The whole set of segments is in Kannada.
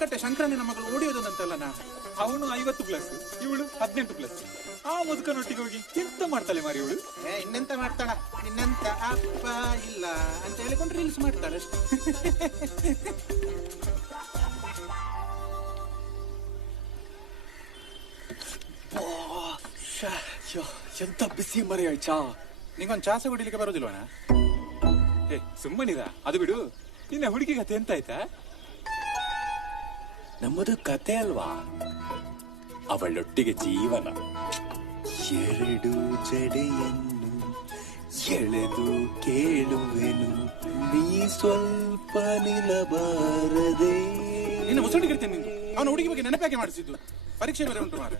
ಕಟ್ಟೆ ಶಂಕರಣ್ಣನ ಮಗಳು ಓಡಿಯೋದಂತಲ್ಲ. ಅವನು 50+, ಇವಳು 18+. ಆ ಮುದುಕನೊಟ್ಟಿಗೆ ಹೋಗಿ ಎಂತ ಮಾಡ್ತಾಳೆ ಮಾರಿ ಇವಳು? ಇನ್ನೆಂತ ಮಾಡ್ತಾಳ, ಇನ್ನೆಂತ ಅಪ್ಪ ಇಲ್ಲ ಅಂತ ಹೇಳಿಕೊಂಡು ರೀಲ್ಸ್ ಮಾಡ್ತಾಳೆ. ಎಂತ ಬಿಸಿ ಮರಿ ಚಾ. ನಿಂಗೊಂದು ಚಾಸ ಕುಡಿಲಿಕ್ಕೆ ಬರೋದಿಲ್ವನ? ಸುಮ್ಮನಿರ, ಅದು ಬಿಡು. ನಿನ್ನ ಹುಡುಗಿ ಕತೆ ಎಂತ ಆಯ್ತಾ? ನಮ್ಮದು ಕತೆ ಅಲ್ವಾ, ಅವಳೊಟ್ಟಿಗೆ ಜೀವನ. ಎರಡು ಜಡೆಯನ್ನು ಎಳೆದು ಕೇಳುವೆನು, ನೀ ಸ್ವಲ್ಪ ನಿಲ್ಲಬಾರದೆ. ನಿನ್ನ ಮುಸುಡಿಗಿರ್ತೇನೆ ನಿಂದು. ಅವನ ಹುಡುಗಿ ಬಗ್ಗೆ ನೆನಪಾಗೆ ಮಾಡಿಸಿದ್ದು. ಪರೀಕ್ಷೆ ಬೇರೆ ಉಂಟು ಮಾರ.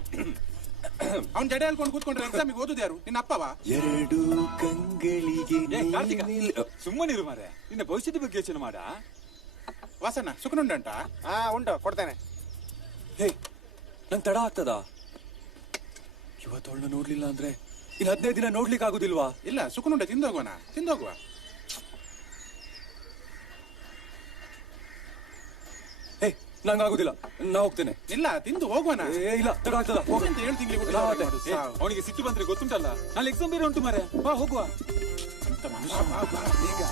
ಅವನ್ ಜಡೆ ಹೇಳ್ಕೊಂಡು ಕೂತ್ಕೊಂಡ್ರೆ ಎಕ್ಸಾಮಿಗೆ ಓದುದು ಯಾರು? ನಿನ್ನ ಅಪ್ಪವಾ? ಎರಡು ಕಂಗಳಿಗೆ ಸುಮ್ಮನಿರು ಮಾರ. ನಿನ್ನ ಭವಿಷ್ಯದ ಬಗ್ಗೆ ಯೋಚನೆ ಮಾಡ. ವಾಸನ ಸುಖನುಂಡ ಉಂಟಾ? ಉಂಟು, ಕೊಡ್ತೇನೆ. ಹೇ, ನಂಗೆ ತಡ ಆಗ್ತದ. ಇವತ್ತೊಳ್ಳ ನೋಡ್ಲಿಲ್ಲ ಅಂದ್ರೆ ಇನ್ನು 15 ದಿನ ನೋಡ್ಲಿಕ್ಕೆ ಆಗುದಿಲ್ವಾ? ಇಲ್ಲ, ಸುಖನುಂಡ ತಿಂದೋಗುವನ, ತಿಂದೋಗುವ. ಹೇ, ನಂಗಾಗುದಿಲ್ಲ, ನಾ ಹೋಗ್ತೇನೆ. ಇಲ್ಲ, ತಿಂದು ಹೋಗುವನ. ಇಲ್ಲ, ತಡ ಆಗ್ತದ. ಹೋಗಂತ 7 ತಿಂಗಳಿಗೆ ಅವನಿಗೆ ಸಿಟ್ಟು ಬಂದ್ರೆ ಗೊತ್ತುಂಟಲ್ಲ, ನಾಳೆ ಎಕ್ಸಾಮ್ ಬೇರೆ ಉಂಟು ಮಾರೆ. ಬಾ ಹೋಗುವ. ಅಂತ ಮನುಷ್ಯ ಬೇಗ.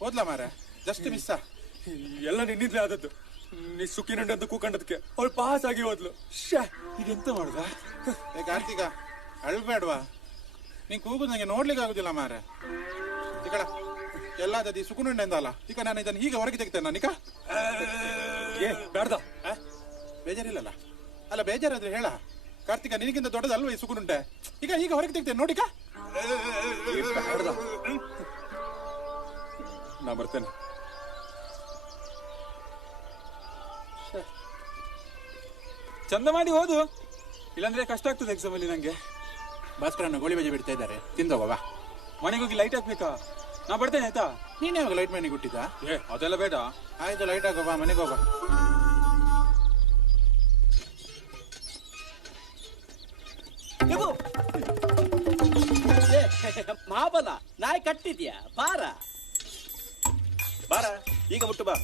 ಹೋದ್ಲ ಮಾರ, ಜಸ್ಟ್ ಮಿಸ್. ಎಲ್ಲ ನಿನ್ನಿದ್ರೆ ಆದದ್ದು. ನೀ ಸುಖಿನುಂಡ ಅಂತ ಕೂಕಂಡದಕ್ಕೆ ಅವಳು ಪಾಸ್ ಆಗಿ ಹೋದ್ಲು. ಇದೆಂತ ಮಾಡುದ? ಕಾರ್ತಿಕ, ಅಳ್ಬೇಡ್ವಾ? ನೀನ್ ಕೂಗುದು ನಂಗೆ ನೋಡ್ಲಿಕ್ಕೆ ಆಗುದಿಲ್ಲ ಮಾರ. ಈಕಳ ಎಲ್ಲಾದದಿ ಸುಖನುಂಡ ಎಂದಲ್ಲ. ಈಗ ನಾನು ಇದನ್ನು ಹೀಗೆ ಹೊರಗೆ ತೆಗಿತೇನೆ. ನಾನೀಗ ಬೇಡ್ದ, ಬೇಜಾರಿಲ್ಲಲ್ಲ? ಅಲ್ಲ, ಬೇಜಾರಾದ್ರೆ ಹೇಳ. ಕಾರ್ತಿಕ, ನಿನಗಿಂತ ದೊಡ್ಡದಲ್ವ ಈ ಸುಖನುಂಡೆ? ಈಗ ಹೀಗೆ ಹೊರಗೆ ತೆಗಿತೇನೆ ನೋಡಿಕ. ಬೇಡ್ದ, ನಾ ಬರ್ತೇನೆ. ಚಂದ ಮಾಡಿ ಓದು, ಇಲ್ಲಾಂದ್ರೆ ಕಷ್ಟ ಆಗ್ತದೆ ಎಕ್ಸಾಮ್ ಅಲ್ಲಿ ನಂಗೆ. ಭಾಸ್ಕರನ್ನ ಗೋಳಿ ಬಜೆ ಬಿಡ್ತಾ ಇದ್ದಾರೆ, ತಿಂದೋಗವಾ. ಮನೆಗೆ ಹೋಗಿ ಲೈಟ್ ಹಾಕ್ಬೇಕಾ? ನಾ ಬರ್ತೇನೆ ಆಯ್ತಾ? ನೀನೇ ಯಾವಾಗ ಲೈಟ್ ಮನೆಗೆ ಹುಟ್ಟಿದ್ದ? ಅದೆಲ್ಲ ಬೇಡ. ಆಯ್ತು, ಲೈಟ್ ಹಾಕೋಬಾ, ಮನೆಗೆ ಹೋಗ. ಮಾಬಲ ನಾಯಿ ಕಟ್ಟಿದ್ಯಾ? ಬಾರ ಬಾರ, ಈಗ ಮುಟ್ಟು ಬಾ.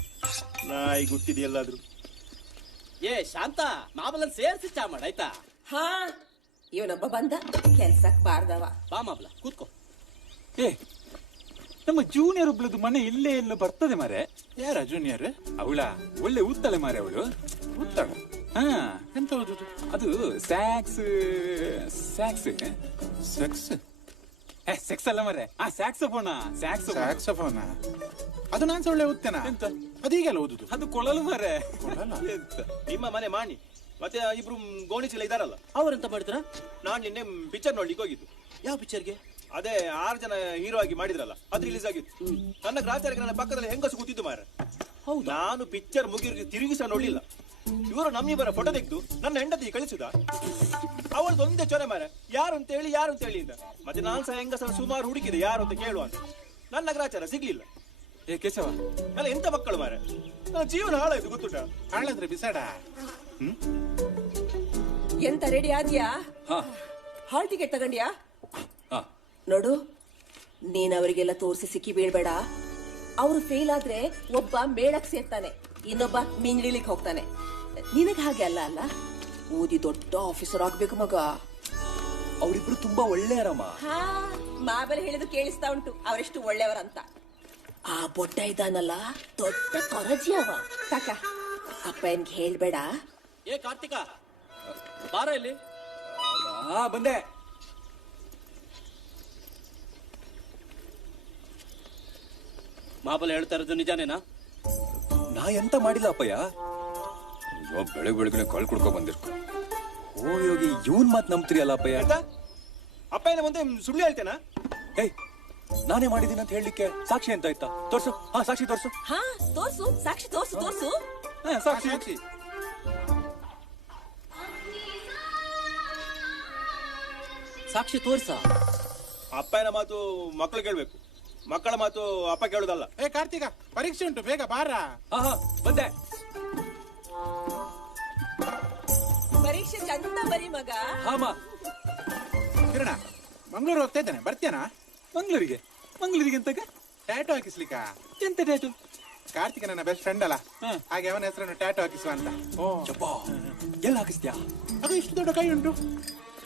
ನಾಯಿ ಗುಟ್ಟಿದ್ಯಲ್ಲಾದ್ರು. ಶಾಂತ, ಮಾಬಲನ್ ಸೇರ್ಸಿ ಚಾ ಮಾಡ ಆಯ್ತಾ? ಹಾ, ಇವನೊಬ್ಬ ಬಂದ ಕೆಲ್ಸಕ್ ಬಾರ್ದವ. ಬಾ ಮಾಬಲ, ಕೂತ್ಕೋ. ನಮ್ಮ ಜೂನಿಯರ್ ಒಬ್ಳದು ಮನೆ ಇಲ್ಲೇ ಎಲ್ಲ ಬರ್ತದೆ ಮಾರೆ. ಯಾರ ಜೂನಿಯರ್? ಅವಳ ಒಳ್ಳೆ ಊದ್ತಾಳೆ ಮಾರೆ ಅವಳು. ಉತ್ತಳ? ಹಾ, ಎಂತ ಓದುದು? ಅದು ಸ್ಯಾಕ್ಸ್ ಸ್ಯಾಕ್ಸ್ ಸೆಕ್ಸ್ ಸೆಕ್ಸ್ ಅಲ್ಲ ಮಾರೆ, ಸ್ಯಾಕ್ಸೋಫೋನ. ಸ್ಯಾಕ್ಸೋಫೋನ ಅದು ನಾನ್ ಒಳ್ಳೆ ಓದ್ತೇನ. ಎಂತ ಅದೀಗೆಲ್ಲ ಓದುದು? ಅದು ಕೊಳಲು ಮಾರೆ. ಎಂತ ನಿಮ್ಮ ಮನೆ ಮಾಣಿ ಮತ್ತೆ ಇಬ್ರು ಗೋಣಿಚೀಲ ಇದಾರಲ್ಲ, ಅವರೆಂತ ಮಾಡಿದ್ರ? ನಾನ್ ನಿನ್ನೆ ಪಿಕ್ಚರ್ ನೋಡ್ಲಿಕ್ಕೆ ಹೋಗಿದ್ದು. ಯಾವ ಪಿಕ್ಚರ್ಗೆ? ಅದೇ 6 ಜನ ಹೀರೋ ಆಗಿ ಮಾಡಿದ್ರಲ್ಲ, ಅದು ರಿಲೀಸ್ ಆಗಿತ್ತು. ನನ್ನ ಗ್ರಾಚಾರಕ್ಕೆ ನನ್ನ ಪಕ್ಕದಲ್ಲಿ ಹೆಂಗಸು ಕೂತಿದ್ದು ಮಾರ. ನಾನು ಪಿಕ್ಚರ್ ತಿರುಗಿಸ ನೋಡ್ಲಿಲ್ಲ. ಇವರು ನಮ್ಮಿಬ್ಬರ ಫೋಟೋ ತೆಗೆದು ನನ್ನ ಹೆಂಡತಿ ಕಳಿಸುದ. ಅವಳದು ಒಂದೇ ಚೊರೆ ಮಾರ, ಯಾರು ಅಂತ ಹೇಳಿ ಅಂತ. ಮತ್ತೆ ನಾನ್ ಸಹ ಹೆಂಗಸರ ಸುಮಾರು ಹುಡುಕಿದೆ ಯಾರು ಅಂತ ಕೇಳುವ ಅಂತ. ನನ್ನ ಗ್ರಾಚಾರ ಸಿಗ್ಲಿಲ್ಲ. ಕೇಶವ, ನಾನು ಎಂತ ಮಕ್ಕಳು ಮಾರ, ನನ್ನ ಜೀವನ ಹಾಳಾಯ್ತು ಗೊತ್ತುಂಟ. ಹಾಳಾದ್ರೆ ಬಿಸಾಡ. ಎಂತ ರೆಡಿ ಆದ್ಯಾ? Hall ticket ತಗೊಂಡ್ಯಾ? ನೋಡು, ನೀನ್ ಅವರಿಗೆಲ್ಲ ತೋರಿಸಿ ಸಿಕ್ಕಿ ಬೀಳ್ಬೇಡ. ಅವ್ರು ಫೇಲ್ ಆದ್ರೆ ಒಬ್ಬ ಮೇಳಕ್ ಸೇರ್ತಾನೆ, ಇನ್ನೊಬ್ಬ ಮಿಂಗ್ಳಿಲಿಕ್ ಹೋಗ್ತಾನೆ. ನಿನಗ್ ಹಾಗೆ ಅಲ್ಲ ಅಲ್ಲ, ಓದಿ ದೊಡ್ಡ ಆಫೀಸರ್ ಆಗ್ಬೇಕು ಮಗ. ಅವರಿಬ್ರು ತುಂಬಾ ಒಳ್ಳೆಯವರಮ್ಮ. ಹಾ, ಮಾಬಲ ಹೇಳಿದು ಕೇಳಿಸ್ತಾ ಉಂಟು ಅವರೆಷ್ಟು ಒಳ್ಳೆಯವರಂತ. ಆ ಬೊಡ್ಡ ಇದಾನಲ್ಲ, ದೊಡ್ಡ ಕೊರಜಿ ಅವ. ಕಾಕ, ಅಪ್ಪನ್ಗೆ ಹೇಳ್ಬೇಡ. ಕಾರ್ತಿಕ, ಬಾರ ಇಲ್ಲಿ. ಬಂದೆ. ಮಾಬಲ ಹೇಳ್ತಾ ಇರೋದು ನಿಜಾನೇನಾ? ನಾ ಎಂತ ಮಾಡಿಲ್ಲ ಅಪ್ಪಯ್ಯ. ಬೆಳಗ್ಗೆ ಕಾಲ್ ಕುಡ್ಕೊ ಬಂದಿರ್ಕೊ. ಹೋಗಿ ಇವನ್ ಮಾತ್ ನಂಬ್ತೀರಿ ಅಲ್ಲ ಅಪ್ಪಯ್ಯ? ಅಪ್ಪಯ್ಯನ ಮುಂದೆ ಸುಳ್ಳು ಹೇಳ್ತೇನಾ? ನಾನೇ ಮಾಡಿದೀನಿ ಅಂತ ಹೇಳಲಿಕ್ಕೆ ಸಾಕ್ಷಿ ಅಂತ ಆಯ್ತಾ? ತೋರ್ಸು. ಸಾಕ್ಷಿ ತೋರ್ಸು. ಹಾ, ತೋರ್ಸು, ಸಾಕ್ಷಿ ತೋರ್ಸು. ಸಾಕ್ಷಿ. ಸಾಕ್ಷಿ ತೋರ್ಸ. ಅಪ್ಪಯ್ಯನ ಮಾತು ಮಕ್ಕಳು ಕೇಳ್ಬೇಕು, ಮಕ್ಕಳ ಮಾತು ಅಪ್ಪ ಕೇಳುದಲ್ಲ. ಕಾರ್ತಿಕ, ಪರೀಕ್ಷೆ ಉಂಟು, ಬೇಗ ಬಾರ. ಬಂದೆ. ಪರೀಕ್ಷೆ ಚಂದ ಬರಿ ಮಗ. ಕಿರಣ, ಮಂಗಳೂರು ಹೋಗ್ತಾ ಇದ್ದೇನೆ, ಬರ್ತೀಯನಾ? ಮಂಗಳೂರಿಗೆ ಎಂತಕ? ಟ್ಯಾಟೋ ಹಾಕಿಸ್ಲಿಕ್ಕ. ಎಂತ ಟ್ಯಾಟು? ಕಾರ್ತಿಕ ನನ್ನ ಬೆಸ್ಟ್ ಫ್ರೆಂಡ್ ಅಲ್ಲ, ಹಾ. ಹಾಗೆ ಅವನ ಹೆಸರನ್ನು ಟ್ಯಾಟೋ ಹಾಕಿಸುವ ಅಂತ. ಎಲ್ಲ ಹಾಕಿಸ್ತ್ಯಾ? ಅದು ಇಷ್ಟು ದೊಡ್ಡ ಕೈ ಉಂಟು,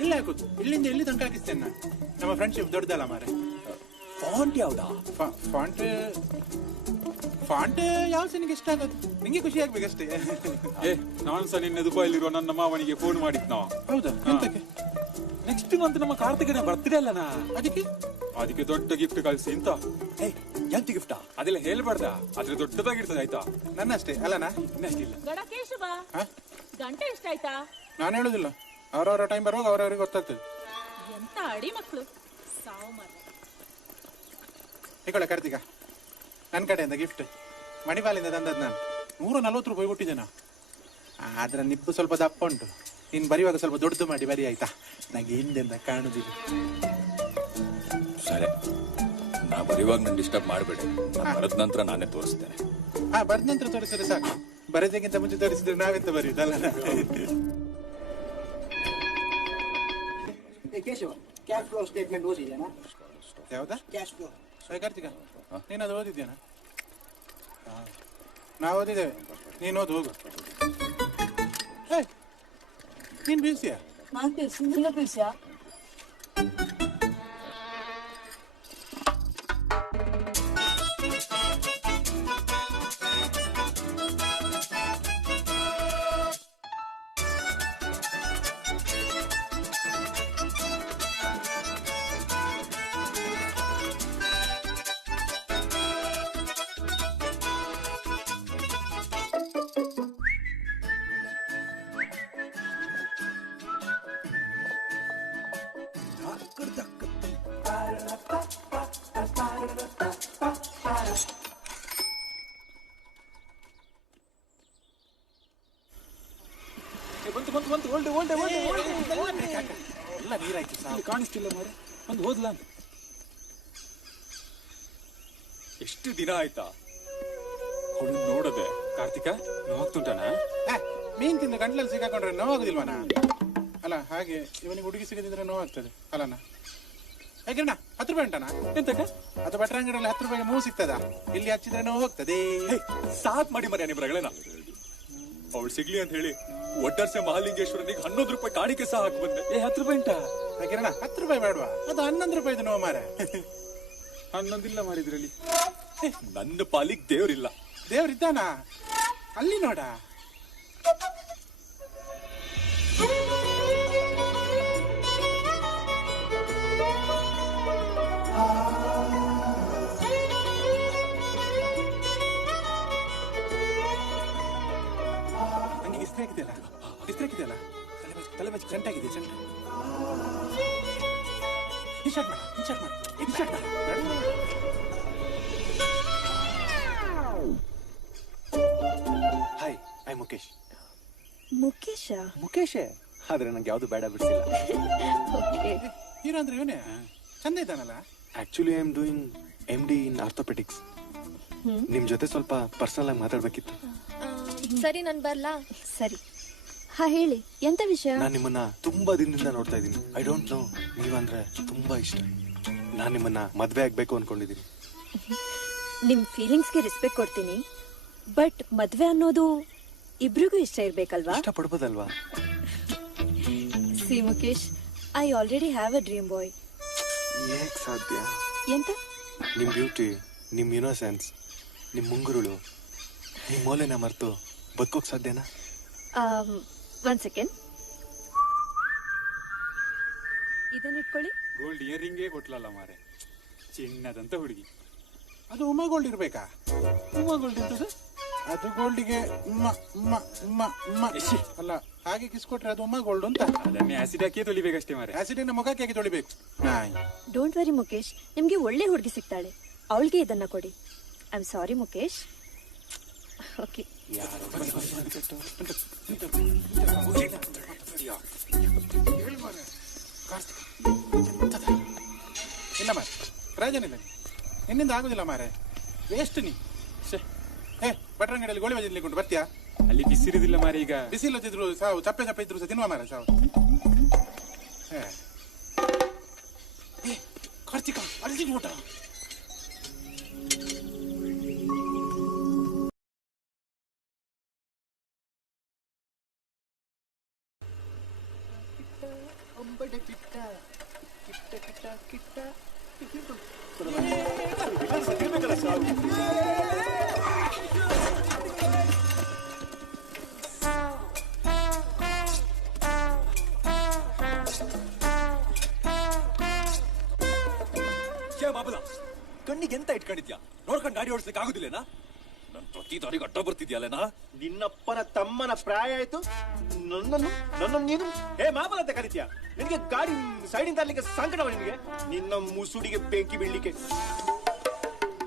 ಇಲ್ಲ ಹಾಕುದು, ಇಲ್ಲಿಂದ ಇಲ್ಲಿ ತನಕ ಹಾಕಿಸ್ತೇನೆ ನಾನು. ನಮ್ಮ ಫ್ರೆಂಡ್ಶಿಪ್ ದೊಡ್ಡದಲ್ಲ ಮಾರೆ. ಫಾಂಟ್ ಯಾವ್ದಾ? ಫಾಂಟ್ ಫಾಂಟ್ ಯಾವ ನಿನಗೆ ಇಷ್ಟ ಆಗೋದು, ನಿಂಗೆ ಖುಷಿ ಆಗ್ಬೇಕಷ್ಟೇ. ಏ ನಾನು ಸಹ ನಿನ್ನೆ ದುಬೈಲಿರುವ ನನ್ನ ಮಾವನಿಗೆ ಫೋನ್ ಮಾಡಿದ್ ನಾವು. ಹೌದಾ? ಎಂತಕ್ಕೆ? ನೆಕ್ಸ್ಟ್ ಮಂತ್ ನಮ್ಮ ಕಾರ್ತಿಕನ ಬರ್ತ್ಡೇ ಅಲ್ಲನಾ, ಅದಕ್ಕೆ ದೊಡ್ಡ ಗಿಫ್ಟ್ ಕಳ್ಸಿ ಅಂತ. ಎಂತ ಗಿಫ್ಟಾ ಅದೆಲ್ಲ ಹೇಳ್ಬಾರ್ದ, ಆದ್ರೆ ದೊಡ್ಡದಾಗಿರ್ತದೆ ಆಯ್ತಾ? ನನ್ನಷ್ಟೇ ಅಲ್ಲನಾ? ಇನ್ನಷ್ಟಿಲ್ಲ. ಗಡಕೇಶವ ಹಾ? ಗಂಟೆ ಎಷ್ಟಾಯ್ತಾ? ನಾನು ಹೇಳುದಿಲ್ಲ, ಅವ್ರವ್ರ ಟೈಮ್ ಬರುವಾಗ ಅವ್ರವ್ರಿಗೆ ಗೊತ್ತಾಗ್ತದೆ. ಎಂತ ಅಡಿ ಮಕ್ಕಳು ಸಾವು ಮಾರ. ಈಗೊಳ್ಳೆ ಕಾರ್ತಿಕ, ನನ್ನ ಕಡೆಯಿಂದ ಗಿಫ್ಟ್ ಮಣಿಪಾಲಿಂದ ತಂದದ್ದು. ನಾನು 140 ರೂಪಾಯಿ ಕೊಟ್ಟಿದ್ದೇನೆ. ಆದ್ರೆ ನಿಪ್ಪು ಸ್ವಲ್ಪ ದಪ್ಪ ಉಂಟು, ನೀನು ಬರೆಯುವಾಗ ಸ್ವಲ್ಪ ದೊಡ್ಡದು ಮಾಡಿ ಬರಿ ಆಯ್ತಾ, ನನಗೆ ಹಿಂದೆಂದ ಕಾಣುದಿಲ್ಲ. ಸರಿ, ನಾ ಬರೆಯುವಾಗ ನಾನು ಡಿಸ್ಟರ್ಬ್ ಮಾಡಬೇಡಿ. ಬರೆದ ನಂತರ ನಾನೇ ತೋರಿಸ್ತೇನೆ. ಬರೆದ ನಂತರ ತೋರಿಸಿದ್ರೆ ಸಾಕು, ಬರೆದಕ್ಕಿಂತ ಮುಂಚೆ ತೋರಿಸಿದ್ರೆ ನಾವೆಂತ ಬರೆಯುದಲ್ಲ. ಕೇಶವ, ಕ್ಯಾಶ್ ಫ್ಲೋ ಸ್ಟೇಟ್ಮೆಂಟ್ ಓದಿದ್ಯಾನಾ? ಯಾವ್ದಾ? Cash flow. ಕಾರ್ತಿಕ, ನೀನು ಅದು ಓದಿದ್ಯಾನ? ನಾವು ಓದಿದ್ದೇವೆ, ನೀನು ಓದು ಹೋಗು. ನೀನು ಬೀಸಿಯಾ? ನಾನು ತಿಳಿಸಿಲ್ಲ ತಿಳಿಸ್ಯಾ? ಬಂತು ಒಳ್ಳೆ ಎಲ್ಲ ನೀರಾಯ್ತು ಸಾಕು. ಕಾಣಿಸ್ತಿಲ್ಲ ಮಾರೆ, ಒಂದು ಹೋದ್ಲ. ಎಷ್ಟು ದಿನ ಆಯ್ತಾ ಅವಳು ನೋಡದೆ? ಕಾರ್ತಿಕ ನೋವಾಗ್ತುಂಟಾನ? ಮೀನ್ ತಿಂದು ಗಂಟ್ಲಲ್ಲಿ ಸಿಕ್ಕಾಕೊಂಡ್ರೆ ನೋವಾಗುದಿಲ್ವನ? ಅಲ್ಲ, ಹಾಗೆ ಇವನಿಗೆ ಹುಡುಗಿ ಸಿಗದಿದ್ರೆ ನೋವಾಗ್ತದೆ ಅಲ್ಲನ? ಯಾಕೆಣ್ಣ 10 ರೂಪಾಯಿ ಉಂಟನಾ? ಎಂತಕ? ಅದು ಭಟ್ರ ಅಂಗಡಿಯಲ್ಲಿ 10 ರೂಪಾಯಿಗೆ ಮೂವ್ ಸಿಗ್ತದ, ಇಲ್ಲಿ ಹಚ್ಚಿದ್ರೆ ನೋವು ಹೋಗ್ತದೆ. ಸಾಕ್ ಮಾಡಿ ಮರ್ಯ ನಿಮ್ರಗಳೇನ. ಅವಳು ಸಿಗ್ಲಿ ಅಂತ ಹೇಳಿ ಒಡ್ಡರ್ಸೆ ಮಹಾಲಿಂಗೇಶ್ವರನಿಗೆ 11 ರೂಪಾಯಿ ಕಾಣಿಕೆ ಸಹ ಹಾಕಿ ಬಂದೆ. 10 ರೂಪಾಯಿ ಉಂಟಾ? ಯಾಕೆಣ್ಣ 10 ರೂಪಾಯಿ ಬೇಡವಾ? ಅದು 11 ರೂಪಾಯಿದು ನೋವು ಮಾರ. 11 ಮಾಡಿದ್ರಲ್ಲಿ ನನ್ನ ಪಾಲಿಗೆ ದೇವ್ರಿಲ್ಲ. ದೇವ್ರಿದ್ದಾನ ಅಲ್ಲಿ ನೋಡ. ನಂಗೆ ಇಸ್ತ್ರಿ ಹಾಕಿದೆಯಲ್ಲ, ತಲೆ ಬಚ್ಚಿ ಗಂಟಾಗಿದೆ. ಇನ್ಶರ್ಟ್ ಮಾಡ. Hi, I Mukesh. ಮುಖೇಶೇ, ಆದ್ರೆ ನಂಗೆ ಯಾವ್ದು ಬೇಡ ಬಿಡಿಸಿಲ್ಲ. ಹೀರೋ ಅಂದ್ರೆ ಇವನೇ ಚಂದ ಇದ್ದಾನಲ್ಲ. Actually I am doing MD in orthopaedics. ನಿಮ್ ಜೊತೆ ಸ್ವಲ್ಪ ಪರ್ಸನಲ್ ಆಗಿ ಮಾತಾಡ್ಬೇಕಿತ್ತು. ಸರಿ, ನಾನು ಬರ್ಲಾ? ಸರಿ. ಹಾ ಹೇಳಿ, ಎಂತ ವಿಷಯ? ನಾನ್ ನಿಮ್ಮನ್ನ ತುಂಬಾ ದಿನದಿಂದ ನೋಡ್ತಾ ಇದ್ದೀನಿ. ಐ ಡೋಂಟ್ ನೋ, ನೀವಂದ್ರೆ ತುಂಬಾ ಇಷ್ಟ. ನಾನ್ ನಿಮ್ಮನ್ನ ಮದ್ವೆ ಆಗ್ಬೇಕು ಅನ್ಕೊಂಡಿದ್ದೀನಿ. ನಿಮ್ ಫೀಲಿಂಗ್ಸ್ಗೆ ರೆಸ್ಪೆಕ್ಟ್ ಕೊಡ್ತೀನಿ, ಬಟ್ ಮದ್ವೆ ಅನ್ನೋದು ಇಬ್ರಿಗೂ ಇಷ್ಟ ಇರ್ಬೇಕಲ್ವಾ? ಇಷ್ಟ ಪಡ್ಬೋದಲ್ವಾ? See Mukesh, I already have a dream boy. ಹೇಗ್ ಸಾಧ್ಯ? ಎಂತ? ನಿಮ್ ಬ್ಯೂಟಿ, ನಿಮ್ ಇನ್ನೋಸೆನ್ಸ್, ನಿಮ್ ಮುಂಗುರುಳು, ನಿಮ್ ಮೌಲ್ಯನ ಮರ್ತು ಬದುಕೋಕ್ ಸಾಧ್ಯನಾ? 1 ಸೆಕೆಂಡ್, ಇದನ್ನ ಇಟ್ಕೊಳ್ಳಿ. ಗೋಲ್ಡ್ ಇಯರಿಂಗೇ ಕೊಟ್ಲಲ್ಲ ಮಾರೆ, ಚಿನ್ನದಂತ ಹುಡುಗಿ. ಅದು ಉಮಾ ಗೋಲ್ಡ್ ಇರ್ಬೇಕಾ? ಉಮಾ ಗೋಲ್ಡ್ ಎಂತದು? ಅದು ಗೋಲ್ಡಿಗೆ ಅಲ್ಲ, ಹಾಗೆ ಕಿಸ್ಕೊಟ್ರೆ ಅದು ಉಮಾ ಗೋಲ್ಡ್ ಅಂತ. ಅದನ್ನೇ ಆಸಿಡ್ ಹಾಕಿ ತೊಳಿಬೇಕಷ್ಟೇ ಮಾರೆ. ಆಸಿಡಿನ ಮುಖಕ್ಕೆ ಹಾಕಿ ತೊಳಿಬೇಕು. ಡೋಂಟ್ ವರಿ ಮುಖೇಶ್, ನಿಮ್ಗೆ ಒಳ್ಳೆ ಹುಡುಗಿ ಸಿಗ್ತಾಳೆ, ಅವಳಿಗೆ ಇದನ್ನ ಕೊಡಿ. I am sorry Mukesh. Okay. ಇಲ್ಲ ಮಾರೆ, ಪ್ರಯೋಜನ ಇಲ್ಲ. ನಿನ್ನಿಂದ ಆಗುದಿಲ್ಲ ಮಾರೆ, ವೇಸ್ಟ್ ನೀ. ಭಟ್ರಂಗಡಿಯಲ್ಲಿ ಗೋಳಿ ಬಜಿ ತಿನ್ಲಿಕ್ಕೆ ಬರ್ತೀಯಾ? ಅಲ್ಲಿ ಬಿಸಿರುದಿಲ್ಲ ಮಾರೆ. ಈಗ ಬಿಸಿಲತ್ತಿದ್ರು ಸಾವು, ಚಪ್ಪೆ ಇದ್ರು ಸಹ ತಿನ್ನುವ ಮಾರೆ ಸಾವು. ಸಿಗ್ಬಿಟ್ಟ. ಬಾಬಲ ಕಣ್ಣಿಗೆ ಎಂತ ಇಟ್ಕೊಂಡಿದ್ಯಾ? ನೋಡ್ಕೊಂಡು ಗಾಡಿ ಓಡಿಸ್ಲಿಕ್ಕೆ ಆಗುದಿಲ್ಲೇನಾ? ನನ್ ಪ್ರತಿ ದಾರಿಗೆ ಅಡ್ಡ ಬರ್ತಿದ್ಯಲ್ಲೇನಾ? ನಿನ್ನಪ್ಪನ ತಮ್ಮನ ಪ್ರಾಯ ಆಯ್ತು, ನನ್ನನ್ನು ನೀನು ಹೇ ಮಾಮಲ ಅಂತ ಕರಿತೀಯ? ನಿನಗೆ ಗಾಡಿ ಸೈಡಿಂದ ತರ್ಲಿಕ್ಕೆ ಸಂಕಟವ ನಿನಗೆ? ನಿನ್ನ ಮುಸುಡಿಗೆ ಬೆಂಕಿ ಬೀಳ್ಲಿಕ್ಕೆ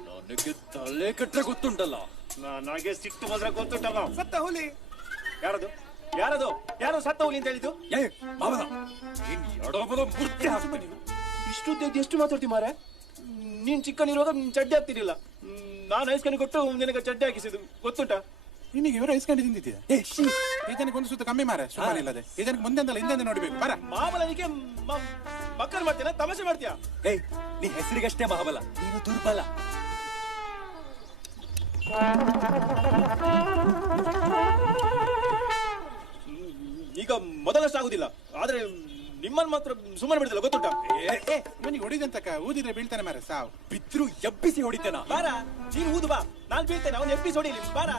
ನನಗೆ ತಲೆ ಕೆಟ್ರೆ ಗೊತ್ತುಂಟಲ್ಲ. ನನಗೆ ಸಿಟ್ಟು ಬಂದ್ರೆ ಗೊತ್ತುಂಟಲ್ಲ. ಸತ್ತ ಹುಲಿ ಯಾರದು? ಯಾರದು? ಯಾರು ಸತ್ತ ಹುಲಿ ಅಂತ ಹೇಳಿದ್ದು? ಏ ಬಾಬಲ, ನೀನ್ ಎಡಬಲ ಮುರ್ತಿ ಹಾಕ್ತೀನಿ. ಇಷ್ಟು ಎಷ್ಟು ಮಾತಾಡ್ತಿ ಮಾರೆ? ನೀನ್ ಚಿಕ್ಕನಿರುವಾಗ ಚಡ್ಡಿ ಹಾಕ್ತಿರ್ಲಿಲ್ಲ. ನಾನು ಐಸ್ಕನಿ ಕೊಟ್ಟು ನಿನಗೆ ಚಡ್ಡಿ ಹಾಕಿಸಿದ್ದು ಗೊತ್ತುಂಟಾ? ನಿನಗೆ ಇವರು ಐಸ್ಕೊಂಡು ತಿಂದಿದ್ದೀಯ? ಈ ಜನಕ್ಕೆ ಒಂದು ಸುತ್ತ ಕಮ್ಮಿ ಮಾರ, ಸುಮ್ಮನೆ ಇಲ್ಲದೆ ಈ ಜನಕ್ಕೆ ಮುಂದೆ ಅಂತಲ್ಲ ಹಿಂದೆ ನೋಡ್ಬೇಕು. ಬರ ಮಾಮಲನಿಗೆ ಮಕ್ಕಳು ಮಾಡ್ತೀನ, ತಮಾಷೆ ಮಾಡ್ತೀಯ? ಏಯ್, ನೀ ಹೆಸರಿಗಷ್ಟೇ ಮಹಾಬಲ, ನೀನು ದುರ್ಬಲ. ಈಗ ಮೊದಲಷ್ಟು ಆಗುದಿಲ್ಲ, ಆದ್ರೆ ನಿಮ್ಮನ್ನು ಮಾತ್ರ ಸುಮ್ಮನೆ ಬಿಡುದಿಲ್ಲ ಗೊತ್ತುಂಟಾ? ಇವನಿಗೆ ಹೊಡಿದಂತಕ್ಕ ಊದಿದ್ರೆ ಬೀಳ್ತಾನೆ ಮಾರ. ಸಾವು ಬಿದ್ರು ಎಬ್ಬಿಸಿ ಹೊಡಿತೇನ. ಬಾರ, ನೀನು ಊದು ಬಾ, ನಾನು ಬೀಳ್ತೇನೆ, ಅವನು ಎಬ್ಬಿಸಿ ಹೊಡಿಲಿ. ಬಾರ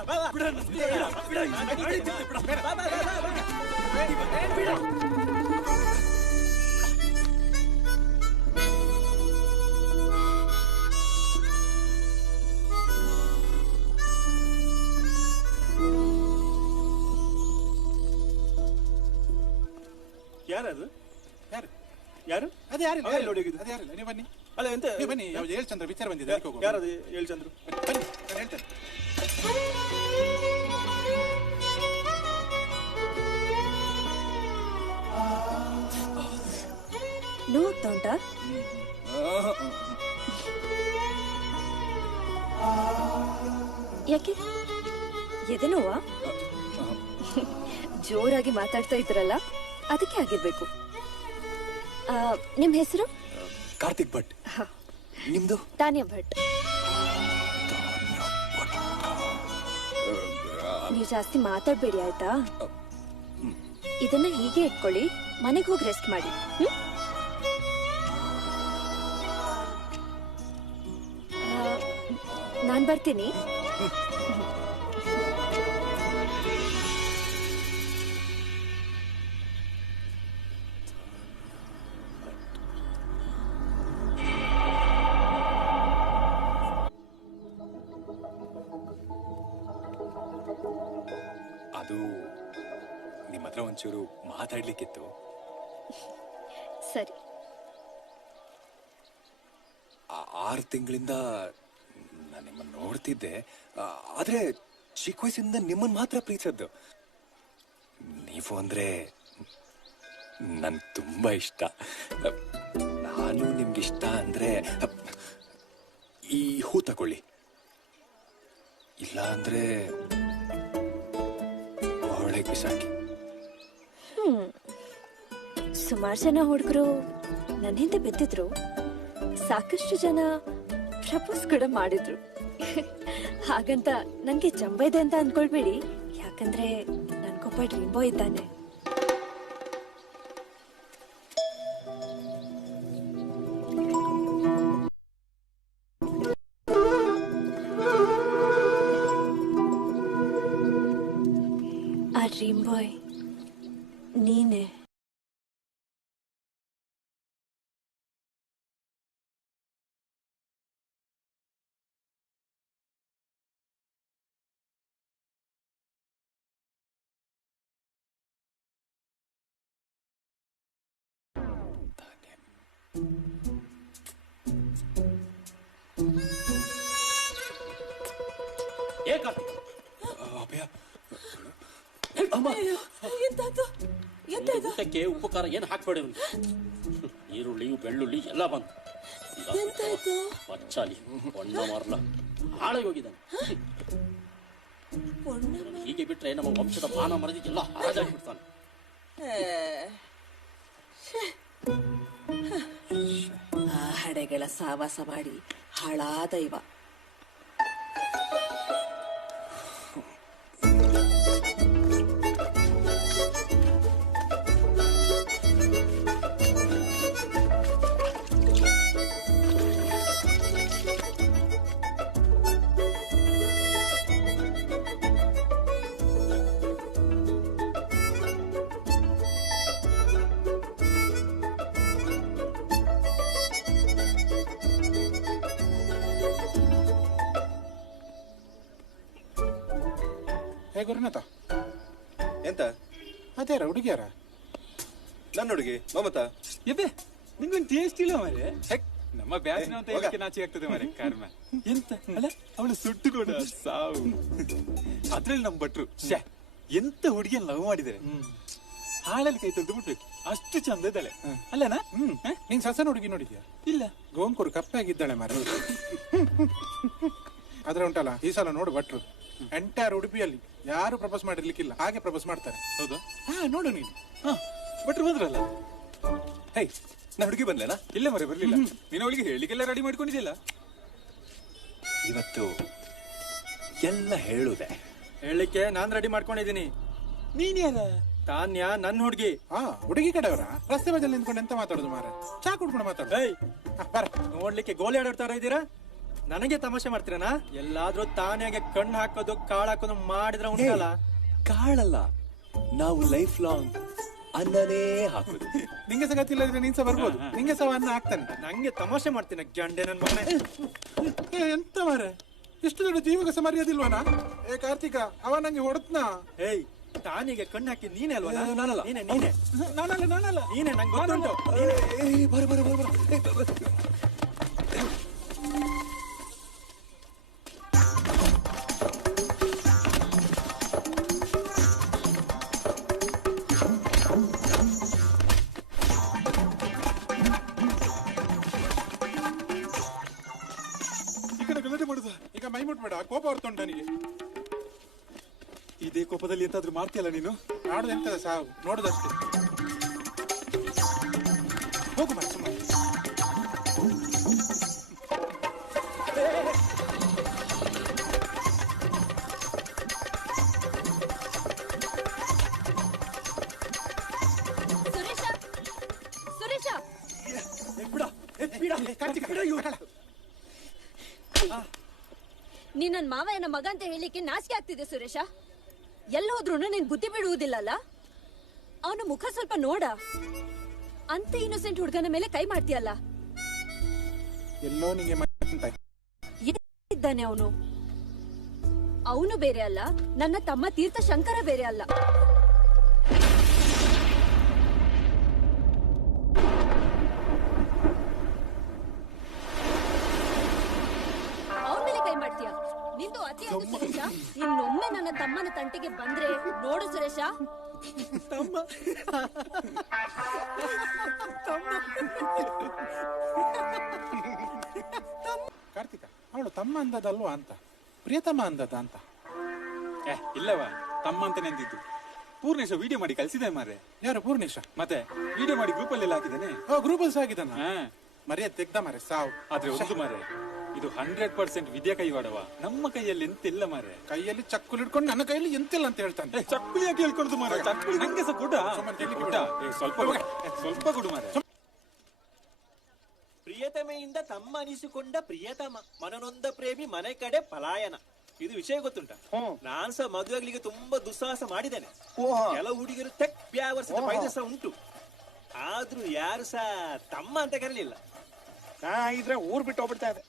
ಯಾರದು? ಯಾರು ಯಾರು? ಅದು ಯಾರಿಲ್ಲ, ಅದೇ ನೋಡಿ ಹೋಗಿದ್ದು. ಅದು ಯಾರಿಲ್ಲ. ನೀವು ಬನ್ನಿ, ಅಲ್ಲ ಎಂತ? ನೀವು ಬನ್ನಿ. ಯಾವ್ದು ಹೇಳ್ಚಂದ್ರ ವಿಚಾರ ಬಂದಿದೆ. ಯಾರದು ಹೇಳ್ಚಂದ್ರು? ಬನ್ನಿ, ನಾನು ಹೇಳ್ತೇನೆ. ನೋಡ್ತಾ ಉಂಟಾ? ಯಾಕೆ ಎದೆ ನೋವಾ? ಜೋರಾಗಿ ಮಾತಾಡ್ತಾ ಇದ್ರಲ್ಲ, ಅದಕ್ಕೆ ಆಗಿರ್ಬೇಕು. ನಿಮ್ ಹೆಸರು? ಕಾರ್ತಿಕ್ ಭಟ್. ನಿಮ್ದು? ತಾನ್ಯಾ ಭಟ್. ನೀವು ಜಾಸ್ತಿ ಮಾತಾಡ್ಬೇಡಿ ಆಯ್ತಾ? ಇದನ್ನ ಹೀಗೆ ಇಟ್ಕೊಳ್ಳಿ, ಮನೆಗೆ ಹೋಗಿ ರೆಸ್ಟ್ ಮಾಡಿ. ನಾನ್ ಬರ್ತೀನಿ. ಅದು ನಿಮ್ಮ ಹತ್ರ ಒಂಚೂರು ಮಾತಾಡ್ಲಿಕ್ಕಿತ್ತು. ಸರಿ. 6 ತಿಂಗಳಿಂದ ನಾನು ನಿಮ್ಮನ್ನು ನೋಡ್ತಿದ್ದೆ, ಆದ್ರೆ ಚಿಕ್ಕ ವಯಸ್ಸಿಂದ ನಿಮ್ಮನ್ನು ಮಾತ್ರ ಪ್ರೀತಿಸದ್ದು. ನೀವು ಅಂದ್ರೆ ನನ್ ತುಂಬಾ ಇಷ್ಟ. ನಾನು ನಿಮ್ಗಿಷ್ಟ ಅಂದ್ರೆ ಈ ಹೂ ತಗೊಳ್ಳಿ, ಇಲ್ಲ ಅಂದ್ರೆ ಒಳಗೆ ಬಿಸಾಕಿ. ಸುಮಾರು ಜನ ಹುಡುಗರು ನನ್ನ ಹಿಂದೆ ಬಿದ್ದಿದ್ರು, ಸಾಕಷ್ಟು ಜನ ಪ್ರಪೋಸ್ ಕೂಡ ಮಾಡಿದ್ರು. ಹಾಗಂತ ನನ್ಗೆ ಜಂಬ ಇದೆ ಅಂತ ಅನ್ಕೊಳ್ಬೇಡಿ, ಯಾಕಂದ್ರೆ ನನ್ಗೊಬ್ಬ ಡ್ರೀಮ್ ಬಾಯ್ ಇದ್ದಾನೆ. ಆ ಡ್ರೀಮ್ ಬಾಯ್ ನೀನೆ. ಅಭಯ, ಊಟಕ್ಕೆ ಉಪ್ಪು ಖಾರ ಏನು ಹಾಕ್ಬೇಡಿ. ಈರುಳ್ಳಿ ಬೆಳ್ಳುಳ್ಳಿ ಎಲ್ಲ ಬಂತು. ಬಚ್ಚಾಲಿ ಒಣ್ಣ ಮಾರ್ಲ ಹಾಳಾಗಿ ಹೋಗಿದ್ದಾನೆ. ಹೀಗೆ ಬಿಟ್ರೆ ನಮ್ಮ ವಂಶದ ಮಾನ ಮರದಿಗೆಲ್ಲ ಹಾಳಾಗಿ ಬಿಡ್ತಾನೆ. ಆ ಹಡೆಗಳ ಸಾವಾಸ ಮಾಡಿ ಹಾಳಾದ ಇವ. ಹೇ ಗುರುನಾಥ, ಎಂತ ಅದೇರ ಹುಡುಗಿಯಾರ? ನನ್ನ ಹುಡುಗಿ ಮಮತಾ. ಎಬ್ಬೆ ನಿಂಗೊಂದು ಟೇಸ್ಟ್ ಇಲ್ಲ ಮಾರೆ. ಹೆಕ್, ನಮ್ಮ ಬ್ಯಾಚಿನ ಅಂತ ಹೇಳಕ್ಕೆ ನಾಚಿ ಆಗ್ತದೆ ಮಾರೆ. ಕರ್ಮ ಎಂತ ಅಲ್ಲ, ಅವಳು ಸುಟ್ಟು ನೋಡ ಸಾವು. ಅದ್ರಲ್ಲಿ ನಮ್ ಭಟ್ರು ಎಂತ ಹುಡುಗಿಯನ್ನು ಲವ್ ಮಾಡಿದ್ದಾರೆ. ಹಾಳಲ್ಲಿ ಕೈ ತೊಳೆದು ಬಿಡ್ಬೇಕು, ಅಷ್ಟು ಚಂದ ಇದ್ದಾಳೆ ಅಲ್ಲನಾ? ನೀನ್ ಸಸನ ಹುಡುಗಿ ನೋಡಿದ್ಯಾ? ಇಲ್ಲ, ಗೋಂಕೂರು ಕಪ್ಪಾಗಿದ್ದಾಳೆ ಮಾರ. ಆದ್ರೆ ಉಂಟಲ್ಲ, ಈ ಸಲ ನೋಡು ಭಟ್ರು ಎಂಟೈರ್ ಉಡುಪಿಯಲ್ಲಿ ಯಾರು ಪ್ರಪೋಸ್ ಮಾಡಿರ್ಲಿಕ್ಕಿಲ್ಲ, ಹಾಗೆ ಪ್ರಪೋಸ್ ಮಾಡ್ತಾರೆ. ಹೌದಾ? ಹಾ, ನೋಡು ನೀನು. ಭಟ್ರು ಬಂದ್ರಲ್ಲ. ಹೇ, ನಾ ಹುಡುಗಿ ಬಂದ್ಲೇನಾ? ಇಲ್ಲ ಮರೆ, ಬರ್ಲಿಲ್ಲ. ನೀನು ಅವಳಿಗೆ ಹೇಳಿಗೆಲ್ಲ ರೆಡಿ ಮಾಡ್ಕೊಂಡಿದ್ದಿಲ್ಲ? ಇವತ್ತು ಎಲ್ಲ ಹೇಳುದೆ. ಹೇಳಲಿಕ್ಕೆ ನಾನ್ ರೆಡಿ ಮಾಡ್ಕೊಂಡಿದ್ದೀನಿ. ನೀನ್ಯಾರ? ತಾನ್ಯ ನನ್ ಹುಡುಗಿ. ಹಾ, ಹುಡುಗಿ ಕಡೆಯವರ ರಸ್ತೆ ಬದಿಯಲ್ಲಿ ನಿಂತ್ಕೊಂಡು ಎಂತ ಮಾತಾಡುದು ಮಾರ? ಚಾ ಕುಡ್ಕೊಂಡು ಮಾತಾಡು. ಏಯ್, ಬರ. ನೋಡ್ಲಿಕ್ಕೆ ಗೋಲಿ ಆಡೋಡ್ತಾರ ಇದ್ದೀರಾ? ನನಗೆ ತಮಾಷೆ ಮಾಡ್ತೀರನಾ? ಎಲ್ಲಾದ್ರೂ ತಾನ್ಯಾಗೆ ಕಣ್ಣು ಹಾಕೋದು ಕಾಳು ಹಾಕೋದು ಮಾಡಿದ್ರೆ ಉಂಟಲ್ಲ. ಕಾಳಲ್ಲ, ನಾವು ಲೈಫ್ ಲಾಂಗ್ ಅನ್ನನೇ ಹಾಕುದು. ನಿಂಗೆ ಸಗತಿ ಇಲ್ಲದ್ರೆ ನೀನ್ ಸಹ ಬರ್ಬೋದು. ನಿಂಗೆ ಸಹ ಅನ್ನ ಹಾಕ್ತಾನೆ. ನಂಗೆ ತಮಾಷೆ ಮಾಡ್ತೀನಿ ಗಂಡೆ ನನ್ ಮಗನೇ. ಎಂತ ಮಾರ, ಇಷ್ಟು ದೊಡ್ಡ ಜೀವಕ ಮರ್ಯಾದಿಲ್ವನಾ? ಏ ಕಾರ್ತಿಕ, ಅವ ನಂಗೆ ಹೊಡೆದ್ನಾ? ಏಯ್, ತಾನಿಗೆ ಕಣ್ಣು ಹಾಕಿ ನೀನೇ ಅಲ್ವಾ? ನಾನಲ್ಲ. ನೀನೆ ನಾನಲ್ಲ. ನೀನೆ, ನಂಗೆ ಗೊತ್ತುಂಟು. ಗಲಾಟೆ ಮಾಡುದ? ಈಗ ಮೈ ಮುಟ್ಬೇಡ, ಕೋಪ ಹೊರ್ತುಂಟ ನನಗೆ. ಇದೇ ಕೋಪದಲ್ಲಿ ಎಂತಾದ್ರೂ ಮಾಡ್ತೀಯಲ್ಲ ನೀನು? ಆಡುದು ಎಂತದ ಸಾವು, ನೋಡುದಷ್ಟೇ. ಹೋಗು ಮರ ಸುಮ್ಮನೆ. ಸುರೇಶ, ನೀನ್ ನನ್ ಮಾವಯ್ಯನ ಮಗ ಅಂತ ಹೇಳಿಕ್ಕೆ ನಾಚಿಕೆ ಆಗ್ತಿದೆ ಸುರೇಶ. ಎಲ್ಲ ಹೋದ್ರು ನಿನ್ ಬುದ್ಧಿ ಬಿಡುವುದಿಲ್ಲಲ್ಲ. ಅವನ ಮುಖ ಸ್ವಲ್ಪ ನೋಡ. ಅಂತ ಇನ್ನೋಸೆಂಟ್ ಹುಡುಗನ ಮೇಲೆ ಕೈ ಮಾಡ್ತೀಯಲ್ಲ. ಎಲ್ಲೋ ನಿಂಗೆ ಇದ್ದಾನೆ ಅವನು. ಅವನು ಬೇರೆ ಅಲ್ಲ, ನನ್ನ ತಮ್ಮ ತೀರ್ಥ ಶಂಕರ ಬೇರೆ ಅಲ್ಲ. ಅವನ ಮೇಲೆ ಕೈ ಮಾಡ್ತೀಯ? ನಿಂದು ಅತಿ ಆಯ್ತು ಸುರೇಶ. ಇನ್ನೊಮ್ಮೆ ನನ್ನ ತಮ್ಮನ ತಂಟೆಗೆ ಬಂದ್ರೆ ನೋಡು ಸುರೇಶ. ಕಾರ್ತಿಕ, ಅವಳು ತಮ್ಮ ಅಂದದಲ್ವಾ ಅಂತ, ಪ್ರಿಯತಮ ಅಂದದ ಅಂತ. ಇಲ್ಲವಾ, ತಮ್ಮ ಅಂತ ನೆಂದಿದ್ದು. ಪೂರ್ಣೇಶ ವಿಡಿಯೋ ಮಾಡಿ ಕಳ್ಸಿದೆ ಮಾರೆ. ಯಾರು ಪೂರ್ಣೇಶ? ಮತ್ತೆ ವಿಡಿಯೋ ಮಾಡಿ ಗ್ರೂಪ್ ಅಲ್ಲಿ ಹಾಕಿದ್ದೇನೆ. ಗ್ರೂಪ್ ಅಲ್ಲಿ ಆಗಿದ್ದಾನ? ಮರ್ಯಾದೆ ತೆಗ್ದ ಮಾರೆ ಸಾವು. ಆದ್ರೆ ಒಂದು ಮಾರೆ, ಇದು 100% ವಿದ್ಯಾ ಕೈವಾಡವ. ನಮ್ಮ ಕೈಯಲ್ಲಿ ಎಂತಿಲ್ಲ ಮಾರೆ. ಕೈಯಲ್ಲಿ ಚಕ್ಕುಲಿ ಹಿಡ್ಕೊಂಡು ನನ್ನ ಕೈಯಲ್ಲಿ ಎಂತಿಲ್ಲ ಅಂತ ಹೇಳ್ತಾನೆ. ಚಕ್ಕುಲಿ ಯಾಕೆ ಹೇಳ್ಕೊಡುದು ಮಾರೆ? ಚಕ್ಕುಲಿ ನಂಗೆ ಸಹ ಕೊಡ. ಸ್ವಲ್ಪ ಕೊಡು ಮಾರೆ. ಪ್ರಿಯತಮೆಯಿಂದ ತಮ್ಮ ಅನಿಸಿಕೊಂಡ ಪ್ರಿಯತಮ, ಮನನೊಂದ ಪ್ರೇಮಿ ಮನೆ ಕಡೆ ಪಲಾಯನ. ಇದು ವಿಷಯ ಗೊತ್ತುಂಟ? ನಾನ್ ಸಹ ಮದುವೆಗಳಿಗೆ ತುಂಬಾ ದುಸ್ಸಾಹಸ ಮಾಡಿದ್ದೇನೆ. ಕೆಲವು ಹುಡುಗಿರು ತೆಕ್ ಬ್ಯಾವರ್ಸದ ಪೈದಸ ಉಂಟು. ಆದ್ರೂ ಯಾರು ಸಹ ತಮ್ಮ ಅಂತ ಕರೀಲಿಲ್ಲ. ನಾ ಇದ್ರೆ ಊರ್ ಬಿಟ್ಟು ಹೋಗ್ಬಿಡ್ತಾ ಇದೆ.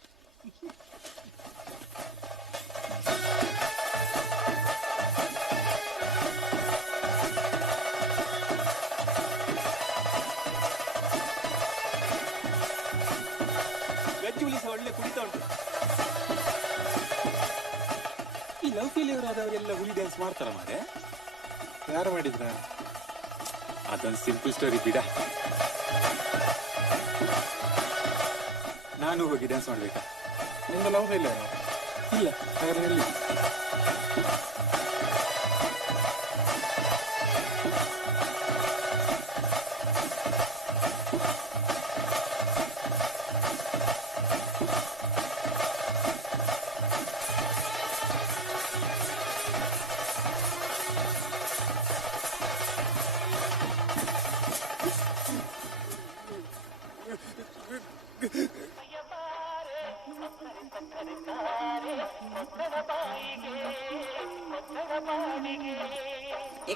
ಗಜ್ಜುಲಿ ಸಹ ಒಳ್ಳೆ ಕುಡಿತಾ ಉಂಟು. ಈ ಲವ್ ಫೇಲಿಯರ್ ಆದವರೆಲ್ಲ ಹುಲಿ ಡ್ಯಾನ್ಸ್ ಮಾಡ್ತಾರ ಮಾರೆ? ಯಾರು ಮಾಡಿದ್ರ? ಅದೊಂದು ಸಿಂಪಲ್ ಸ್ಟೋರಿ ಬಿಡ. ನಾನು ಹೋಗಿ ಡ್ಯಾನ್ಸ್ ಮಾಡ್ಬೇಕಾ? ನಿಮ್ದು ಲವ್ ಫೇಲಿಯರ್? ಇಲ್ಲ. ಹಾಗಾದ್ರೆ ಎಲ್ಲಿ?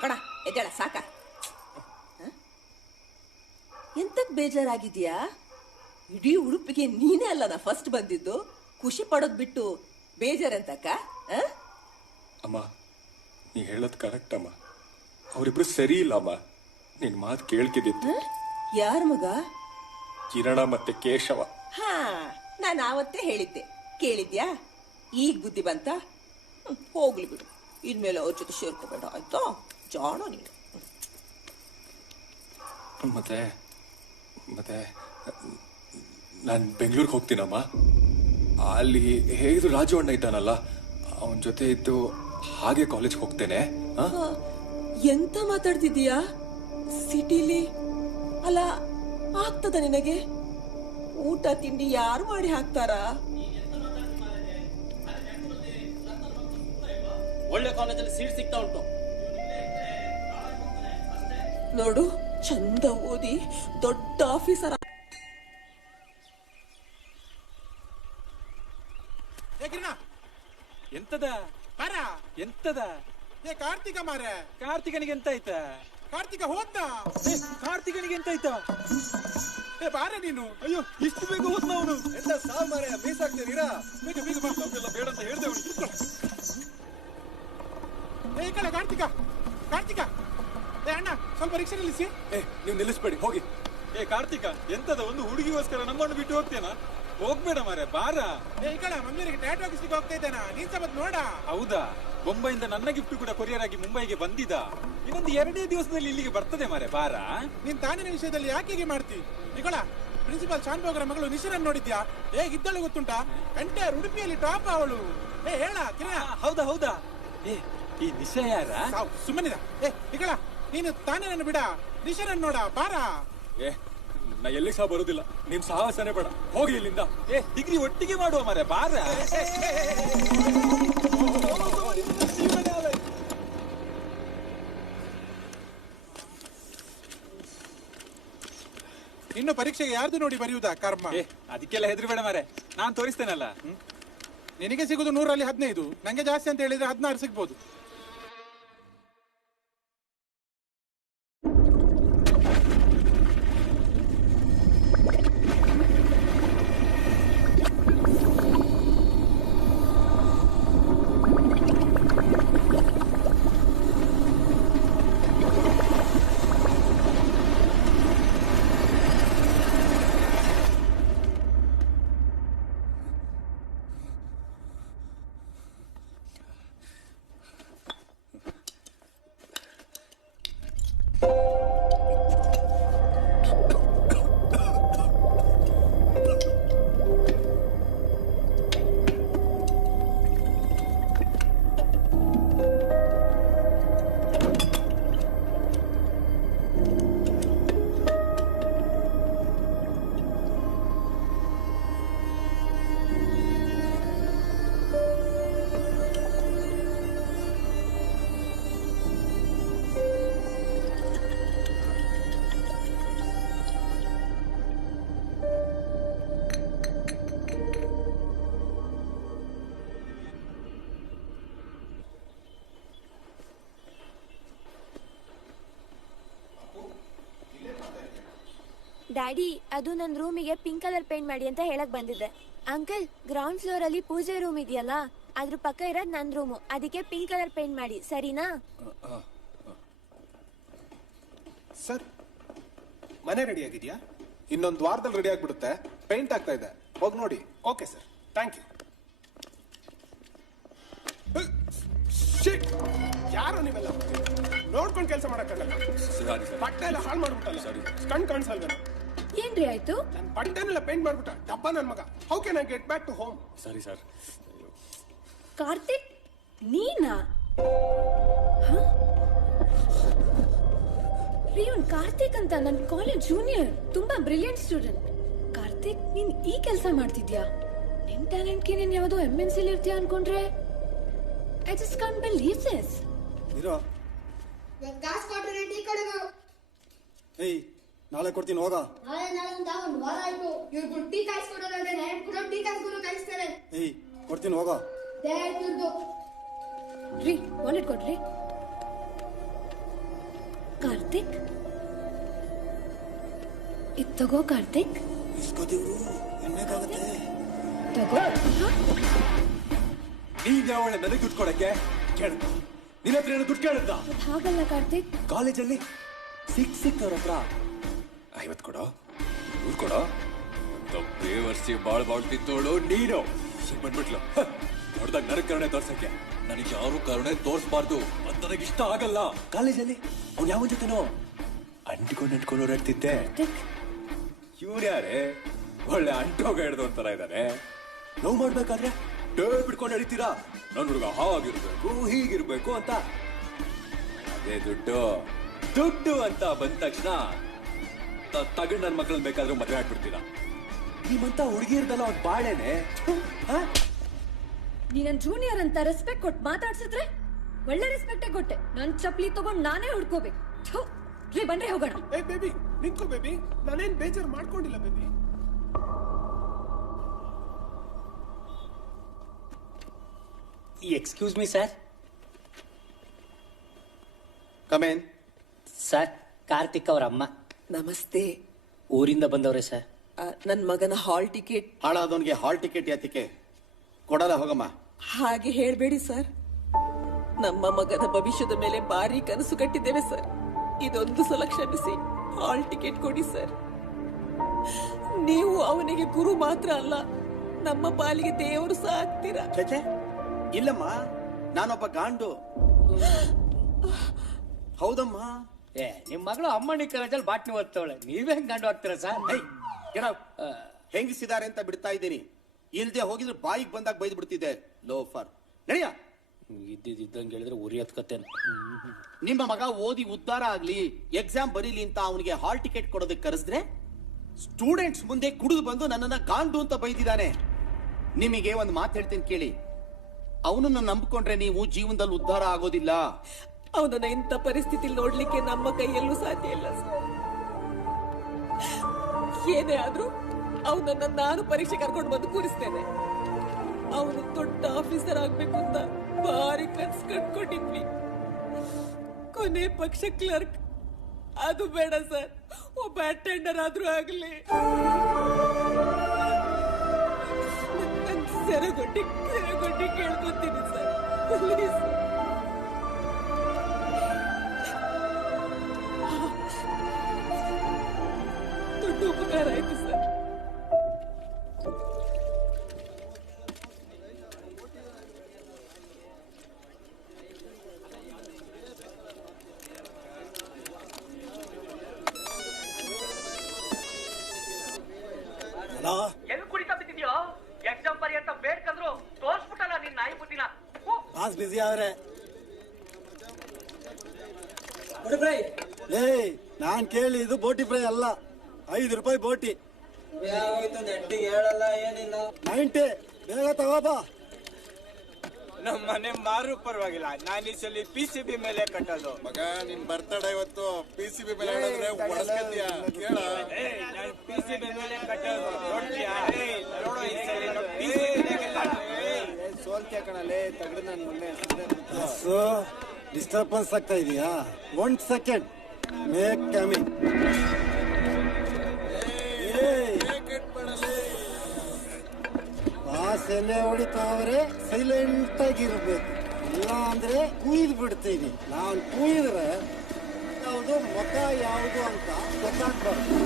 ಕಣ ಎದ್ದೇಳ ಸಾಕ. ಎಂತಕ್ ಬೇಜಾರಾಗಿದ್ಯಾ? ಇಡೀ ಉಡುಪಿಗೆ ನೀನೇ ಅಲ್ಲದ ಫಸ್ಟ್ ಬಂದಿದ್ದು. ಖುಷಿ ಪಡೋದ್ ಬಿಟ್ಟು ಬೇಜಾರಂತಕ್ಕ? ಅಮ್ಮ ನೀ ಹೇಳೋದ್ ಕರೆಕ್ಟ್ ಅಮ್ಮ. ಅವರಿಬ್ರು ಸರಿ ಇಲ್ಲ ಅಮ್ಮ. ನಿನ್ ಮಾತು ಕೇಳ್ತಿದ್ದಿತ್ತು. ಯಾರ ಮಗ? ಕಿರಣ ಮತ್ತೆ ಕೇಶವ. ಹಾ, ನಾನು ಆವತ್ತೇ ಹೇಳಿದ್ದೆ. ಕೇಳಿದ್ಯಾ? ಈಗ ಬುದ್ಧಿ ಬಂತ? ಹೋಗ್ಲಿ ಬಿಡು, ಇನ್ಮೇಲೆ ಅವ್ರ ಜೊತೆ ಸೇರ್ಕೋಬೇಡ ಆಯ್ತಾ? ಜಾಣೋ ನೀನು. ಮತ್ತೆ ಮತ್ತೆ ನಾನು ಬೆಂಗಳೂರಿಗೆ ಹೋಗ್ತೀನಮ್ಮ. ಅಲ್ಲಿ ಹೇಗಿದ್ರು ರಾಜು ಅಣ್ಣ ಇದ್ದಾನಲ್ಲ, ಅವನ ಜೊತೆ ಇದ್ದು ಹಾಗೆ ಕಾಲೇಜ್ಗೆ ಹೋಗ್ತೇನೆ. ಎಂತ ಮಾತಾಡ್ತಿದೀಯಾ? ಸಿಟಿಲಿ ಅಲ್ಲ, ಆಗ್ತದ ನಿನಗೆ? ಊಟ ತಿಂಡಿ ಯಾರು ಮಾಡಿ ಹಾಕ್ತಾರಾ? ಒಳ್ಳೆ ಕಾಲೇಜಲ್ಲಿ ಸೀಟ್ ಸಿಗ್ತಾ ಉಂಟು. ನೋಡು, ಚಂದ ಓದಿ ದೊಡ್ಡ ಆಫೀಸರ್. ಎಂತದ ಬರ ಎಂತದ? ಏ ಕಾರ್ತಿಕ ಮಾರೆ, ಕಾರ್ತಿಕನಿಗೆ ಎಂತ ಆಯ್ತಾ? ಕಾರ್ತಿಕ ಹೋದ್ನ? ಕಾರ್ತಿಕನಿಗೆ ಎಂತ ಆಯ್ತಾ? ಏ ಬಾರ ನೀನು. ಅಯ್ಯೋ, ಇಷ್ಟು ಬೇಗ ಹೋದ್ನ ಅವನು. ಎಂತ ಸಾವು ಮಾರೆ, ಮೀಸಾಕ್ತೀರಾ? ಬೇಗ ಬೇಗ ಬಾ. ನಮ್ಗೆಲ್ಲ ಬೇಡ ಅಂತ ಹೇಳ್ದೆ ಅವನು. ಏ ಕಡೆ ಕಾರ್ತಿಕ, ಕಾರ್ತಿಕ. ಏ ಅಣ್ಣ, ಸ್ವಲ್ಪ ರಿಕ್ಷಾ ನಿಲ್ಲಿಸಿ. ನೀವು ನಿಲ್ಲಿಸ್ಬೇಡಿ, ಹೋಗಿ. ಏ ಕಾರ್ತಿಕ, ಎಂತದ ಒಂದು ಹುಡುಗಿಗೋಸ್ಕರ ನಮ್ಮನ್ನು ಬಿಟ್ಟು ಹೋಗ್ತೇನಾ? ಹೋಗ್ಬೇಡ ಮಾರೆ, ಬಾರ. ಏ ಈ ಕಡೆ ಮಂಗಳೂರಿಗೆ ಟ್ಯಾಟೂ ಹಾಕಿಸ್ಲಿಕ್ಕೆ ಹೋಗ್ತಾ ಇದ್ದೇನಾ? ನೀನ್ ಸ್ವಲ್ಪ ನೋಡ. ಹೌದಾ? ಬೊಂಬೈಯಿಂದ ನನ್ನ ಗಿಫ್ಟ್ ಕೂಡ ಕೊರಿಯರ್ ಆಗಿ ಮುಂಬೈಗೆ ಬಂದಿದ. ಇನ್ನೊಂದು 2 ದಿವಸದಲ್ಲಿ ಇಲ್ಲಿಗೆ ಬರ್ತದೆ ಮಾರೆ, ಬಾರ. ನೀನ್ ತಾನಿನ ವಿಷಯದಲ್ಲಿ ಯಾಕೆ ಹೀಗೆ ಮಾಡ್ತಿ? ನಿಕೋಳ, ಪ್ರಿನ್ಸಿಪಾಲ್ ಶಾನ್ಭೋಗರ ಮಗಳು ನಿಶರನ್ ನೋಡಿದ್ಯಾ? ಹೇಗಿದ್ದಳು ಗೊತ್ತುಂಟಾ? ಎಂಟೈರ್ ಉಡುಪಿಯಲ್ಲಿ ಟಾಪ್ ಅವಳು. ಏ ಹೇಳ ಕಿರಣ. ಹೌದಾ ಹೌದಾ? ಏ, ಈ ನಿಶಾ ಯಾರ? ಸುಮ್ಮನಿದ. ಏ ನಿಕೋಳ, ನೀನು ತಾನೇನನ್ನು ಬಿಡ, ನಿಶರನ್ ನೋಡ, ಬಾರ. ಏ, ನಾ ಎಲ್ಲಿ ಸಹ ಬರುದಿಲ್ಲ. ನಿಮ್ ಸಾಹಸನೇ ಬೇಡ, ಹೋಗಿ ಇಲ್ಲಿಂದ. ಏ, ಡಿಗ್ರಿ ಒಟ್ಟಿಗೆ ಮಾಡುವ ಮಾರೆ, ಬಾರ. ಇನ್ನು ಪರೀಕ್ಷೆಗೆ ಯಾರ್ದು ನೋಡಿ ಬರೆಯುವುದಾ ಕರ್ಮ? ಏ, ಅದಕ್ಕೆಲ್ಲ ಹೆದರ್ಬೇಡ ಮಾರೆ, ನಾನ್ ತೋರಿಸ್ತೇನಲ್ಲ. ನಿನಗೆ ಸಿಗುದು 100ರಲ್ಲಿ 15, ನಂಗೆ ಜಾಸ್ತಿ ಅಂತ ಹೇಳಿದ್ರೆ 16 ಸಿಗ್ಬೋದು. ಡ್ಯಾಡಿ, ಅದು ನನ್ನ ರೂಮಿಗೆ ಪಿಂಕ್ ಕಲರ್ ಪೇಂಟ್ ಮಾಡಿ ಅಂತ ಹೇಳಕ್ ಬಂದಿದ್ದೆ. ಅಂಕಲ್, ಗ್ರೌಂಡ್ ಫ್ಲೋರ್ ಅಲ್ಲಿ ಪೂಜೆ ರೂಮ್ ಇದೆಯಲ್ಲ, ಅದ್ರ ಪಕ್ಕ ಇರೋದು ನನ್ನ ರೂಮು, ಅದಕ್ಕೆ ಪಿಂಕ್ ಕಲರ್ ಪೇಂಟ್ ಮಾಡಿ, ಸರಿನಾ? ಸರ್, ಮನೆ ರೆಡಿ ಆಗಿದೆಯಾ? ಇನ್ನೊಂದು ವಾರದಲ್ಲಿ ರೆಡಿ ಆಗ್ಬಿಡುತ್ತೆ. ಪೇಂಟ್ ಆಗ್ತಾ ಇದೆ, ಹೋಗಿ ನೋಡಿ. Okay sir, thank you. ಯಾರು ನೀವೆಲ್ಲ ನೋಡ್ಕೊಂಡು ಕೆಲಸ ಮಾಡಕ್ಕಾಗಲ್ಲ. ಬಟ್ಟೆ ಎಲ್ಲ ಹಾಳು ಮಾಡ್ಬಿಟ್ಟಲ್ಲ, ಕಣ್ ಕಾಣಿಸಲ್ವೇನೋ. ಏನ್ರಿ ಆಯ್ತು? ನನ್ನ ಬಟ್ಟೆನೆಲ್ಲ ಪೇಂಟ್ ಮಾಡ್ಬಿಟ್ಟ ಡಬ್ಬ ನನ್ನ ಮಗ. How can I get back to home? ಸರಿ ಸರ್. ಕಾರ್ತಿಕ್, ನೀನಾ? ರಿಯೋನ್, ಕಾರ್ತಿಕ್ ಅಂತ ನನ್ನ ಕಾಲೇಜ್ ಜೂನಿಯರ್, ತುಂಬಾ ಬ್ರಿಲಿಯಂಟ್ ಸ್ಟೂಡೆಂಟ್. ಕಾರ್ತಿಕ್, ನೀನ್ ಈ ಕೆಲಸ ಮಾಡ್ತಿದ್ಯಾ? ನಿನ್ ಟ್ಯಾಲೆಂಟ್ಗೆ ನೀನ್ ಯಾವ್ದೋ MNC ಇರ್ತೀಯ ಅನ್ಕೊಂಡ್ರೆ. I just can't believe this. ಇರೋ, ಕಾಸು ಕೊಟ್ಟರೆ ಟೀ ಕೊಡೋದು. ಏಯ್, ನಾಳೆ ಕೊಡ್ತೀನಿ, ಹೋಗ. ನಾಳೆ ಅಂತ ಒಂದು ವಾರ ಆಯ್ತು. ಇವ್ರು ಟೀ ಕಾಯಿಸ್ ಕೊಡೋದಾದ್ರೆ ಕೂಡ ಟೀ ಕಾಯಿಸ್ಕೊಂಡು ಕಾಯಿಸ್ತಾರೆ. ಏಯ್, ಕೊಡ್ತೀನಿ, ಹೋಗ. ದೇವ್ರದ್ದು ರೀ, ವಾಲೆಟ್ ಕೊಡ್ರಿ. ಕಾರ್ತಿಕ್, ಇದ್ ತಗೋ ಕಾರ್ತಿಕ್, ತಗೋ. ನೀನ್ ಯಾವಳೆ ನನಗೆ ದುಡ್ಡು ಕೊಡಕ್ಕೆ ಕೇಳ, ನಿನ್ನ ಹತ್ರ ದುಡ್ಡು ಕೇಳದ್ದ? ಹಾಗಲ್ಲ ಕಾರ್ತಿಕ್, ಕಾಲೇಜಲ್ಲಿ ಸಿಕ್ಕವ್ರ ಹತ್ರ 50 ಕೊಡೋ 100 ಕೊಡೋ ಅಂತ ಬೇವರ್ಸಿ ಬಾಳ್ತಿದ್ದೋಳು ನೀನು. ಬಂದ್ಬಿಟ್ಲು ನೋಡ್ದಾಗ ನನಗ್ ಕರುಣೆ ತೋರ್ಸಕ್ಕೆ. ನನಗೆ ಯಾರು ಕರುಣೆ ತೋರ್ಸ್ಬಾರ್ದು ಅಂತ ನನಗಿಷ್ಟ ಆಗಲ್ಲ. ಕಾಲೇಜಲ್ಲಿ ಅವ್ನು ಯಾವ ಜೊತೆನೋ ಅಂಟ್ಕೊಂಡು ಓಡಾಡ್ತಿದ್ದೆ. ಇವ್ರ್ಯಾರೇ ಒಳ್ಳೆ ಅಂಟೋಗ ಹಿಡ್ದು ಒಂಥರ ಇದ್ದಾನೆ. ನೋವು ಮಾಡ್ಬೇಕಾದ್ರೆ ಡೇರ್ ಬಿಡ್ಕೊಂಡು ನಡೀತೀರಾ, ನನ್ನ ಹುಡುಗ ಹಾಗಿರ್ಬೇಕು ಹೀಗಿರ್ಬೇಕು ಅಂತ. ಅದೇ ದುಡ್ಡು ಅಂತ ಬಂದ ತಕ್ಷಣ ತಗೊಂಡು ನನ್ನ ಮಕ್ಕಳನ್ನ ಬೇಕಾದ್ರೂ ಮದುವೆ ಹಾಕ್ಬಿಡ್ತೀರಾ. ನಿಮ್ಮಂತ ಹುಡುಗಿರ್ದಲ್ಲ ಅವ್ನ್ ಬಾಳೆನೆ. ನೀ ನನ್ ಜೂನಿಯರ್ ಅಂತ ರೆಸ್ಪೆಕ್ಟ್ ಕೊಟ್ಟು ಮಾತಾಡ್ಸಿದ್ರೆ ಒಳ್ಳೆ ರೆಸ್ಪೆಕ್ಟೇ ಕೊಟ್ಟೆ. ನನ್ ಚಪ್ಲಿ ತಗೊಂಡ್ ನಾನೇ ಹುಡ್ಕೋಬೇಕು. ಬನ್ರಿ ಹೋಗೋಣ. ಏ ಬೇಬಿ ನಿಂತ್ಕೋ ಬೇಬಿ, ನಾನೇನ್ ಬೇಜಾರು ಮಾಡ್ಕೊಂಡಿಲ್ಲ baby. Excuse me sir. ಕಮೇನ್ sir, Karthik ಅವರ ಅಮ್ಮ. ನಮಸ್ತೆ. ಊರಿಂದ ಬಂದವ್ರೆ ಸರ್. ನನ್ ಮಗನ ಹಾಲ್ ಟಿಕೆಟ್. ಹಾಳಾದವನಿಗೆ ಹಾಲ್ ಟಿಕೆಟ್ ಯಾತಿಕೆ ಕೊಡಲ್ಲ, ಹೋಗಮ್ಮ. ಹಾಗೆ ಹೇಳ್ಬೇಡಿ ಸರ್, ನಮ್ಮ ಮಗನ ಭವಿಷ್ಯದ ಮೇಲೆ ಭಾರಿ ಕನಸು ಕಟ್ಟಿದ್ದೇವೆ ಸರ್. ಇದೊಂದು ಸಲ ಕ್ಷಮಿಸಿ ಹಾಲ್ ಟಿಕೆಟ್ ಕೊಡಿ ಸರ್. ನೀವು ಅವನಿಗೆ ಗುರು ಮಾತ್ರ ಅಲ್ಲ, ನಮ್ಮ ಪಾಲಿಗೆ ದೇವರು ಸಹ ಆಗ್ತೀರಾ. ಚೇಚೆ ಇಲ್ಲಮ್ಮ, ನಾನೊಬ್ಬ ಗಾಂಡು. ಹೌದಮ್ಮ. ನಿಮ್ ಮಗಳು ಅಮ್ಮಣ್ಣಿ ಕಾಲೇಜಲ್ಲಿ ಬಾಟ್ನಿ ಓದ್ತಾವಳೆ, ನೀವೇ ಹೆಂಗ್ ಗಂಡು ಆಗ್ತೀರಾ ಸರ್? ಹೆಂಗಿಸಿದ್ದಾರೆ ಅಂತ ಬಿಡ್ತಾ ಇದ್ದೀನಿ. ಇಲ್ದೆ ಹೋಗಿದ್ರೆ ಬಾಯಿಗೆ ಬಂದಾಗ ಬೈದ್ ಬಿಡ್ತಿದ್ದೆ. ಲೋಫರ್ ನಡೆಯ. ಇದ್ದಂಗೆ ಹೇಳಿದ್ರೆ ಉರಿ ಹತ್ಕತ್ತೇನೆ. ನಿಮ್ಮ ಮಗ ಓದಿ ಉದ್ಧಾರ ಆಗ್ಲಿ, ಎಕ್ಸಾಮ್ ಬರೀಲಿ ಅಂತ ಅವನಿಗೆ ಹಾಲ್ ಟಿಕೆಟ್ ಕೊಡೋದಕ್ಕೆ ಕರೆಸಿದ್ರೆ ಸ್ಟೂಡೆಂಟ್ಸ್ ಮುಂದೆ ಕುಡಿದು ಬಂದು ನನ್ನನ್ನ ಗಾಂಡು ಅಂತ ಬೈದಿದ್ದಾನೆ. ನಿಮಗೆ ಒಂದು ಮಾತು ಹೇಳ್ತೀನಿ ಕೇಳಿ, ಅವನನ್ನ ನಂಬಿಕೊಂಡ್ರೆ ನೀವು ಜೀವನದಲ್ಲಿ ಉದ್ಧಾರ ಆಗೋದಿಲ್ಲ. ಅವನನ್ನ ಇಂಥ ಪರಿಸ್ಥಿತಿ ನೋಡ್ಲಿಕ್ಕೆ ನಮ್ಮ ಕೈಯಲ್ಲೂ ಸಾಧ್ಯ ಇಲ್ಲ ಸರ್. ಏನೇ ಆದ್ರೂ ಅವನನ್ನ ನಾನು ಪರೀಕ್ಷೆ ಕರ್ಕೊಂಡು ಬಂದು ಕೂರಿಸ್ತೇನೆ. ಅವನು ದೊಡ್ಡ ಆಫೀಸರ್ ಆಗ್ಬೇಕು ಅಂತ ಭಾರಿ ಕನ್ಸು ಕಟ್ಕೊಂಡಿದ್ವಿ. ಕೊನೆ ಪಕ್ಷ ಕ್ಲರ್ಕ್, ಅದು ಬೇಡ ಸರ್, ಒಬ್ಬ ಅಟೆಂಡರ್ ಆದ್ರೂ ಆಗ್ಲಿ. ಸೆರಗೊಡ್ಡಿ ಕೇಳ್ಕೊತೀನಿ ಸರ್, ಪ್ಲೀಸ್. ದೊಡ್ಡ ಉಪಕಾರ ಆಯ್ತು ಸರ್. ಎಲ್ಲಿ ಕುಡಿತಾ ಬಿದ್ದಿದ್ಯೋ? ಎಕ್ಸಾಮ್ ಬರಿ ಅಂತ ಬೇಡ್ಕಂದ್ರು ತೋರ್ಸ್ಬಿಟ್ಟಲ್ಲ ನಿನ್ ನಾಯಿ ಬುದ್ಧಿನ. ಬಾಸ್ ಬಿಸಿ ಅವ್ರೆ. ನಾನ್ ಕೇಳಿ ಇದು ಬೋಟಿ ಫ್ರೈ ಅಲ್ಲ, 5 ರೂಪಾಯಿ ಬೋಟಿ. ನೆಟ್ಟಿಗೆ ಹೇಳಲ್ಲ ಏನಿಲ್ಲ. 90 ಬೇಗ ತಗೋಬಾ. ನಮ್ಮ ಮನೆ ಮಾರು ಪರವಾಗಿಲ್ಲ, ನಾನು ಈ ಸಲ PCB ಮೇಲೆ ಕಟ್ಟೋದು. ಮಗ ನಿನ್ ಬರ್ತಡೇ ಇವತ್ತು PCB ಮೇಲೆ ಹೇಳಿದ್ರೆ ಒಳಸ್ಕತ್ತೀಯ ಕೇಳ. ನಾನು PCB ಮೇಲೆ ಕಟ್ಟೋದು ನೋಡ್ತೀಯಾ? ನೋಡೋ ಈ ಸಲ PCB ಸೋಲ್ಕೆ ಕಣಲೆ ತಗಡು. ನಾನು ಮೊನ್ನೆ ಡಿಸ್ಟರ್ಬೆನ್ಸ್ ಆಗ್ತಾ ಇದೆಯಾ? 1 ಸೆಕೆಂಡ್ ಮೇಕ್ ಕಮಿಂಗ್. ಬಾಸ್ ಎಲೆ ಹೊಡಿತಾವ್ರೆ, ಸೈಲೆಂಟ್ ಆಗಿರ್ಬೇಕು, ಇಲ್ಲ ಅಂದ್ರೆ ಕುಯ್ದು ಬಿಡ್ತೀನಿ. ನಾನು ಕುಯ್ದ್ರೆ ಯಾವುದು ಮುಖ ಯಾವುದು ಅಂತ ಗೊತ್ತಾಗ್ಬಾರ್ದು.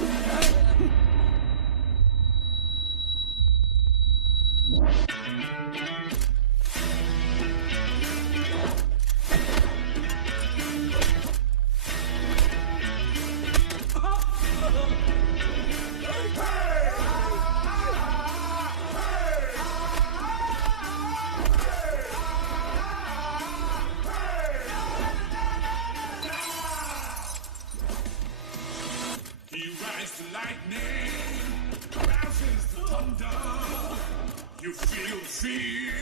You feel fear,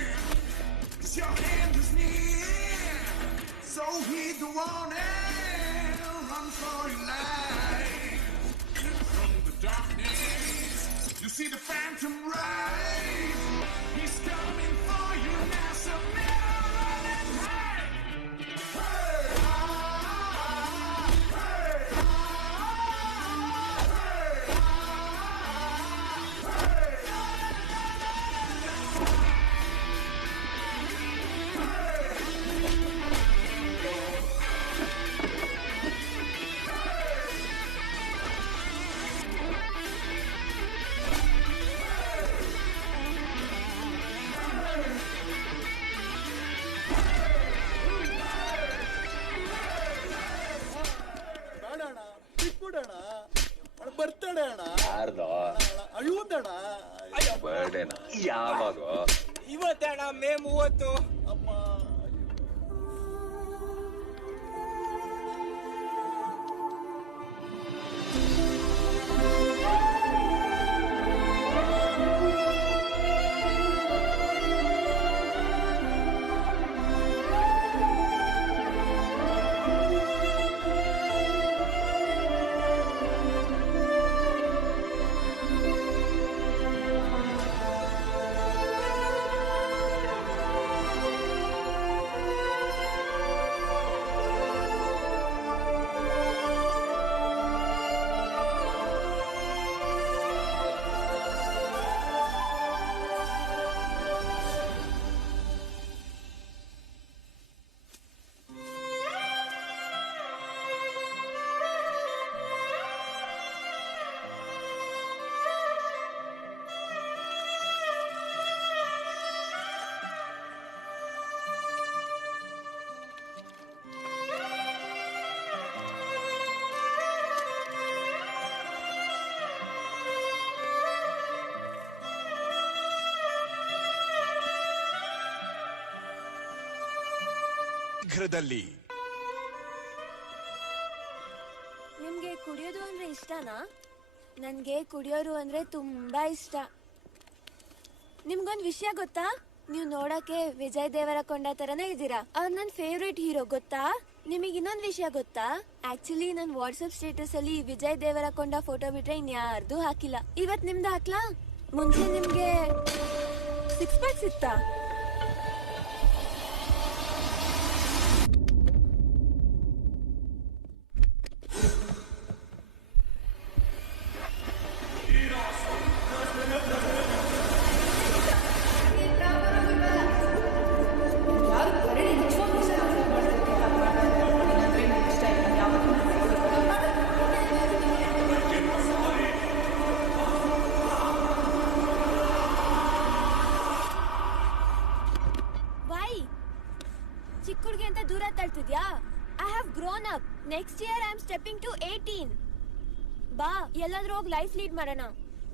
'cause your hand is near. So heed the warning, run for your life. From the darkness, you see the phantom rise. He's coming for you now, so never run and hide. Hey, hey, ಇವತ್ತಣ್ಣ ಬರ್ಡೇನಾ ಯಾವಾಗ? ಇವತ್ತಣ್ಣ ಮೇ 30. ಶೀಘ್ರದಲ್ಲಿ ನಿಮ್ಗೆ ಕುಡಿಯೋದು ಅಂದ್ರೆ ಇಷ್ಟನಾ? ನನ್ಗೆ ಕುಡಿಯೋರು ಅಂದ್ರೆ ತುಂಬಾ ಇಷ್ಟ. ನಿಮ್ಗೊಂದ್ ವಿಷಯ ಗೊತ್ತಾ? ನೀವು ನೋಡಕ್ಕೆ ವಿಜಯ್ ದೇವರಕೊಂಡ ತರನೇ ಇದ್ದೀರಾ. ಅವ್ರು ನನ್ ಫೇವ್ರೇಟ್ ಹೀರೋ ಗೊತ್ತಾ? ನಿಮಗೆ ಇನ್ನೊಂದ್ ವಿಷಯ ಗೊತ್ತಾ? ಆಕ್ಚುಲಿ ನನ್ ವಾಟ್ಸ್ಆಪ್ ಸ್ಟೇಟಸ್ ಅಲ್ಲಿ ವಿಜಯ್ ದೇವರಕೊಂಡ ಫೋಟೋ ಬಿಟ್ರೆ ಇನ್ಯಾರ್ದು ಹಾಕಿಲ್ಲ. ಇವತ್ ನಿಮ್ದು ಹಾಕ್ಲಾ? ಮುಂಚೆ ನಿಮ್ಗೆ 6 ಪ್ಯಾಕ್ ಸಿಗ್ತಾ? ಚಿಕ್ಕ ಹುಡುಗಿ ಅಂತ ದೂರ ತಳ್ತಿದ್ಯಾ? I have grown up. Next year I am stepping to 18. ಬಾ ಎಲ್ಲಾದ್ರೂ ಹೋಗಿ ಲೈಫ್ ಲೀಡ್ ಮಾಡೋಣ.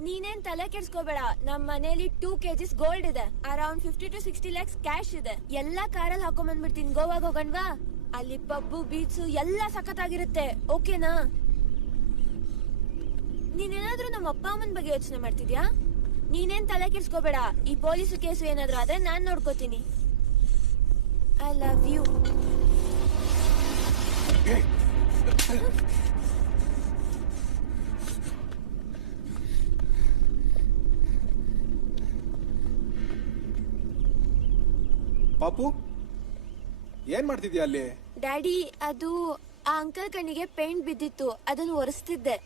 ನೀನೇನ್ ತಲೆ ಕೆಡ್ಸ್ಕೋಬೇಡ. ನಮ್ ಮನೇಲಿ 2 kgs ಗೋಲ್ಡ್ ಇದೆ. ಅರೌಂಡ್ 50 to 60 lakhs ಕ್ಯಾಶ್ ಇದೆ. ಎಲ್ಲಾ ಕಾರಲ್ಲಿ ಹಾಕೊಂಡ್ ಬಂದ್ಬಿಡ್ತೀನಿ. ಗೋವಾಗ್ ಹೋಗಣ್ವಾ? ಅಲ್ಲಿ ಪಬ್ಬು ಬೀಚು ಎಲ್ಲ ಸಖತ್ತಾಗಿರುತ್ತೆ. ಓಕೆನಾ? ನೀನೇನಾದ್ರೂ ನಮ್ಮ ಅಪ್ಪ ಅಮ್ಮನ ಬಗ್ಗೆ ಯೋಚನೆ ಮಾಡ್ತಿದ್ಯಾ? ನೀನೇನ್ ತಲೆ ಕೆಡ್ಸ್ಕೋಬೇಡ. ಈ ಪೊಲೀಸ್ ಕೇಸು ಏನಾದ್ರೂ ಆದ್ರೆ ನಾನ್ ನೋಡ್ಕೋತೀನಿ. I love you. ಪಾಪು ಏನ್ ಮಾಡ್ತಿದ್ಯಾ ಅಲ್ಲಿ? ಡ್ಯಾಡಿ, ಅದು ಆ ಅಂಕಲ್ ಕಣ್ಣಿಗೆ ಪೇಂಟ್ ಬಿದ್ದಿತ್ತು, ಅದನ್ನು ಒರೆಸ್ತಿದ್ದೆ.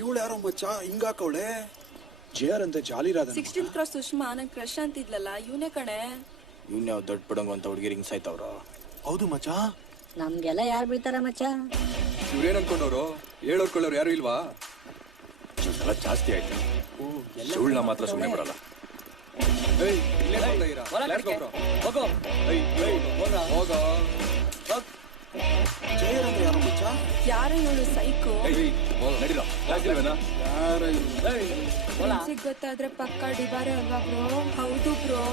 ಇವಳು ಯಾರೋ ಮಚ್ಚ ಹಿಂಗಾಕವಳೆ. ಜೇಆರ್ ಅಂತ ಜಾಲಿರಾದ 16th ಕ್ರಾಸ್ ಸುಷ್ಮಾ ನಂಗೆ ಕ್ರಶ್ ಅಂತಿದ್ಲಲ್ಲ, ಇವನೇ ಕಣೆ. ಇವ್ನ ಯಾವ ದೊಡ್ಡ ಪಡಂಗು ಅಂತ ಹುಡುಗಿ ರಿಂಗ್ಸ್ ಆಯ್ತವ್ರ. ಹೌದು ಮಚ್ಚ. ನಮ್ಗೆಲ್ಲ ಯಾರು ಬೀಳ್ತಾರ ಮಚ್ಚ? ಇವ್ರೇನ್ ಅನ್ಕೊಂಡವ್ರು? ಹೇಳೋರ್ಕೊಳ್ಳೋರು ಯಾರು ಇಲ್ವಾ? ಎಲ್ಲ ಜಾಸ್ತಿ ಆಯ್ತು. ಸುಳ್ಳ ಮಾತ್ರ ಸುಮ್ಮನೆ ಬಿಡಲ್ಲ. ಜಯರ್ ಅಂದ್ರೆ ಯಾರೋ ಮಚ್ಚ? ಯಾರು ಇವಳು ಸೈಕೋ? ಗೊತ್ತಾದ್ರೆ ಪಕ್ಕ ಡಿಬಾರೆ ಅಲ್ವಾ ಬ್ರೋ? ಹೌದು ಬ್ರೋ.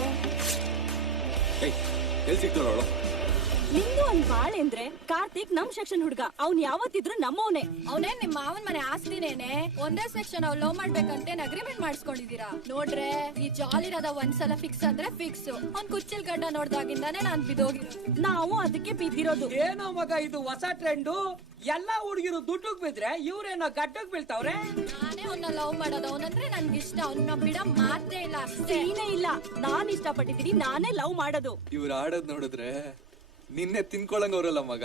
ಎಲ್ಲಿ ಸಿಗ್ತಾಳು? ನಿಂದು ಒಂದ್ ಬಾಳೆ ಅಂದ್ರೆ ಕಾರ್ತಿಕ್ ನಮ್ ಸೆಕ್ಷನ್ ಹುಡ್ಗ. ಅವ್ನ್ ಯಾವತ್ತಿದ್ರು ನಮ್ಮವನೇ. ಅವನೇ ನಿಮ್ ಮಾವನ್ ಮನೆ ಆಸ್ತಿನೇನೆ. ಒಂದೇ ಸೆಕ್ಷನ್ ಅವ್ರು ಲವ್ ಮಾಡ್ಬೇಕಂತ ಅಗ್ರಿಮೆಂಟ್ ಮಾಡಿಸ್ಕೊಂಡಿದೀರಾ ನೋಡ್ರೆ. ಈ ಜಾಲಿರದ ಒಂದ್ಸಲ ಫಿಕ್ಸ್ ಅಂದ್ರೆ ಫಿಕ್ಸ್. ಅವ್ನ್ ಕುಚ್ಚಲ್ ಗಡ್ಡ ನೋಡ್ದಾಗಿಂದಾನೆ ನಾನ್ ಬಿದ್ದೋಗಿರೋದು. ನಾವು ಅದಕ್ಕೆ ಬಿದ್ದಿರೋದು. ಏನೋ ಮಗ ಇದು ಹೊಸ ಟ್ರೆಂಡು. ಎಲ್ಲಾ ಹುಡುಗಿರು ದುಡ್ಡುಗ್ ಬಿದ್ರೆ ಇವ್ರೇನೋ ಗಡ್ಡಗ್ ಬೀಳ್ತಾವ್ರೆ. ನಾನೇ ಅವ್ನ ಲವ್ ಮಾಡೋದು. ಅವನಂದ್ರೆ ನನ್ಗಿಷ್ಟ. ಅವ್ನ ಬಿಡ ಮಾತೇ ಇಲ್ಲ. ಸೀನೇ ಇಲ್ಲ. ನಾನ್ ಇಷ್ಟಪಟ್ಟಿದ್ದೀನಿ, ನಾನೇ ಲವ್ ಮಾಡೋದು. ಇವ್ರು ಆಡೋದ್ ನೋಡಿದ್ರೆ ನಿನ್ನೆ ತಿನ್ಕೊಳಂಗ ಅವ್ರಲ್ಲ ಮಗ.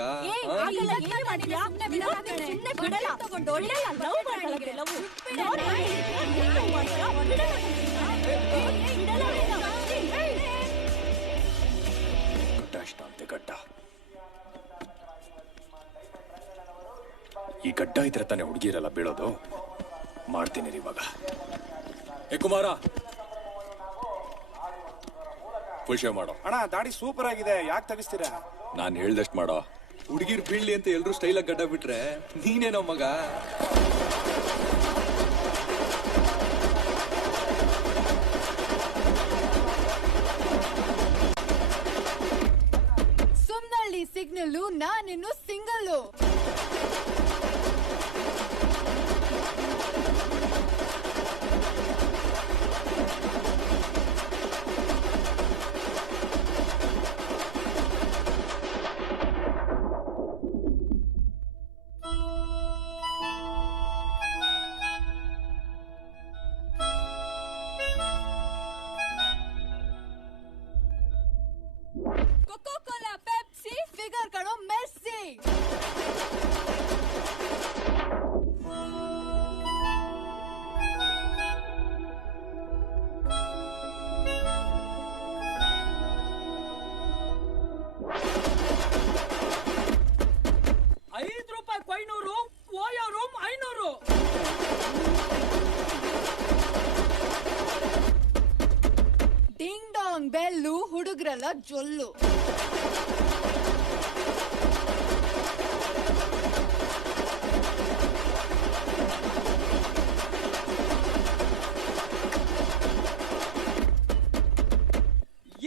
ಅಂತೆ ಗಡ್ಡ. ಈ ಗಡ್ಡ ಇದ್ರೆ ತಾನೆ ಹುಡುಗಿರಲ್ಲ ಬೀಳೋದು. ಮಾಡ್ತೀನಿ ಇವಾಗ. ಏ ಕುಮಾರ, ಫುಲ್ ಶೇವ್ ಮಾಡೋ. ಅಣ್ಣ ದಾಡಿ ಸೂಪರ್ ಆಗಿದೆ, ಯಾಕೆ ತೆಗಿಸ್ತೀರಾ? ನಾನು ಹೇಳ್ದಷ್ಟು ಮಾಡೋ. ಹುಡುಗಿರ್ ಬೀಳ್ಲಿ ಅಂತ ಎಲ್ರು ಸ್ಟೈಲ್ ಆಗಿ ಗಡ್ಡ ಬಿಟ್ರೆ ನೀನೇನೋ ಮಗ. ಸುಮ್ನಳ್ಳಿ ಸಿಗ್ನಲ್ಲು, ನಾನಿನ್ನು ಸಿಂಗಲ್ಲು. ಕೋಕಾ-ಕೋಲಾ, ಪೆಪ್ಸಿ, ಫಿಗರ್ ಕಣೋ Messi. ₹5 500, OYO room 500. Ding dong bell, ಹುಡುಗ್ರಲ್ಲ ಜೊಲ್ಲು.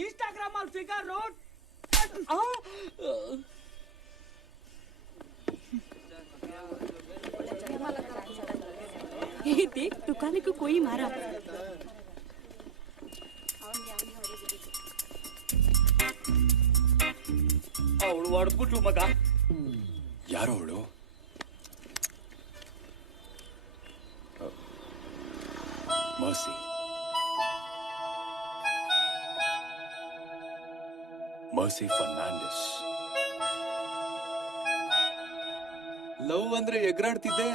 ಇನ್ಸ್ಟಾಗ್ರಾಮ್ ಅಲ್ಲಿ ಫಿಗರ್ ರೋಡ್. देख दुकाने को कोई मारा. ಅವಳು ಹೊಡೆದ್ಬಿಟ್ಲು ಮಗ. ಯಾರೋ ಅವಳು? ಮರ್ಸಿ. ಮರ್ಸಿ ಫರ್ನಾಂಡಿಸ್. ಲವ್ ಅಂದ್ರೆ ಎಗರಾಡ್ತಿದ್ದೆ,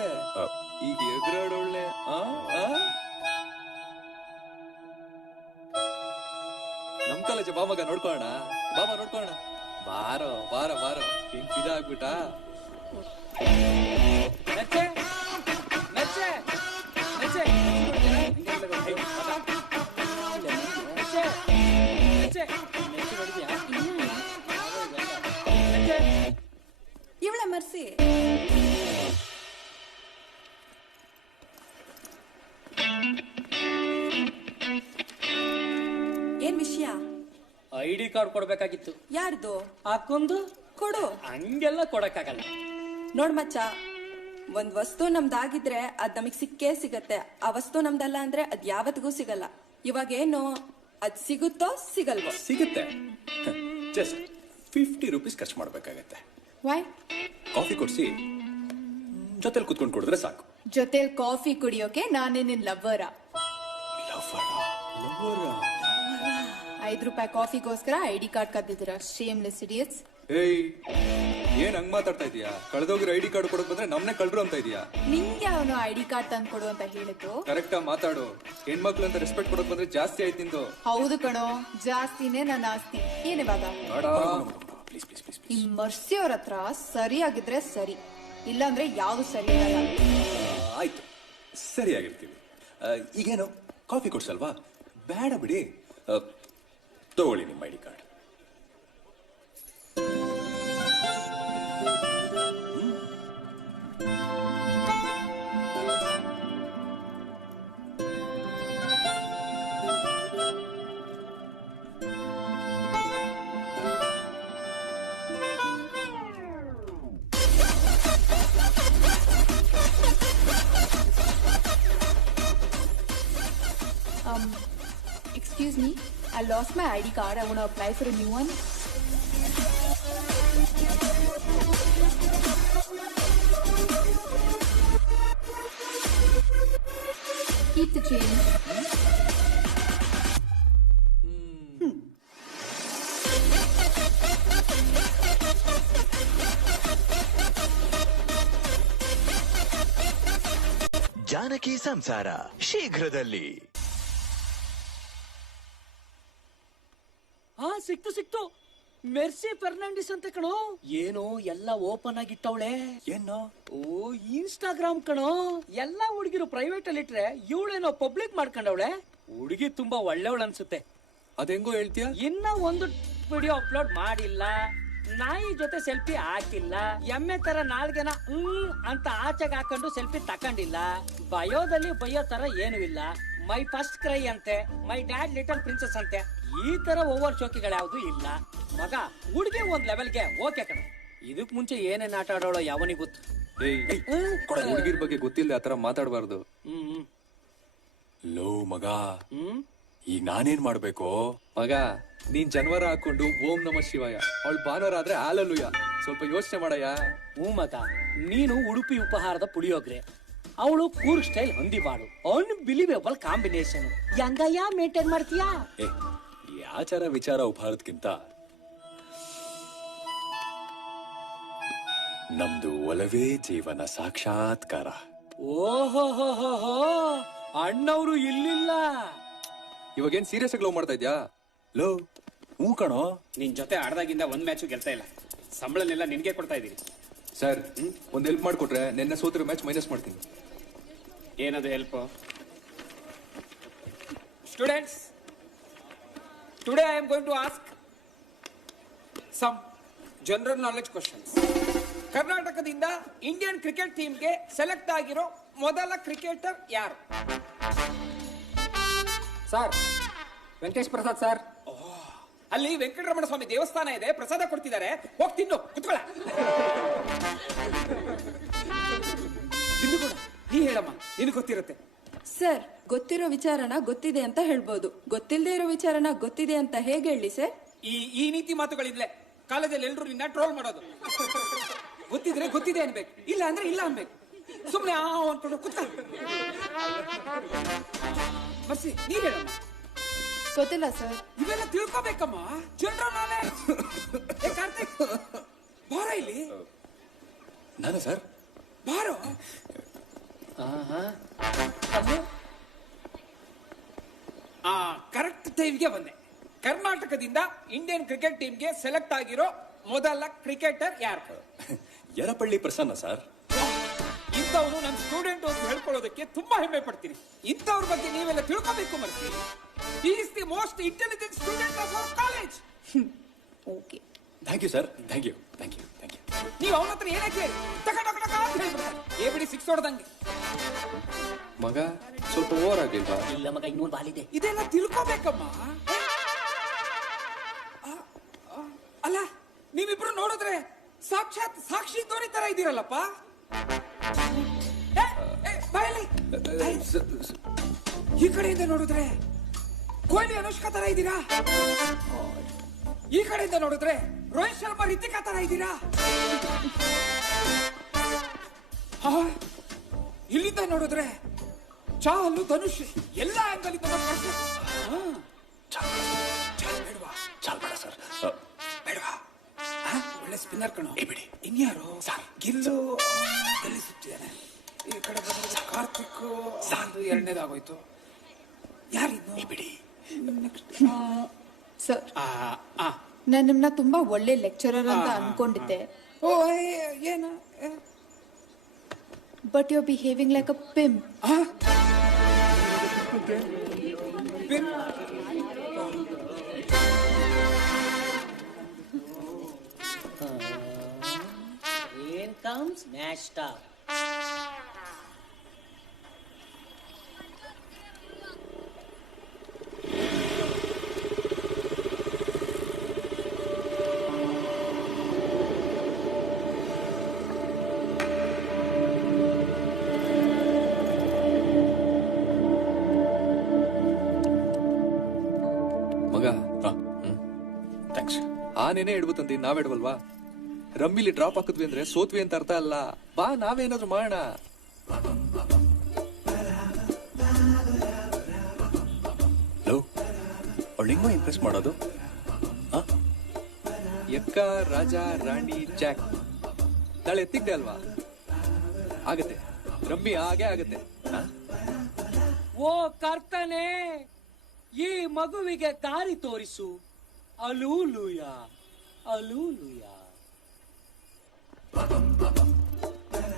ಈಗ ಎಗರಾಡೋಳ್ಳೆ. ನಮ್ ಕಾಲೇಜ್ ಬಾ ಮಗ, ನೋಡ್ಕೊಳ್ಳೋಣ. ಬಾಬಾ ನೋಡ್ಕೊಳ್ಳೋಣ. ಬಾರೋ ಬಾರೋ ಬಾರೋ. ಹೆಂಗ್ ಫಿದಾ ಆಗ್ಬಿಟ್ಟ. ನಚ್ಚೆ ನಚ್ಚೆ ನಚ್ಚೆ ಇವಳ ಮರ್ಸಿ. ಏನ್ ವಿಷಯ? ಐಡಿ ಕಾರ್ಡ್ ಕೊಡ್ಬೇಕಾಗಿತ್ತು. ಯಾರ್ದು? ಹಾಕೊಂದು ಕೊಡು. ಹಂಗೆಲ್ಲ ಕೊಡಕ್ಕಾಗಲ್ಲ. ನೋಡ್ ಮಚ್ಚ, ಒಂದ್ ವಸ್ತು ನಮ್ದಾಗಿದ್ರೆ ಅದ್ ನಮಗ್ ಸಿಕ್ಕೇ ಸಿಗತ್ತೆ. ಆ ವಸ್ತು ನಮ್ದಲ್ಲ ಅಂದ್ರೆ ಅದ್ ಯಾವತ್ತಿಗೂ ಸಿಗಲ್ಲ. ಇವಾಗ ಏನು, ಅದ್ ಸಿಗುತ್ತೋ ಸಿಗಲ್ವೋ? ಸಿಗುತ್ತೆ. ಜಸ್ಟ್ ₹50 ಖರ್ಚು ಮಾಡ್ಬೇಕಾಗತ್ತೆ. ವೈ? ಕಾಫಿ ಕೊಡ್ಸಿ ಜೊತೆಲಿ ಕುತ್ಕೊಂಡು ಕುಡಿದ್ರೆ ಸಾಕು. ಜೊತೆಲ್ ಕಾಫಿ ಕುಡಿಯೋಕೆ ನಾನೇ ನಿನ್ ಲವ್ವರ. ₹5 ಕಾಫಿಗೋಸ್ಕರ ಐಡಿ ಕಾರ್ಡ್ ಕದ್ದಿದ್ದೀರಾ, ಶೇಮ್ಲೆಸ್ ಇಡಿಯಟ್ಸ್. ಏಯ್, ಏನ್ ಹಂಗ್ ಮಾತಾಡ್ತಾ ಇದೀಯಾ? ಕಳೆದೋಗಿರೋ ಐಡಿ ಕಾರ್ಡ್ ಕೊಡಕ್ ಬಂದ್ರೆ ನಮ್ನೆ ಕಳ್ರು ಅಂತ ಇದೀಯಾ? ನಿಂಗೆ ಅವನು ಐಡಿ ಕಾರ್ಡ್ ತಂದು ಕೊಡು ಅಂತ ಹೇಳಿದ್ದು. ಕರೆಕ್ಟ್ ಆಗಿ ಮಾತಾಡು. ಹೆಣ್ಮಕ್ಳು ಅಂತ ರೆಸ್ಪೆಕ್ಟ್ ಕೊಡಕ್ ಬಂದ್ರೆ ಜಾಸ್ತಿ ಆಯ್ತು ನಿಂದು. ಹೌದು ಕಣೋ, ಜಾಸ್ತಿನೇ ನನ್ನ ಆಸ್ತಿ. ಏನಿವಾಗ ಈ ಮರ್ಸಿ ಅವ್ರ ಹತ್ರ ಸರಿಯಾಗಿದ್ರೆ ಸರಿ, ಇಲ್ಲಾಂದ್ರೆ ಯಾವ್ದು ಸರಿ ಇರಲ್ಲ. ಆಯ್ತು, ಸರಿಯಾಗಿರ್ತೀವಿ. ಈಗೇನು ಕಾಫಿ ಕೊಡ್ಸಲ್ವಾ? ಬೇಡ ಬಿಡಿ, ತಗೊಳ್ಳಿ ನಿಮ್ಮ ID card. Excuse me, I lost my ID card. I want to apply for a new one. Keep the change. Janaki ಸಂಸಾರ ಶೀಘ್ರದಲ್ಲಿ. ಸಿಕ್ತು ಮೆರ್ಸಿ ಫರ್ನಾಂಡಿಸ್ ಅಂತ ಕಣೋ. ಏನು ಎಲ್ಲ ಓಪನ್ ಆಗಿಟ್ಟವಳೆ? ಏನೋ ಇನ್ಸ್ಟಾಗ್ರಾಮ್ ಕಣೋ. ಎಲ್ಲಾ ಹುಡುಗಿರು ಪ್ರೈವೇಟ್ ಅಲ್ಲಿ ಇಟ್ರೆ ಇವಳೇನೋ ಪಬ್ಲಿಕ್ ಮಾಡ್ಕೊಂಡವಳೆ. ಹುಡುಗಿ ತುಂಬಾ ಒಳ್ಳೆವಳು ಅನ್ಸುತ್ತೆ. ಅದೆಂಗೋ ಹೇಳ್ತೀಯ? ಇನ್ನ ಒಂದು ವಿಡಿಯೋ ಅಪ್ಲೋಡ್ ಮಾಡಿಲ್ಲ. ನಾಯಿ ಜೊತೆ ಸೆಲ್ಫಿ ಹಾಕಿಲ್ಲ, ಎಮ್ಮೆ ತರ ನಾಲ್ಗೆನ ಅಂತ ಆಚೆಗೆ ಹಾಕೊಂಡು ಸೆಲ್ಫಿ ತಕೊಂಡಿಲ್ಲ, ಬಯೋದಲ್ಲಿ ಬಯೋ ತರ ಏನು ಇಲ್ಲ, ಮೈ ಫಸ್ಟ್ ಕ್ರೈ ಅಂತೆ, ಮೈ ಡ್ಯಾಡ್ ಲಿಟಲ್ ಪ್ರಿನ್ಸಸ್ ಅಂತೆ, ಈ ತರ ಓವರ್ ಶೋಕಿಗಳು ಯಾವ್ದು ಇಲ್ಲ. ಮಗ ಹುಡುಗಿ ಒಂದ್ ಲೆವೆಲ್ಗೆ ಓಕೆ ಕಣ. ಇದಕ್ ಮುಂಚೆ ಏನೇನ್ ಆಟ ಆಡೋಳೋ ಯಾವನಿಗೆ ಗೊತ್ತು. ಹುಡುಗಿರ್ ಬಗ್ಗೆ ಗೊತ್ತಿಲ್ಲದೆ ಆತರ ಮಾತಾಡಬಾರ್ದು. ಲೋ ಮಗ, ಈಗ ನಾನೇನ್ ಮಾಡ್ಬೇಕು? ಮಗ ನೀನ್ ಜನವರ ಹಾಕೊಂಡು ಓಂ ನಮ ಶಿವಾಯ, ಅವಳು ಭಾನುವಾರ ಆದ್ರೆ ಹಾಲಲ್ಲುಯ. ಸ್ವಲ್ಪ ಯೋಚನೆ ಮಾಡಯ್ಯ. ಮಗ ನೀನು ಉಡುಪಿ ಉಪಹಾರದ ಪುಳಿಯೋಗ್ರೆ, ಅವಳು ಕೂರ್ಗ್ ಸ್ಟೈಲ್ ಹೊಂದಿಬಾಳು. Unbelievable combination. ಹೆಂಗಯ್ಯ ಮೇಂಟೈನ್ ಮಾಡ್ತೀಯಾ? ಈ ಆಚಾರ ವಿಚಾರ ಉಪಹಾರದ್ಕಿಂತ ನಮ್ದು ಒಲವೇ ಜೀವನ ಸಾಕ್ಷಾತ್ಕಾರ. ಓಹೋ, ಅಣ್ಣವ್ರು ಇಲ್ಲಿಲ್ಲ. ಇವಾಗೇನ್ ಸೀರಿಯಸ್ ಆಗಿ ಲವ್ ಮಾಡ್ತಾ ಇದ್ಯಾ? ಲೋ ಹೂ ಕಣೋ. ನಿನ್ ಜೊತೆ ಆಡ್ದಾಗಿಂದ ಒಂದ್ ಮ್ಯಾಚು ಗೆಲ್ತಾ ಇಲ್ಲ. ಸಂಬಳನೆಲ್ಲ ನಿನ್ಗೆ ಕೊಡ್ತಾ ಇದೀನಿ. ಸರ್ ಒಂದ್ ಹೆಲ್ಪ್ ಮಾಡ್ಕೊಟ್ರೆ ನೆನ್ನೆ ಸೋತ್ರ ಮ್ಯಾಚ್ ಮೈನಸ್ ಮಾಡ್ತೀನಿ. ಏನದು help? Students, today I am going to ask some general knowledge questions. ಕರ್ನಾಟಕದಿಂದ ಇಂಡಿಯನ್ ಕ್ರಿಕೆಟ್ ಟೀಮ್ಗೆ ಸೆಲೆಕ್ಟ್ ಆಗಿರೋ ಮೊದಲ ಕ್ರಿಕೆಟರ್ ಯಾರು? Sir, Venkatesh Prasad sir. ಅಲ್ಲಿ ವೆಂಕಟರಮಣ ಸ್ವಾಮಿ ದೇವಸ್ಥಾನ ಇದೆ, ಪ್ರಸಾದ ಕೊಡ್ತಿದ್ದಾರೆ, ಹೋಗಿ ತಿನ್ನು, ಕುತ್ಕೊಳ್ಳ. ನೀ ಹೇಳಮ್ಮ, ನಿನಗೆ ಗೊತ್ತಿರುತ್ತೆ. ಸರ್, ಗೊತ್ತಿರೋ ವಿಚಾರನ ಗೊತ್ತಿದೆ ಅಂತ ಹೇಳ್ಬೋದು, ಗೊತ್ತಿಲ್ಲದೆ ಇರೋ ವಿಚಾರನ ಗೊತ್ತಿದೆ ಅಂತ ಹೇಗೆ ಹೇಳಿ ಸರ್? ಈ ನೀತಿ ಮಾತುಗಳಿದ್ಲೆ ಕಾಲೇಜಲ್ಲಿ ಎಲ್ರು ನಿನ್ನ ಟ್ರೋಲ್ ಮಾಡೋದು. ಗೊತ್ತಿದ್ರೆ ಗೊತ್ತಿದೆ ಅನ್ಬೇಕು, ಇಲ್ಲ ಅಂದ್ರೆ ಇಲ್ಲ ಅನ್ಬೇಕು. ಸುಮ್ನೆ ಅನ್ಕೊಂಡು ಕುತ್ಕ. ಬರ್ಸಿ, ನೀ ಹೇಳಮ್ಮ. ಗೊತ್ತಿಲ್ಲ ಸರ್. ಇವೆಲ್ಲ ತಿಳ್ಕೋಬೇಕಮ್ಮ, ಜನರಲ್ ನಾಲೆಡ್ಜ್. ಕಾರ್ತಿಕ್ ಬಾರ ಇಲ್ಲಿ. ನಾನು ಸರ್ ಬಾರೋ. ಕರೆಕ್ಟ್ ಟೈಮ್ಗೆ ಬಂದೆ. ಕರ್ನಾಟಕದಿಂದ ಇಂಡಿಯನ್ ಕ್ರಿಕೆಟ್ ಟೀಮ್ಗೆ ಸೆಲೆಕ್ಟ್ ಆಗಿರೋ ಮೊದಲ ಕ್ರಿಕೆಟರ್ ಯಾರು? ಯರಪಳ್ಳಿ ಪ್ರಸನ್ನ ಸರ್. ಇಂಥವ್ರು ನನ್ನ ಸ್ಟೂಡೆಂಟ್ ಅಂತ ಹೇಳ್ಕೊಳ್ಳೋದಕ್ಕೆ ತುಂಬಾ ಹೆಮ್ಮೆ ಪಡ್ತೀನಿ. ಇಂಥವ್ರ ಬಗ್ಗೆ ನೀವೆಲ್ಲ ತಿಳ್ಕೋಬೇಕು Mercy. He is the most intelligent student of our college. Okay, thank you sir. Thank you. ನೀವು ಅವನ ಹತ್ರ ಏನೇ ಕೇಳಿ ಏಬಿಡಿ ಸಿಕ್ಸ್ ಹೊಡೆದಂಗೆ. ಮಗ ಸ್ವಲ್ಪ ಓವರ್ ಆಗಿಲ್ವಾ? ಇಲ್ಲ ಮಗ, ಇನ್ನೊಂದು ಬಾಲಿದೆ. ಇದೆಲ್ಲ ತಿಳ್ಕೋಬೇಕಮ್ಮ. ಅಲ್ಲ, ನೀವಿಬ್ರು ನೋಡಿದ್ರೆ ಸಾಕ್ಷಾತ್ ಸಾಕ್ಷಿ ಧೋನಿ ತರ ಇದ್ದೀರಲ್ಲಪ್ಪ. ಈ ಕಡೆಯಿಂದ ನೋಡಿದ್ರೆ ಕೊಹ್ಲಿ ಅನುಷ್ಕಾ ತರ ಇದ್ದೀರಾ, ಈ ಕಡೆಯಿಂದ ನೋಡಿದ್ರೆ ರೋಹಿತ್ ಶರ್ಮಾ ರಿತಿಕಾ ತರ ಇದ್ದೀರಾ, ಇಲ್ಲಿಂದ ನೋಡಿದ್ರೆ ಚಾಹಲ್ಲು ಧನುಷ್. ಎಲ್ಲ ಆಂಗಲ್ ಇಂದ ಬೇಡವಾ? ಒಳ್ಳೆ ಸ್ಪಿನ್ನರ್ ಕಣೋ. ಬಿಡಿ, ಇನ್ಯಾರು? ಗಿಲ್ಲು ಎಲ್ಲಿ ಸುತ್ತಿದ್ದಾನೆ. ಈ ಕಡೆ ಬಂದ್ರೆ ಕಾರ್ತಿಕ್, ಎರಡನೇದಾಗೋಯ್ತು. ಯಾರಿನ್ನು? ಬಿಡಿ. ಸರ್, ನಾನು ನಿಮ್ನ ತುಂಬಾ ಒಳ್ಳೆ ಲೆಕ್ಚರರ್ ಅಂತ ಅನ್ಕೊಂಡಿದ್ದೆ. ಓ, ಏನು? But you are behaving like a pimp. Rain comes, match start. ಮಗ ಥ್ಯಾಂಕ್ಸ್. ಆನೇನೇ ಇಡ್ಬತ್ತಂತ ನಾವಿಡ್ವಲ್ವಾ? ರಮ್ಮಿಲಿ ಡ್ರಾಪ್ ಹಾಕಿದ್ವಿ ಅಂದ್ರೆ ಸೋತ್ವಿ ಅಂತ ಅರ್ಥ ಅಲ್ಲ. ಬಾ, ನಾವೇನಾದ್ರೂ ಮಾಡೋಣ. ಲೋ, ಅವಳು ಹೆಂಗೋ ಇಂಪ್ರೆಸ್ ಮಾಡೋದು? ಎಕ್ಕ, ರಾಜ, ರಾಣಿ, ಜಾಕ್ ನಾಳೆ ಎತ್ತಿದ್ದೆ ಅಲ್ವಾ? ಆಗತ್ತೆ ರಮ್ಮಿ, ಹಾಗೆ ಆಗತ್ತೆ. ಓ ಕರ್ತನೆ, ಈ ಮಗುವಿಗೆ ದಾರಿ ತೋರಿಸು. ಅಲೂಲುಯ ಅಲೂಲುಯ.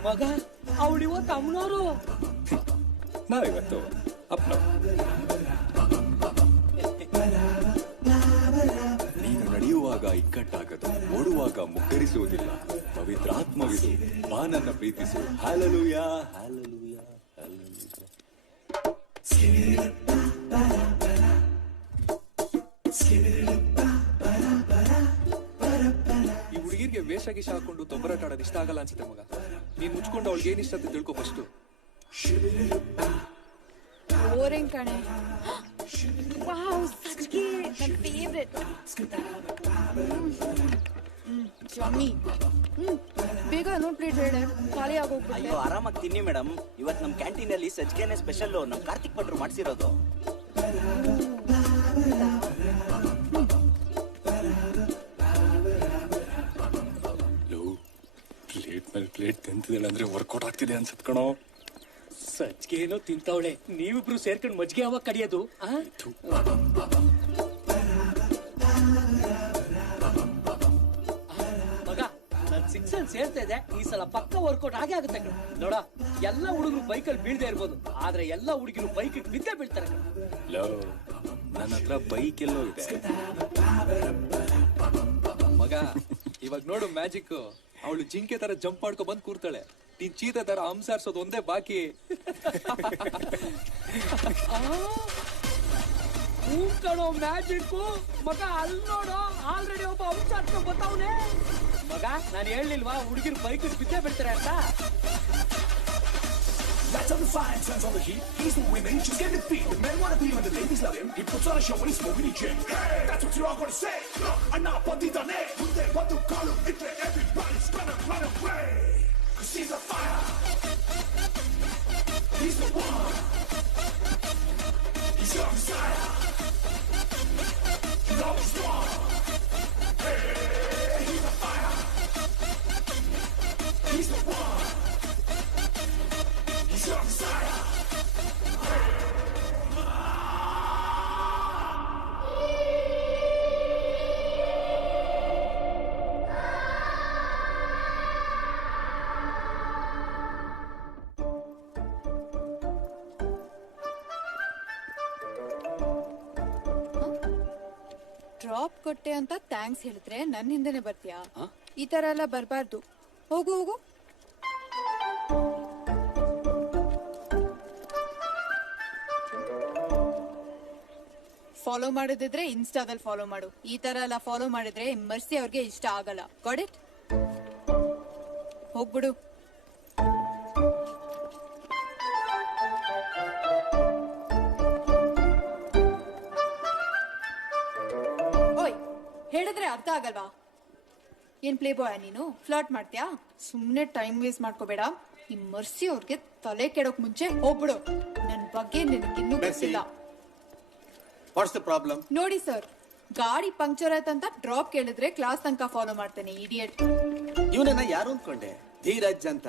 ಮಗ, ಅವಳಿವತ್ತು ಅಮ್ಮನವರು, ನಾವಿವತ್ತು ಅಪ್ಪನವರು. ನೀನು ನಡೆಯುವಾಗ ಈ ಇಕ್ಕಟ್ಟಾಗದು, ಓಡುವಾಗ ಮುಗ್ಗರಿಸುವುದಿಲ್ಲ. ಪವಿತ್ರಾತ್ಮವಿದು, ಬಾನನ್ನ ಪ್ರೀತಿಸು. ಹಲ್ಲೆಲೂಯಾ, ಹಲ್ಲೆಲೂಯಾ, ಹಲ್ಲೆಲೂಯಾ. ಈ ಹುಡುಗಿರ್ಗೆ ವೇಷ ಗೀಷ ಹಾಕೊಂಡು ತೊಂಬರಾಟ ಆಡೋದು ಇಷ್ಟ ಆಗಲ್ಲ ಅನ್ಸುತ್ತೆ ಮಗ. ನೀನ್ ಮುಚ್ಕೊಂಡು ಅವಳಿಗೆ ಏನ್ ಇಷ್ಟ ಅಂತ ತಿಳ್ಕೊ ಫಸ್ಟ್. ಬೋರಿಂಗ್ ಕಣೆ. ವಾವ್, ಸಜ್ಜಿಗೆ ನನ್ನ ಫೇವರೇಟ್. ಯಮ್ಮಿ. ಬೇಗ ಇನ್ನೊಂದು ಪ್ಲೇಟ್ ಹೇಳಿ, ಖಾಲಿ ಆಗೋಗ್ಬಿಟ್ಟೆ. ಅಯ್ಯೋ ಆರಾಮಾಗಿ ತಿನ್ನಿ ಮೇಡಮ್. ಇವತ್ತು ನಮ್ಮ ಕ್ಯಾಂಟೀನಲ್ಲಿ ಸಜ್ಜಿಗೆನೆ ಸ್ಪೆಷಲ್. ನಮ್ಮ ಕಾರ್ತಿಕ್ ಭಟ್ರು ಮಾಡಿಸಿರೋದು. ಪ್ಲೇಟ್ ಮೇಲೆ ಪ್ಲೇಟ್ ತಿಂತಿದ್ದಾಳೆ ಅಂದ್ರೆ ವರ್ಕೌಟ್ ಆಗ್ತಿದೆ ಅನ್ಸತ್ ಕಣೋ. ಸಜ್ಜಿಗೆ ಏನೋ ತಿಂತವಳೆ, ನೀವಿಬ್ರು ಸೇರ್ಕೊಂಡು ಮಜ್ಜಿಗೆ ಯಾವಾಗ ಕಡಿಯೋದು? ಮಗ, ನನ್ ಸಿಕ್ಸನ್ ಸೇರ್ತಾ ಇದೆ, ಈ ಸಲ ಪಕ್ಕ ವರ್ಕೌಟ್ ಆಗೇ ಆಗುತ್ತೆ ಕಣ. ನೋಡ, ಎಲ್ಲ ಹುಡುಗರು ಬೈಕಲ್ಲಿ ಬೀಳ್ದೇ ಇರ್ಬೋದು, ಆದ್ರೆ ಎಲ್ಲ ಹುಡುಗಿರು ಬೈಕ್ ಬಿದ್ದೇ ಬೀಳ್ತಾರೆ ಕಣ. ನನ್ನ ಹತ್ರ ಬೈಕ್ ಎಲ್ಲೋ ಇದೆ ಮಗ. ಇವಾಗ ನೋಡು ಮ್ಯಾಜಿಕ್. ಅವಳು ಜಿಂಕೆ ತರ ಜಂಪ್ ಮಾಡ್ಕೊ ಬಂದ್ ಕೂರ್ತಾಳೆ. ನೀನ್ ಚೀತೆ ತರ ಹಂಸಾರ್ಸೋದು ಒಂದೇ ಬಾಕಿ. ಕಣೋ ಮ್ಯಾಜಿಕ್ ಮಗ. ಅಲ್ಲಿ ನೋಡು, ಆಲ್ರೆಡಿ ಒಬ್ಬ ಹಂಸಾರ್ಸ್ಕೊ ಗೊತ್ತವನೆ. ಮಗ, ನಾನು ಹೇಳಿಲ್ವಾ ಹುಡುಗಿರು ಬೈಕ್ ಬಿದ್ದೇ ಬಿಡ್ತಾರೆ ಅಂತ? That's how the fire turns on the heat. He's the women, just get the beat. The men wanna be when the ladies love him. He puts on a show when he's smoking his chick. Hey, that's what you're all gonna say. Look, I'm not bandita ne. Who they want to call him? If everybody's gonna run away. Cause he's a fire. He's the one. He's your Messiah. He's always strong. Hey, he's a fire. He's the one. He's your Messiah. Drop ಕೊಟ್ಟೆ ಅಂತ ಥ್ಯಾಂಕ್ಸ್ ಹೇಳಿದ್ರೆ ನನ್ನ ಹಿಂದೆನೆ ಬರ್ತೀಯಾ? ಈ ತರ ಎಲ್ಲ ಬರಬಾರ್ದು. ಹೋಗು ಹೋಗು. ಫಾಲೋ ಮಾಡೋದಿದ್ರೆ ಇನ್ಸ್ಟಾದಲ್ಲಿ ಫಾಲೋ ಮಾಡು. ಈ ತರ ಎಲ್ಲ ಫಾಲೋ ಮಾಡಿದ್ರೆ ಮರ್ಸಿ ಅವ್ರಿಗೆ ಇಷ್ಟ ಆಗಲ್ಲ. Got it? ಹೋಗ್ಬಿಡು. ಓಯ್, ಹೇಳಿದ್ರೆ ಅರ್ಥ ಆಗಲ್ವಾ? ಏನ್ ಪ್ಲೇ ಬಾಯ್ ನೀನು? ಫ್ಲರ್ಟ್ ಮಾಡ್ತೀಯಾ? ಸುಮ್ನೆ ಟೈಮ್ ವೇಸ್ಟ್ ಮಾಡ್ಕೋಬೇಡ. ಈ ಮರ್ಸಿ ಅವ್ರಿಗೆ ತಲೆ ಕೆಡೋಕ್ ಮುಂಚೆ ಹೋಗ್ಬಿಡು. ನನ್ ಬಗ್ಗೆ ನಿನಗಿನ್ನೂ ಗೊತ್ತಿಲ್ಲ. What's the problem? ನೋಡಿ ಸರ್, ಗಾಡಿ ಪಂಕ್ಚರ್ ಆಯ್ತಂತ ಡ್ರಾಪ್ ಕೇಳಿದ್ರೆ ಕ್ಲಾಸ್ ತನಕ ಫಾಲೋ ಮಾಡ್ತಾನೆ, ಇಡಿಯಟ್. ಇವನನ್ನ ಯಾರು ಅನ್ಕೊಂಡೆ? ಧೀರಜ್ ಅಂತ,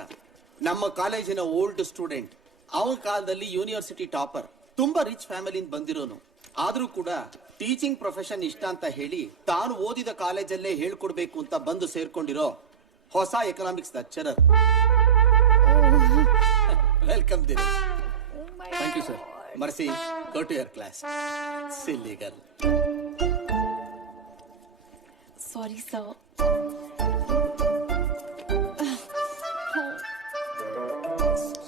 ನಮ್ಮ ಕಾಲೇಜಿನ ಓಲ್ಡ್ ಸ್ಟೂಡೆಂಟ್. ಅವನ ಕಾಲದಲ್ಲಿ ಯೂನಿವರ್ಸಿಟಿ ಟಾಪರ್, ತುಂಬಾ ರಿಚ್ ಫ್ಯಾಮಿಲಿಯಿಂದ ಬಂದಿರೋನು. ಆದ್ರೂ ಕೂಡ ಟೀಚಿಂಗ್ ಪ್ರೊಫೆಷನ್ ಇಷ್ಟ ಅಂತ ಹೇಳಿ ತಾನು ಓದಿದ ಕಾಲೇಜಲ್ಲೇ ಹೇಳ್ಕೊಡ್ಬೇಕು ಅಂತ ಬಂದು ಸೇರ್ಕೊಂಡಿರೋ ಹೊಸ economics lecturer. Welcome Dheeraj. Thank you sir. Mercy, go to your class. Silly girl. Sorry sir.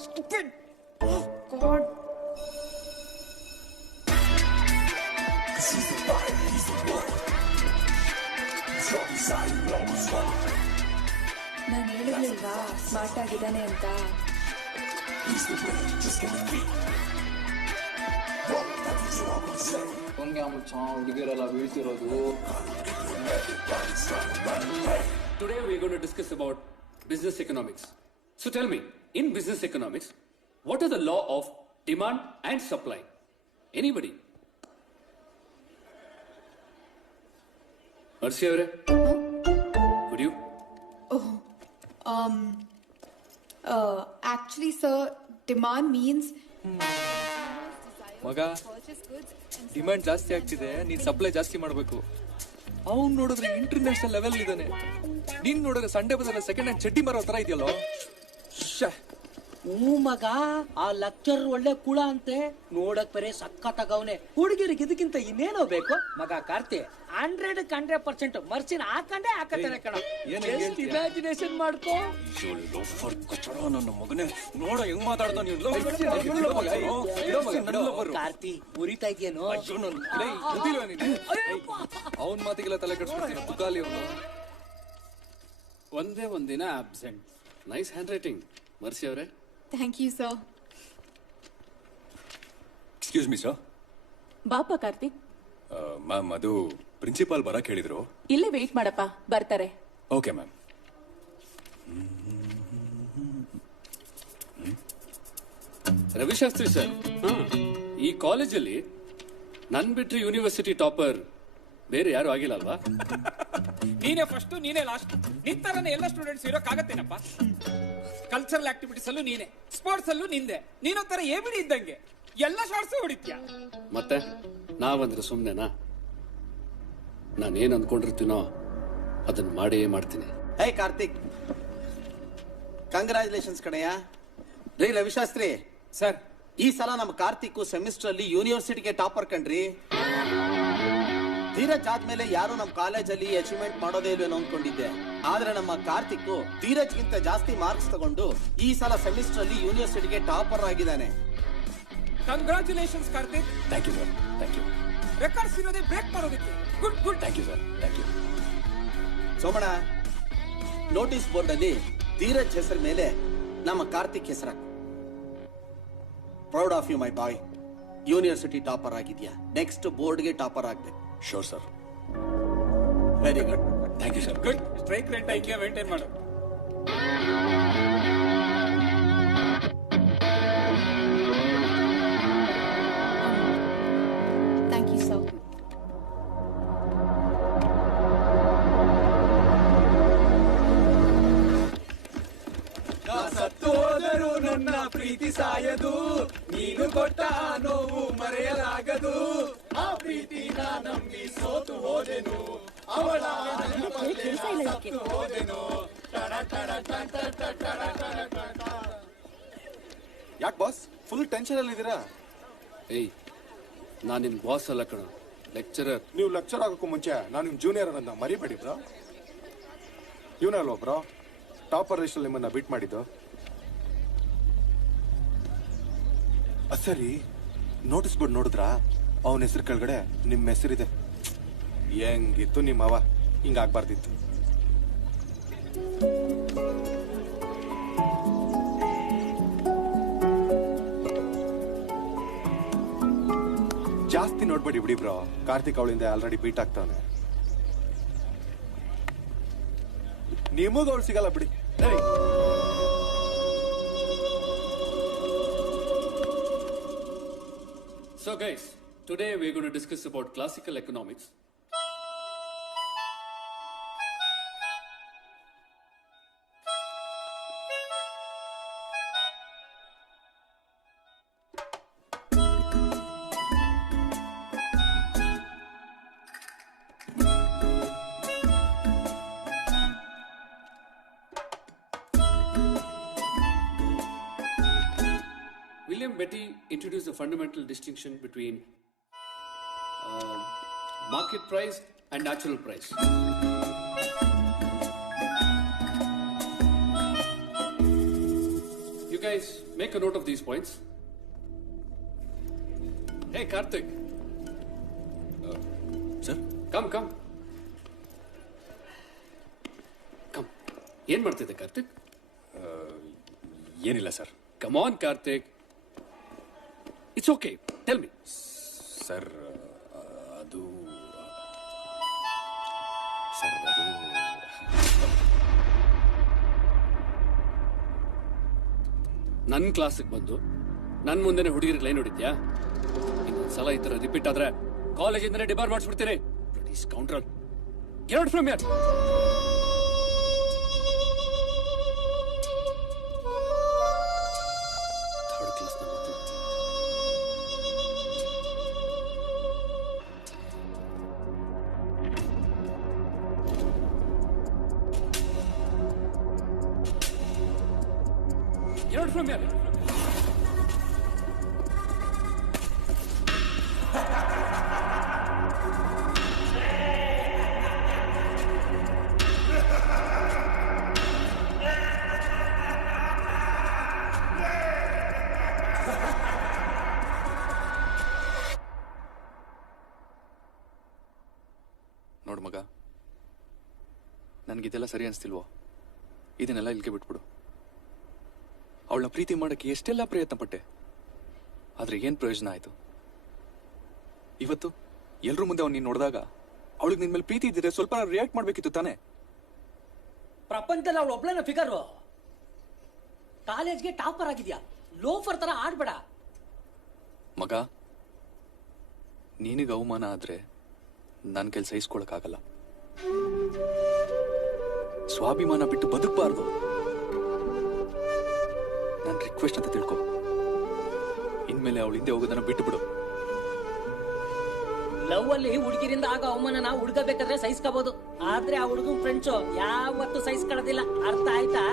Stupid. Oh God. He's the fire, he's the one. He's your Messiah, you always want. ನಾನು ಹೇಳಿರ್ಲಿಲ್ವಾ ಸ್ಮಾರ್ಟ್ ಆಗಿದ್ದಾನೆ ಅಂತ? He's the way, just get the beat. That's what you're all gonna say. ಹಂಗೆ ಮುಚ್ಚ ಹುಡುಗಿರೆಲ್ಲ ಬೀಳ್ತಿರೋದು. Today we are going to discuss about business economics. So tell me, in business economics, what are the law of demand and supply? Anybody? Mercy avare? Could you? Actually, sir, demand means ಮಗ, ಡಿಮ್ಯಾಂಡ್ ಜಾಸ್ತಿ ಆಗ್ತಿದೆ, ನೀನ್ ಸಪ್ಲೈ ಜಾಸ್ತಿ ಮಾಡ್ಬೇಕು. ಅವ್ನು ನೋಡಿದ್ರೆ ಇಂಟರ್ನ್ಯಾಷನಲ್ ಲೆವೆಲ್ ಇದ್ದಾನೆ, ನೀನ್ ನೋಡಿದ್ರೆ ಸಂಡೇ ಬದಲ ಸೆಕೆಂಡ್ ಹ್ಯಾಂಡ್ ಚಡ್ಡಿ ಮಾರೋ ತರ ಇದೆಯಲ್ಲೋ. ಹ್ಞೂ ಮಗ, ಆ ಲೆಕ್ಚರ್ ಒಳ್ಳೆ ಕುಳ ಅಂತೆ, ನೋಡಕ್ ಬರೇ ಸಕ್ಕತ್ತಾಗವ್ನೆ. ಹುಡುಗಿರಿಗೆ ಇದಕ್ಕಿಂತ ಇನ್ನೇನೋ ಬೇಕು ಮಗ. ಕಾರ್ತಿ 100% ಮರ್ಸಿನ ಹಾಕತಾನೆ ಕಣ. ಇಮ್ಯಾಜಿನೇಷನ್ ಮಾಡ್ಕೋ. ನನ್ನ ಮಗನೇ ನೋಡ ಹೆಂಗ್ ಮಾತಾಡ್ದ ನೀವು. ಕಾರ್ತಿ ಉರಿತಾ ಇದೆಯೇನೋ? ಅವನ್ ಮಾತಿಗೆಲ್ಲ ತಲೆ ಕೆಡಿಸ್ಕೊಳ್ತೀನಿ ತುಕಾಲಿ ಅವನು. ಒಂದೇ ಒಂದಿನ absent. Nice handwriting Mercy ಅವರೇ. Thank you sir. Excuse me sir. ಬಾಪ ಕಾರ್ತಿಕ್. ಮ್ಯಾಮ್ ಅದು ಪ್ರಿನ್ಸಿಪಾಲ್ ಬರಕ್ ಹೇಳಿದ್ರು. ಇಲ್ಲೇ ವೇಟ್ ಮಾಡಪ್ಪ, ಬರ್ತಾರೆ. Okay ma'am. ರವಿಶಾಸ್ತ್ರಿ ಸರ್, ಈ ಕಾಲೇಜಲ್ಲಿ ನನ್ ಬಿಟ್ರೆ ಯೂನಿವರ್ಸಿಟಿ ಟಾಪರ್ ಬೇರೆ ಯಾರು ಆಗಿಲ್ಲ ಅಲ್ವಾ? ನೀನೇ ಫಸ್ಟ್, ನೀನೇ ಲಾಸ್ಟ್. ನಿನ್ ತರನೇ ಎಲ್ಲ ಸ್ಟೂಡೆಂಟ್ಸ್ ಇರೋಕ್ಕಾಗತ್ತೇನಪ್ಪ? ಕಲ್ಚರಲ್ ಆಕ್ಟಿವಿಟೀಸ್ ಅಲ್ಲೂ ನೀನೆ, ಸ್ಪೋರ್ಟ್ಸ್ ಅಲ್ಲೂ ನಿಂದೆ. ನೀನೊಂಥರ ಎಬಿಡಿ ಇದ್ದಂಗೆ ಎಲ್ಲ ಶಾರ್ಟ್ಸ್ ಹೊಡಿತ್ಯಾ. ಮತ್ತೆ ನಾವಂದ್ರೆ ಸುಮ್ನೆನಾ? ನಾನೇನ್ ಅಂದ್ಕೊಂಡಿರ್ತೀನೋ ಅದನ್ನ ಮಾಡೇ ಮಾಡ್ತೀನಿ. ಹೇ ಕಾರ್ತಿಕ್, ಕಂಗ್ರಾಚುಲೇಷನ್ಸ್ ಕಣಯ್ಯ. ರೀ ರವಿಶಾಸ್ತ್ರಿ ಸರ್, ಈ ಸಲ ನಮ್ಮ ಕಾರ್ತಿಕ್ ಸೆಮಿಸ್ಟರ್ ಅಲ್ಲಿ ಯೂನಿವರ್ಸಿಟಿಗೆ ಟಾಪರ್ ಕಣ್ರಿ. ಧೀರಜ್ ಆದ್ಮೇಲೆ ಯಾರು ನಮ್ಮ ಕಾಲೇಜಲ್ಲಿ ಅಚೀವ್ಮೆಂಟ್ ಮಾಡೋದೇ ಇಲ್ವೇನೋ ಅನ್ಕೊಂಡಿದ್ದೆ. ಆದ್ರೆ ನಮ್ಮ ಕಾರ್ತಿಕ್ ಧೀರಜ್ ಗಿಂತ ಜಾಸ್ತಿ ಮಾರ್ಕ್ಸ್ ತಗೊಂಡು ಈ ಸಲ ಸೆಮಿಸ್ಟರ್ ಅಲ್ಲಿ ಯೂನಿವರ್ಸಿಟಿಗೆ ಟಾಪರ್ ಆಗಿದ್ದಾನೆ. Congratulations Karthik. Thank you sir. Thank you. Records ಇರೋದೇ ಬ್ರೇಕ್ ಮಾಡೋದಕ್ಕೆ. Good good. Thank you sir. Thank you. Somanna, notice board ಅಲ್ಲಿ ಧೀರಜ್ ಹೆಸರ ಮೇಲೆ ನಮ್ಮ ಕಾರ್ತಿಕ್ ಹೆಸರಾಕು. Proud of you my boy. University topper ಆಗಿದ್ಯಾ, ನೆಕ್ಸ್ಟ್ ಬೋರ್ಡ್ಗೆ ಟಾಪರ್ ಆಗ್ಬೇಕು. Sure sir. Very good. Thank you sir. Good. Strike rate ಐಕ್ಯ ಮೇಂಟೈನ್ ಮಾಡು. Thank you sir. ಸತ್ತು ಹೋದರೂ ನನ್ನ ಪ್ರೀತಿ ಸಾಯದು, ನೀನು ಕೊಟ್ಟ ನೋವು ಮರೆಯಲಾಗದು. ಆ ಪ್ರೀತಿನ ನಂಬಿ ಸೋತು ಹೋದೆನು, ಅವಳ ಸತ್ತು ಹೋದೆನು. ಯಾಕೆ ಬಾಸ್ ಫುಲ್ ಟೆನ್ಷನ್ ಅಲ್ಲಿ ಇದ್ದೀರಾ? ಏಯ್, ನಾನ್ ನಿನ್ ಬಾಸ್ ಅಲ್ಲ ಕಣ, ಲೆಕ್ಚರರ್. ನೀವು ಲೆಕ್ಚರ್ ಆಗೋಕ್ಕೂ ಮುಂಚೆ ನಾನು ನಿಮ್ ಜೂನಿಯರ್ ಅನ್ನೋದನ್ನ ಮರಿಬೇಡಿ ಬ್ರೋ. ಇವನಲ್ವ ಬ್ರೋ ಟಾಪರ್ ಲಿಸ್ಟ್ ಅಲ್ಲಿ ನಿಮ್ಮನ್ನ ಬೀಟ್ ಮಾಡಿದ್ದು? ಸರಿ, ನೋಟಿಸ್ ಬೋರ್ಡ್ ನೋಡಿದ್ರ? ಅವನ ಹೆಸರು ಕೆಳಗಡೆ ನಿಮ್ಮ ಹೆಸರಿದೆ. ಹೆಂಗಿತ್ತು ನಿಮ್ಮವ, ಹಿಂಗಾಗ್ಬಾರ್ದಿತ್ತು. ಜಾಸ್ತಿ ನೋಡ್ಬೇಡಿ ಬಿಡಿ ಬ್ರೋ, ಕಾರ್ತಿಕ್ ಅವಳಿಂದ ಆಲ್ರೆಡಿ ಬೀಟ್ ಆಗ್ತಾವನೆ. ನಿಮಗೂ ಅವಳು ಸಿಗಲ್ಲ ಬಿಡಿ. So guys, today we're going to discuss about classical economics. William Betty introduced the fundamental distinction between market price and natural price. You guys make a note of these points. Hey Karthik. Sir? Come. Come. ಏನ್ ಮಾಡ್ತಿದ್ದೆ ಕಾರ್ತಿಕ್? ಏನಿಲ್ಲ sir. Come on Karthik. It's okay. Tell me. Sir ಅದು ನನ್ನ ಕ್ಲಾಸಿಗೆ ಬಂದು ನನ್ನ ಮುಂದೆನೆ ಹುಡುಗಿರಿಗೆ ಲೈನ್ ಹೊಡಿದ್ಯಾ? ಇನ್ನೊಂದ್ಸಲ ಈ ತರ ರಿಪೀಟ್ ಆದ್ರೆ ಕಾಲೇಜಿಂದನೇ ಡಿಬಾರ್ ಮಾಡಿಸ್ಬಿಡ್ತೀನಿ. Control get out from here. Get out from here. ನೋಡು ಮಗ, ನನಗಿದೆಲ್ಲ ಸರಿ ಅನಿಸ್ತಿಲ್ವೋ? ಇದನ್ನೆಲ್ಲ ಇಲ್ಲಿಗೆ ಬಿಟ್ಬಿಡು. ಅವಳನ್ನ ಪ್ರೀತಿ ಮಾಡೋಕ್ಕೆ ಎಷ್ಟೆಲ್ಲ ಪ್ರಯತ್ನ ಪಟ್ಟೆ, ಆದರೆ ಏನು ಪ್ರಯೋಜನ ಆಯಿತು? ಇವತ್ತು ಎಲ್ಲರೂ ಮುಂದೆ ಅವ್ನು ನೀನು ನೋಡಿದಾಗ ಅವಳಿಗೆ ನಿನ್ನ ಮೇಲೆ ಪ್ರೀತಿ ಇದ್ದಿದ್ರೆ ಸ್ವಲ್ಪ ರಿಯಾಕ್ಟ್ ಮಾಡಬೇಕಿತ್ತು ತಾನೇ? ಪ್ರಪಂಚದಲ್ಲಿ ಅವಳು ಒಬ್ಳೇನ ಫಿಗರು. ಕಾಲೇಜ್ಗೆ ಟಾಪರ್ ಆಗಿದ್ಯಾ, ಲೋಫರ್ ತರ ಆಡ್ಬೇಡ. ಮಗ, ನಿನಗೆ ಅವಮಾನ ಆದ್ರೆ ನನ್ನ ಕೆಲಸ ಸಹಿಸ್ಕೊಳಕ್ಕಾಗಲ್ಲ. ಸ್ವಾಭಿಮಾನ ಬಿಟ್ಟು ಬದುಕಬಾರ್ದು. ನನ್ನ ರಿಕ್ವೆಸ್ಟ್ ಅಂತ ತಿಳ್ಕೊ. ಇನ್ಮೇಲೆ ಅವಳು ಹಿಂದೆ ಹೋಗೋದನ್ನ ಬಿಟ್ಟು ಬಿಡು. ಲವ್ ಅಲ್ಲಿ ಹುಡುಗಿರಿಂದ ಆಗೋ ಅವಮಾನನ ಹುಡುಗ ಬೇಕಾದ್ರೆ ಸಹಿಸ್ಕೋಬಹುದು, ಆದ್ರೆ ಆ ಹುಡುಗನ್ ಫ್ರೆಂಡ್ಸು ಯಾವತ್ತೂ ಸಹಿಸ್ಕೊಳ್ಳೋದಿಲ್ಲ. ಅರ್ಥ ಆಯ್ತಾ?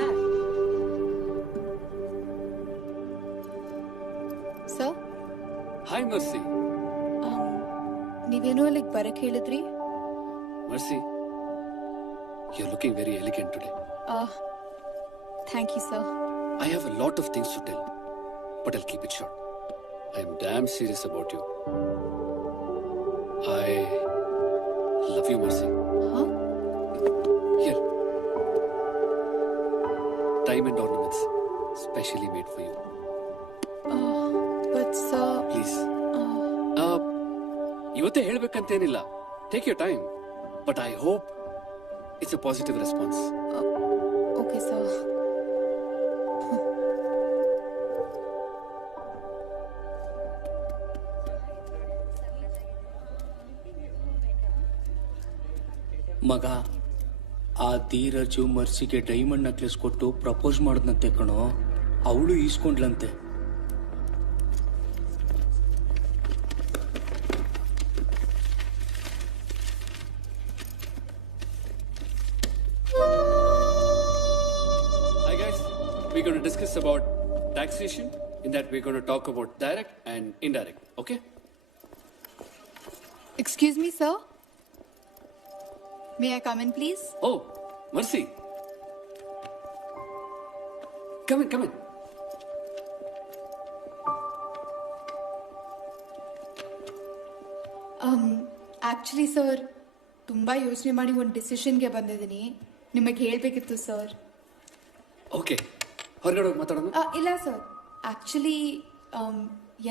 Sir, hi mercy. ನೀವೇನೋ ಅಲ್ಲಿಗೆ ಬರಕ್ ಹೇಳಿದ್ರಿ? Mercy, you're looking very elegant today. Thank you, sir. I have a lot of things to tell, but I'll keep it short. I'm damn serious about you. I love you, Mercy. Huh? Here. Diamond ornaments, specially made for you. But sir... Please. ಇವತ್ತೇ ಹೇಳ್ಬೇಕಂತೇನಿಲ್ಲ. Take your time. But I hope it's a positive response. Okay, sir. ಮಗ, ಆ ಧೀರಜು ಮರ್ಸಿಗೆ ಡೈಮಂಡ್ ನೆಕ್ಲೆಸ್ ಕೊಟ್ಟು ಪ್ರಪೋಸ್ ಮಾಡಿದ್ನಂತೆ ಕಣೋ. ಅವಳು ಈಸ್ಕೊಂಡ್ಲಂತೆ. We're going to discuss about taxation. In that, we're going to talk about direct and indirect. Okay? Excuse me, sir. May I come in, please? Oh, Mercy. Come in, come in. Actually, sir, ತುಂಬಾ ಯೋಚನೆ ಮಾಡಿ ಒಂದು ಡಿಸಿಷನ್ಗೆ ಬಂದಿದ್ದೀನಿ. ನಿಮಗೆ ಹೇಳಬೇಕಿತ್ತು, ಸರ್. ಓಕೆ, ಹೊರಗಡೆ ಹೋಗಿ ಮಾತಾಡೋಣ. ಇಲ್ಲ ಸರ್, ಆಕ್ಚುಲಿ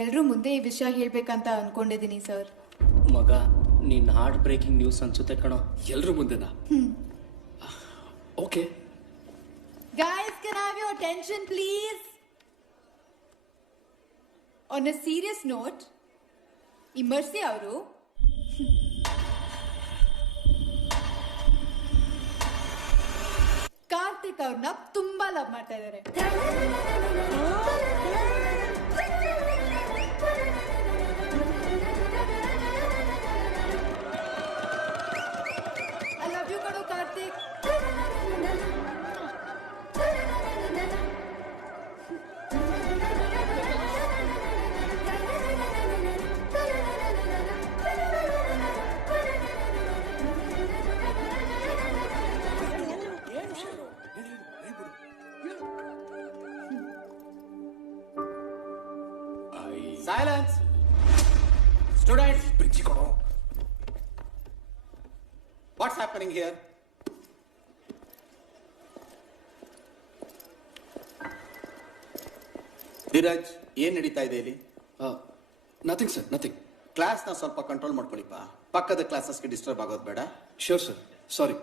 ಎಲ್ಲರೂ ಮುಂದೆ ಈ ವಿಷಯ ಹೇಳ್ಬೇಕಂತ ಅನ್ಕೊಂಡಿದ್ದೀನಿ ಸರ್. ಮಗ, ನೀನ್ ಹಾರ್ಟ್ ಬ್ರೇಕಿಂಗ್ ನ್ಯೂಸ್ ಅನ್ಸುತ್ತೆ ಕಣೋ. ಎಲ್ಲರೂ ಮುಂದೆನಾ? Okay. Guys, can I have your attention, please? On a serious note, ಈ ಮರ್ಸಿ ಅವರು ಕಾರ್ತಿಕ್ ಅವ್ರನ್ನ ತುಂಬಾ ಲವ್ ಮಾಡ್ತಾ ಇದ್ದಾರೆ. I love you ಕಣೋ Karthik. Silence! Students! What's happening here? Dheeraj, ಏನ್ ನಡೀತಾ ಇದೆ ಇಲ್ಲಿ? Nothing sir, nothing. ಕ್ಲಾಸ್ನ ಸ್ವಲ್ಪ ಕಂಟ್ರೋಲ್ ಮಾಡ್ಕೊಳ್ಳಿಪ್ಪ. ಪಕ್ಕದ ಕ್ಲಾಸಸ್ಗೆ ಡಿಸ್ಟರ್ಬ್ ಆಗೋದು ಬೇಡ. ಶ್ಯೂರ್ ಸರ್, ಸಾರಿ.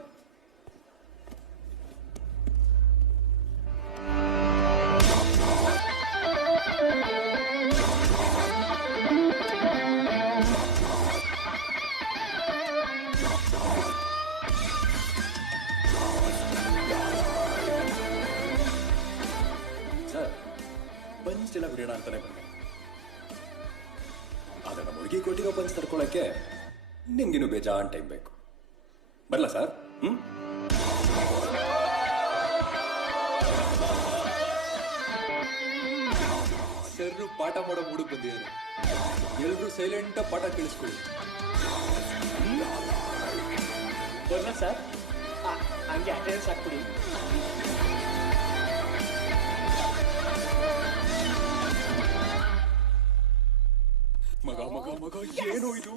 ಪಂಚೆಲ್ಲ ಬಿಡೋಣ ಅಂತಾನೆ ಬಂದೆ. ಆದ್ರೆ ನಮ್ಮ ಹುಡುಗಿ ಕೊಟ್ಟಿರೋ ಪಂಚ್ ತಡ್ಕೊಳಕ್ಕೆ ನಿಮ್ಗಿನ್ನು ಬೇಜಾನ್ ಟೈಮ್ ಬೇಕು. ಬರಲ್ಲ ಸರ್? ಪಾಠ ಮಾಡೋ ಮೂಡಕ್ ಬಂದಿದ್ದಾರೆ. ಎಲ್ರು ಸೈಲೆಂಟ್ ಪಾಠ ಕೇಳಿಸ್ಕೊಳ್ಳಿ. ಬರ್ಲ ಸರ್ ಹಂಗೆ ಅಟೆಂಡೆನ್ಸ್ ಹಾಕ್ಬಿಡಿ. ಮಗ ಮಗ ಮಗ ಏನು ಇದು?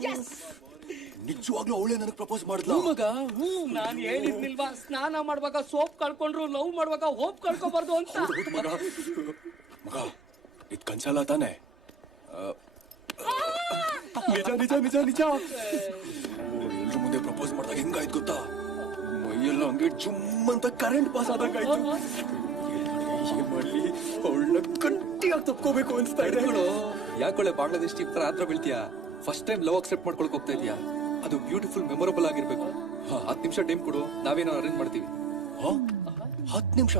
ನಿಜವಾಗ್ಲೂ ಅವಳೇ ನನಗೆ ಪ್ರಪೋಸ್ ಮಾಡಿದ್ಲು ಮಗ. ನಾನು ಹೇಳಿದ್ನಿಲ್ವಾ, ಸ್ನಾನ ಮಾಡುವಾಗ ಸೋಪ್ ಕಳ್ಕೊಂಡ್ರು ಲವ್ ಮಾಡುವಾಗ ಹೋಪ್ ಕಳ್ಕೊಬಾರ್ದು ಅಂತ. ಮಗ ಮಗ ಇದ್ ಕನ್ಸಲ್ಲ ತಾನೆ? ನಿಜ ನಿಜ ನಿಜ ನಿಜ. ಎಲ್ರ ಮುಂದೆ ಪ್ರಪೋಸ್ ಮಾಡಿದಾಗ ಹೆಂಗಾಯ್ತು ಗೊತ್ತಾ? ಮೈಯೆಲ್ಲ ಹಂಗೆ ಜುಮ್ ಅಂತ ಕರೆಂಟ್ ಪಾಸ್ ಆದಂಗಾಯ್ತು. ಏನ್ ಮಾಡ್ಲಿ, ಅವಳನ್ನ ಗಟ್ಟಿಯಾಗಿ ತಪ್ಕೋಬೇಕು ಅನ್ಸ್ತಾ ಇದೆ. ಯಾಕೊಳ್ಳೆ ಬಾಂಗ್ಲಾದೇಶ್ ಟೀಮ್ ತರ ಆದ್ರ ಬೀಳ್ತೀಯಾ? ಫಸ್ಟ್ ಟೈಮ್ ಲವ್ ಅಕ್ಸೆಪ್ಟ್ ಮಾಡ್ಕೊಳಕ್ ಹೋಗ್ತಾ ಇದೀಯಾ? ಅದು ಬ್ಯೂಟಿಫುಲ್ ಮೆಮೊರಬಲ್ ಆಗಿರ್ಬೇಕು. 10 ನಿಮಿಷ ಟೈಮ್ ಕೊಡು, ನಾವೇನೋ ಅರೇಂಜ್ ಮಾಡ್ತೀವಿ. 10 ನಿಮಿಷ?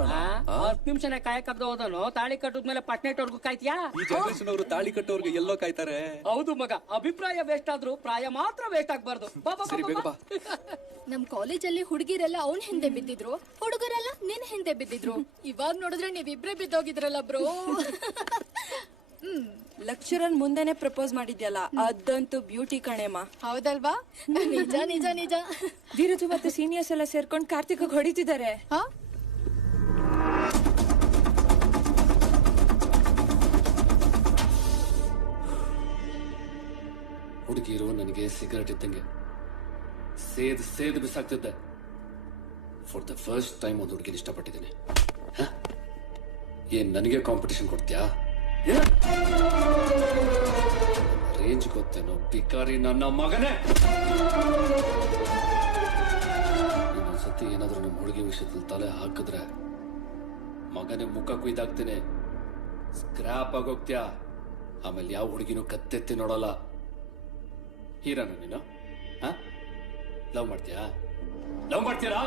10 ನಿಮಿಷನೇ ಕಾಯಕಬ್ದ ಹೋದನು ತಾಳಿ ಕಟ್ಟದ್ಮೇಲೆ ಪಟ್ನೆಟ್ವರ್ಗು ಕಾಯ್ತೀಯಾ? ಈ ಜನರೇಷನ್ ಅವರು ತಾಳಿ ಕಟ್ಟೋರ್ಗೆ ಎಲ್ಲೋ ಕಾಯ್ತಾರೆ. ಹೌದು ಮಗ, ಅಭಿಪ್ರಾಯ ವೇಸ್ಟ್ ಆದ್ರೂ ಪ್ರಾಯ ಮಾತ್ರ ವೇಸ್ಟ್ ಆಗ್ಬಾರ್ದು. ಸರಿ ಬೇಗ ಬಾ. ನಮ್ ಕಾಲೇಜಲ್ಲಿ ಹುಡುಗಿರೆಲ್ಲ ಅವ್ನ್ ಹಿಂದೆ ಬಿದ್ದಿದ್ರು, ಹುಡುಗರೆಲ್ಲ ನಿನ್ ಹಿಂದೆ ಬಿದ್ದಿದ್ರು. ಇವಾಗ ನೋಡಿದ್ರೆ ನೀವಿಬ್ರೇ ಬಿದ್ದೋಗಿದ್ರಲ್ಲ ಬ್ರೋ. ಲೆಕ್ಚರರ್ ಮುಂದೆನೆ ಪ್ರಪೋಸ್ ಮಾಡಿದ್ಯಲ್ಲ, ಅದಂತೂ ಬ್ಯೂಟಿ ಕಣೆಮ್ಮ. ಹೌದಲ್ವಾ? ನಿಜ ನಿಜ ನಿಜ. ಧೀರಜು ಮತ್ತೆ ಸೀನಿಯರ್ಸ್ ಎಲ್ಲ ಸೇರ್ಕೊಂಡು ಕಾರ್ತಿಕ್ ಹೊಡಿತಿದ್ದಾರೆ. ಹುಡುಗಿರು ನನಗೆ ಸಿಗರೆಟ್ ಇದ್ದಂಗೆ ಸೇದ್ ಬಿಸಾಕ್ತಿದ್ದೆ. ಫಾರ್ ದ ಫಸ್ಟ್ ಟೈಮ್ ಒಂದು ಹುಡುಗಿನ ಇಷ್ಟಪಟ್ಟಿದ್ದೇನೆ. ಏನ್ ನನಗೆ ಕಾಂಪಿಟೇಷನ್ ಕೊಡ್ತೀಯಾ? ರೇಂಜ್ ಗೊತ್ತೇನೋ ಪಿಕಾರಿ ನನ್ನ ಮಗನೇ. ಇನ್ನೊಂದ್ಸತಿ ಏನಾದ್ರೂ ನಮ್ಮ ಹುಡುಗಿ ವಿಷಯದಲ್ಲಿ ತಲೆ ಹಾಕಿದ್ರೆ ಮಗನೇ ಮುಖ ಕುಯ್ದಾಕ್ತೇನೆ, ಸ್ಕ್ರಾಪ್ ಆಗೋಗ್ತ್ಯಾ. ಆಮೇಲೆ ಯಾವ ಹುಡುಗಿನೂ ಕತ್ತೆತ್ತಿ ನೋಡಲ್ಲ. ಹೀರೋನ ನೀನು? ಲವ್ ಮಾಡ್ತೀಯಾ? ಲವ್ ಮಾಡ್ತೀರಾ?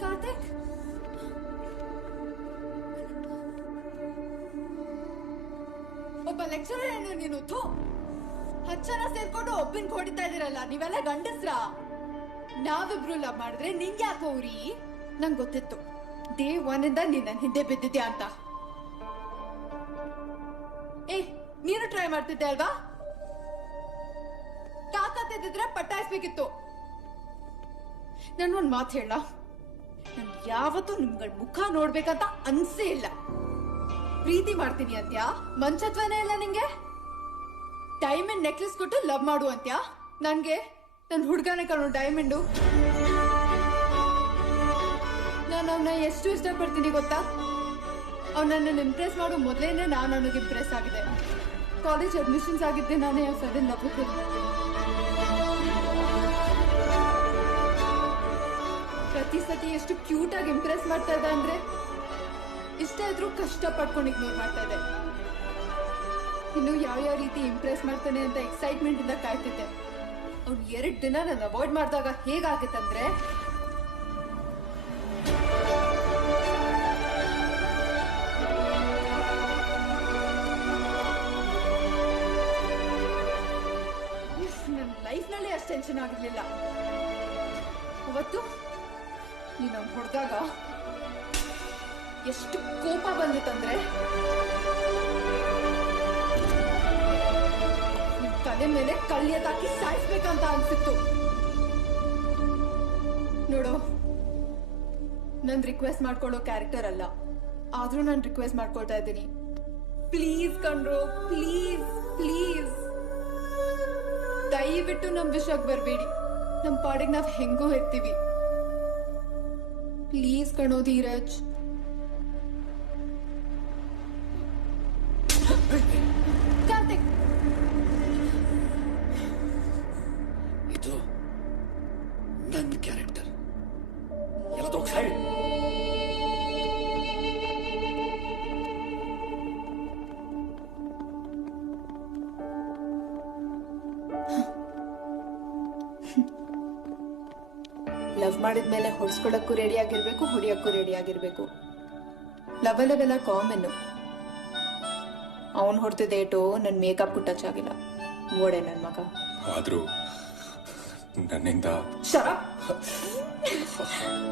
ಕಾರ್ತಿಕ್, ಒಬ್ಬ ಲೆಕ್ಚರರ್ ಏನು ನೀನು? 10 ಜನ ಸೇರ್ಕೊಂಡು ಒಬ್ಬನ್ ಹೊಡಿತಾ ಇದೀರಲ್ಲ, ನೀವೆಲ್ಲ ಗಂಡಸ್ರ? ನಾವಿಬ್ರು ಲವ್ ಮಾಡಿದ್ರೆ ನಿಂಗೆ ಯಾಕೋ ಉರಿ? ನಂಗೆ ಗೊತ್ತಿತ್ತು ಡೇ 1 ಇಂದ ನೀನ್ ನನ್ ಹಿಂದೆ ಬಿದ್ದಿದ್ಯಾ ಅಂತ. ನೀನು ಟ್ರೈ ಮಾಡ್ತಿದ್ದೆ ಅಲ್ವಾ? ತಾಕತ್ತಿದ್ರೆ ಪಟ್ಟಾಯಿಸ್ಬೇಕಿತ್ತು. ನಾನು ಒಂದ್ ಮಾತು ಹೇಳ, ನನ್ ಯಾವತ್ತೂ ನಿಮ್ಗಳ ಮುಖ ನೋಡ್ಬೇಕಂತ ಅನ್ಸೇ ಇಲ್ಲ. ಪ್ರೀತಿ ಮಾಡ್ತೀನಿ ಅಂತ್ಯಾ, ಮಂಚತ್ವನೇ ಇಲ್ಲ ನಿಂಗೆ. ಡೈಮಂಡ್ ನೆಕ್ಲೆಸ್ ಕೊಟ್ಟು ಲವ್ ಮಾಡು ಅಂತ್ಯಾ. ನನ್ಗೆ ನನ್ ಹುಡ್ಗನೇ ಕಣೋ ಡೈಮಂಡು. ನಾನು ಅವನ್ನ ಎಷ್ಟು ಇಷ್ಟಪಡ್ತೀನಿ ಗೊತ್ತಾ? ಅವನನ್ನ ಇಂಪ್ರೆಸ್ ಮಾಡೋ ಮೊದಲೇನೆ ನಾನು ಅವನಿಗೆ ಇಂಪ್ರೆಸ್ ಆಗಿದೆ. ಕಾಲೇಜ್ ಅಡ್ಮಿಷನ್ಸ್ ಆಗಿದ್ದೆ ನಾನೇ ಸಡನ್ ಲವ್. ಪ್ರತಿ ಸತಿ ಎಷ್ಟು ಕ್ಯೂಟ್ ಆಗಿ ಇಂಪ್ರೆಸ್ ಮಾಡ್ತಾ ಇದ್ದ ಅಂದ್ರೆ, ಇಷ್ಟ ಇದ್ರೂ ಕಷ್ಟ ಪಡ್ಕೊಂಡು ಇಗ್ನೋರ್ ಮಾಡ್ತಾ ಇದೆ. ಇನ್ನು ಯಾವ ರೀತಿ ಇಂಪ್ರೆಸ್ ಮಾಡ್ತಾನೆ ಅಂತ ಎಕ್ಸೈಟ್ಮೆಂಟ್ ಇಂದ ಕಾಯ್ತಿದ್ದೆ. ಅವ್ನು 2 ದಿನ ನಾನು ಅವಾಯ್ಡ್ ಮಾಡಿದಾಗ ಹೇಗಾಗಿತ್ತಂದ್ರೆ, ನನ್ನ ಲೈಫ್ ನಲ್ಲಿ ಅಷ್ಟು ಟೆನ್ಷನ್ ಆಗಿರ್ಲಿಲ್ಲ. ಅವತ್ತು ನೀನು ಅವ್ನು ಹೊಡೆದಾಗ ಎಷ್ಟು ಕೋಪ ಬಂದಿತ್ತಂದ್ರೆ, ನಿಮ್ ತಲೆ ಮೇಲೆ ಕಳ್ಳಿಯದಾಕಿ ಸಾಯಿಸ್ಬೇಕಂತ ಅನ್ಸಿತ್ತು. ನೋಡು, ನನ್ ರಿಕ್ವೆಸ್ಟ್ ಮಾಡ್ಕೊಳ್ಳೋ ಕ್ಯಾರೆಕ್ಟರ್ ಅಲ್ಲ, ಆದ್ರೂ ನಾನು ರಿಕ್ವೆಸ್ಟ್ ಮಾಡ್ಕೊಳ್ತಾ ಇದ್ದೀನಿ. ಪ್ಲೀಸ್ ಕಣ್ರೋ, ಪ್ಲೀಸ್ ಪ್ಲೀಸ್, ದಯವಿಟ್ಟು ನಮ್ ವಿಷಯಕ್ಕೆ ಬರ್ಬೇಡಿ. ನಮ್ ಪಾಡಿಗೆ ನಾವ್ ಹೆಂಗೋ ಇರ್ತೀವಿ. ಪ್ಲೀಸ್ ಕಣೋ ಧೀರಜ್. ಕಾರ್ತಿಕ್, ಇದು ನನ್ನ ಕ್ಯಾರೆಕ್ಟರ್. ಎಲ್ಲದೋ ಸೈಡ್. ಲವ್ ಮಾಡಿದ್ಮೇಲೆ ಹೊಡ್ಸ್ಕೊಳಕ್ಕೂ ರೆಡಿ ಆಗಿರ್ಬೇಕು, ಹೊಡಿಯಕ್ಕೂ ರೆಡಿ ಆಗಿರ್ಬೇಕು. ಲವ್ ಅವೆಲ್ಲ ಕಾಮನ್. ಅವನ್ ಹೊಡ್ತಿದ್ದೇಟು ನನ್ ಮೇಕಪ್ ಟಚ್ ಆಗಿಲ್ಲ. ಓಡೆ ನನ್ ಮಗ. ಆದ್ರೂ ನನ್ನಿಂದ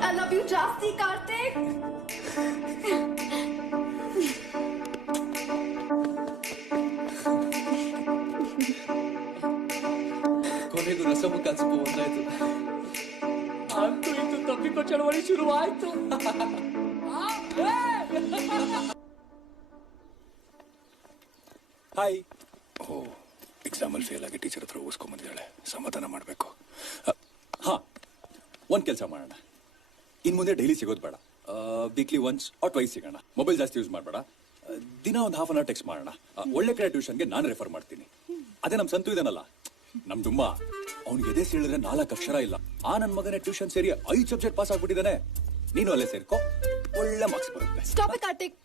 I love you ಜಾಸ್ತಿ ಕಾರ್ತಿಕ್. ಕೊನೆಗೂ ರಸಮ ಕಲ್ಸ್ಕೊ ಒಂದಾಯ್ತು. ಅಂತೂ ಇಂತೂ ತಪ್ಪಿಕೋ ಚಳವಳಿ ಶುರುವಾಯ್ತು. ಹಾಯ್. ಓ, ಎಕ್ಸಾಮಲ್ಲಿ ಫೇಲ್ ಆಗಿ ಟೀಚರ್ ಹತ್ರ ಓದಿಸ್ಕೊಂಬಂದಿದ್ದಾಳೆ. ಸಮಾಧಾನ ಮಾಡಬೇಕು. ಹಾ, ಒಂದು ಕೆಲಸ ಮಾಡೋಣ. ಇನ್ನು ಮುಂದೆ ಡೈಲಿ ಸಿಗೋದು ಬೇಡ. ವೀಕ್ಲಿ ಒನ್ಸ್ ಆರ್ ಟ್ವೈಸ್ ಸಿಗೋಣ. ಮೊಬೈಲ್ ಜಾಸ್ತಿ ಯೂಸ್ ಮಾಡಬೇಡ. ದಿನ ಒಂದು ಹಾಫ್ ಅನ್ ಅವರ್ ಟೆಕ್ಸ್ಟ್ ಮಾಡೋಣ. ಒಳ್ಳೆ ಕಡೆ ಟ್ಯೂಷನ್ಗೆ ನಾನು ರೆಫರ್ ಮಾಡ್ತೀನಿ. ಅದೇ ನಮ್ಮ ಸಂತು ಇದಾನಲ್ಲ, ನಮ್ ದುಮ್ಮ, ಅವ್ನಿಗೆ ಎದೆ ಸೀಳಿದ್ರೆ 4 ಅಕ್ಷರ ಇಲ್ಲ. ಆ ನನ್ನ ಮಗನೇ ಟ್ಯೂಷನ್ ಸೇರಿ 5 ಸಬ್ಜೆಕ್ಟ್ ಪಾಸ್ ಆಗ್ಬಿಟ್ಟಿದ್ದಾನೆ. ನೀನು ಅಲ್ಲೇ ಸೇರ್ಕೋ, ಒಳ್ಳೆ ಮಾರ್ಕ್ಸ್ ಬರುತ್ತೆ. ಸ್ಟಾಪ್ ಕಾರ್ತಿಕ್.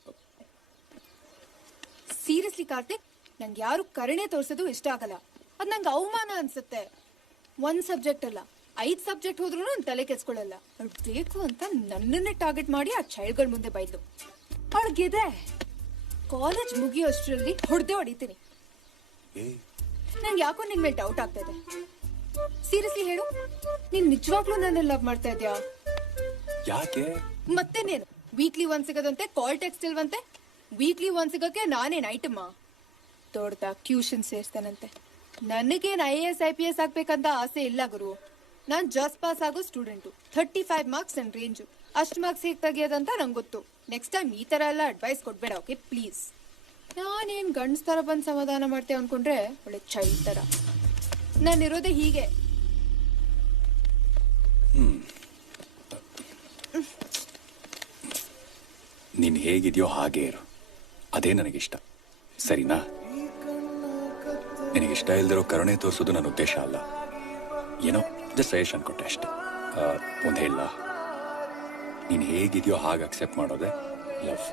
ಸೀರಿಯಸ್ಲಿ ಕಾರ್ತಿಕ್, ನಂಗೆ ಯಾರು ಕರುಣೆ ತೋರ್ಸೋದು ಇಷ್ಟ ಆಗಲ್ಲ. ಅದ್ ನಂಗೆ ಅವಮಾನ ಅನ್ಸುತ್ತೆ. 1 ಸಬ್ಜೆಕ್ಟ್ ಅಲ್ಲ, 5 ಸಬ್ಜೆಕ್ಟ್ ಹೋದ್ರೂ ನಾನು ತಲೆ ಕೆಡ್ಸ್ಕೊಳ್ಳಲ್ಲ. ಅವ್ಳು ಬೇಕು ಅಂತ ನನ್ನನ್ನೇ ಟಾರ್ಗೆಟ್ ಮಾಡಿ ಆ ಚೈಲ್ಡ್ಗಳ ಮುಂದೆ ಬೈದ್ಲು. ಅವಳಿಗಿದೆ. ಕಾಲೇಜ್ ಮುಗಿಯೋಷ್ಟರಲ್ಲಿ ಹೊಡಿತೀನಿ. ನಂಗೆ ಯಾಕೋ ನಿನ್ ಮೇಲೆ ಡೌಟ್ ಆಗ್ತಾ ಇದೆ. ಸೀರಿಯಸ್ಲಿ ಹೇಳು, ನೀನ್ ನಿಜವಾಗ್ಲೂ ನನ್ನ ಲವ್ ಮಾಡ್ತಾ ಇದ್ಯಾ? ಯಾಕೆ? ಮತ್ತೇನೇನು, ವೀಕ್ಲಿ 1 ಸಿಗೋದಂತೆ, ಕಾಲ್ ಟೆಕ್ಸ್ಟ್ ಇಲ್ವಂತೆ. ವೀಕ್ಲಿ 1 ಸಿಗೋಕೆ ನಾನೇನ್ ಐಟಮ್ಮ? ದೊಡ್ಡದ ಟ್ಯೂಷನ್ ಸೇರ್ಸ್ತಾನಂತೆ. ನನಗೇನ್ IAS IPS ಆಗ್ಬೇಕಂತ ಆಸೆ ಇಲ್ಲ ಗುರು. ನಾನ್ ಜಸ್ಟ್ ಪಾಸ್ ಆಗೋ ಸ್ಟೂಡೆಂಟು. 35 ಮಾರ್ಕ್ಸ್ ನನ್ ರೇಂಜು. ಅಷ್ಟು ಮಾರ್ಕ್ಸ್ ಹೇಗೆ ತೆಗಿಯೋದಂತ ನಂಗೆ ಗೊತ್ತು. ನೆಕ್ಸ್ಟ್ ಟೈಮ್ ಈ ತರ ಎಲ್ಲ ಅಡ್ವೈಸ್ ಕೊಡ್ಬೇಡ, ಓಕೆ ಪ್ಲೀಸ್. ನಾನೇನ್ ಗಂಡ್ಸ್ ತರ ಬಂದ್ ಸಮಾಧಾನ ಮಾಡ್ತೇವೆ ಅನ್ಕೊಂಡ್ರೆ ಒಳ್ಳೆ ಚೈಲ್ಡ್ ತರ. ನಾನಿರೋದೇ ಹೀಗೆ. ನೀನ್ ಹೇಗಿದ್ಯೋ ಹಾಗೆ ಇರು. ಅದೇ ನನಗಿಷ್ಟ, ಸರಿನಾ? ನಿನಗಿಷ್ಟ ಇಲ್ದಿರೋ ಕರುಣೆ ತೋರಿಸೋದು ನನ್ನ ಉದ್ದೇಶ ಅಲ್ಲ. ಏನೋ ಜಸ್ಟ್ ಸಜೆಷನ್ ಕೊಟ್ಟೆ ಅಷ್ಟೆ. ಒಂದು ಹೇಳ, ನೀನ್ ಹೇಗಿದ್ಯೋ ಹಾಗೆ ಅಕ್ಸೆಪ್ಟ್ ಮಾಡೋದೆ ಲವ್.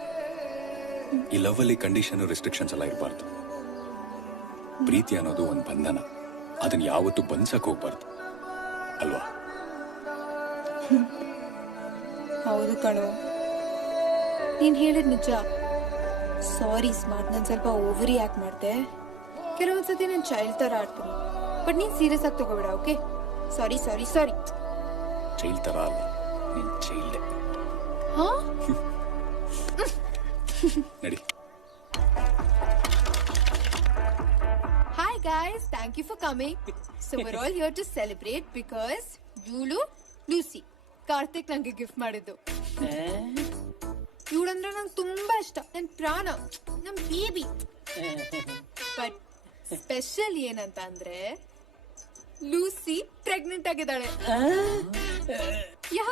ಈ ಲವ್ ಅಲ್ಲಿ ಕಂಡೀಷನ್, ರೆಸ್ಟ್ರಿಕ್ಷನ್ಸ್ ಎಲ್ಲ ಇರಬಾರ್ದು. ಪ್ರೀತಿ ಅನ್ನೋದು ಒಂದು ಬಂಧನ. ಅದನ್ನ ಯಾವತ್ತೂ ಬಂದ್ಸಕ್ ಹೋಗ್ಬಾರ್ದು, ಅಲ್ವಾ? ಹೌದು ಕಣೋ, ನೀನ್ ಹೇಳಿದ್ ನಿಜ. ಸಾರಿ ಸ್ಮಾರ್ಟ್, ನಾನು ಸ್ವಲ್ಪ ಓವರ್ ಆಕ್ಟ್ ಮಾಡ್ದೆ. ಕೆಲವೊಂದ್ಸತಿ ನಾನು ಚೈಲ್ಡ್ ತರ ಆಡ್ತೀನಿ. ಬಟ್ ನೀನ್ ಸೀರಿಯಸ್ ಆಗಿ ತಗೋಬೇಡ, ಓಕೆ? ಸಾರಿ ಸಾರಿ ಸಾರಿ. ಚೈಲ್ಡ್ ತರ ಅಲ್ಲ, ನೀನ್ ಚೈಲ್ಡ್. ನಡಿ. Hi guys, thank you for coming. So we're all here to celebrate because Lucy, Karthik ನಂಗೆ ಗಿಫ್ಟ್ ಮಾಡಿದ್ದು. ಇವಳಂದ್ರೆ ನಂಗೆ ತುಂಬಾ ಇಷ್ಟ, ನನ್ ಪ್ರಾಣ, ನಮ್ ಬೇಬಿ. ಬಟ್ ಸ್ಪೆಷಲ್ ಏನಂತ ಅಂದ್ರೆ ಲೂಸಿ ಪ್ರೆಗ್ನೆಂಟ್ ಆಗಿದ್ದಾಳೆ. ಯಾ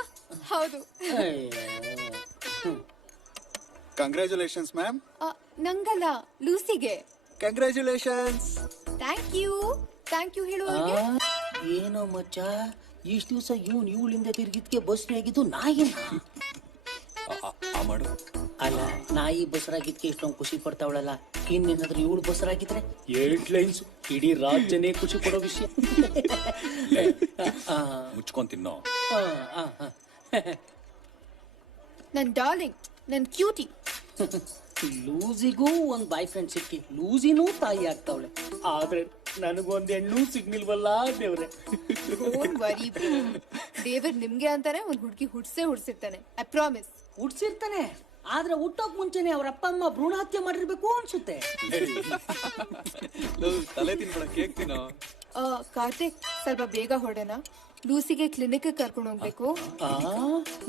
ಹೌದು. Congratulations ma'am. ನಂಗಲ್ಲ, ಲೂಸಿಗೆ. ಕಂಗ್ರ್ಯಾಚುಲೇಷನ್ಸ್. ಥ್ಯಾಂಕ್ ಯು ಹೇಳು. ಏನೋ ಮಚ್ಚ, ಇಷ್ಟು ದಿವಸ ಇವಳಿಂದ ತಿರುಗಿದ್ಕೆ ಬಸ್ನಾಗಿದ್ದು ನಾಯಿನ ಮಾಡು. ಅಲ್ಲ, ನಾಯಿ ಬಸರಾಗಿದ್ಕೆ ಇಷ್ಟೊಂದು ಖುಷಿ ಪಡ್ತಾವಳಲ್ಲ, ಇನ್ನೇನಾದ್ರೂ ಇವಳು ಬಸರಾಗಿದ್ರೆ 8 ಲೈನ್ಸ್ ಇಡೀ ರಾಜ್ಯನೇ ಖುಷಿ ಪಡೋ ವಿಷಯ. ಮುಚ್ಕೊಂಡ್ ತಿನ್ನೋ. ನನ್ ಡಾರ್ಲಿಂಗ್, ನನ್ ಕ್ಯೂಟಿ. ಲೂಸಿಗೂ ಒಂದ್ ಬಾಯ್ ಫ್ರೆಂಡ್ ಸಿಕ್ಕಿ ಲೂಸಿನೂ ತಾಯಿ ಆಗ್ತಾವಳೆ. ಆದ್ರೆ ನನಗೊಂದ್ ಹೆಣ್ಣು ಸಿಗ್ನಿಲ್ವಲ್ಲ ದೇವ್ರೆ. ದೇವ್ರ ನಿಮ್ಗೆ ಅಂತಾನೆ ಒಂದ್ ಹುಡುಗಿ ಹುಡ್ಸಿರ್ತಾನೆ, ಐ ಪ್ರಾಮಿಸ್. ಹುಡ್ಸಿರ್ತಾನೆ, ಆದ್ರೆ ಹುಟ್ಟೋಕ್ ಮುಂಚೆನೆ ಅವ್ರ ಅಪ್ಪ ಅಮ್ಮ ಭ್ರೂಣ ಹತ್ಯೆ ಮಾಡಿರ್ಬೇಕು ಅನ್ಸುತ್ತೆ. ತಲೆ ತಿನ್ಬೇಡ, ಕೇಕ್ ತಿನ್ನೋ. ಕಾರ್ತಿಕ್, ಸ್ವಲ್ಪ ಬೇಗ ಹೊಡೋಣ. ಲೂಸಿಗೆ ಕ್ಲಿನಿಕ್ ಕರ್ಕೊಂಡು ಹೋಗ್ಬೇಕು,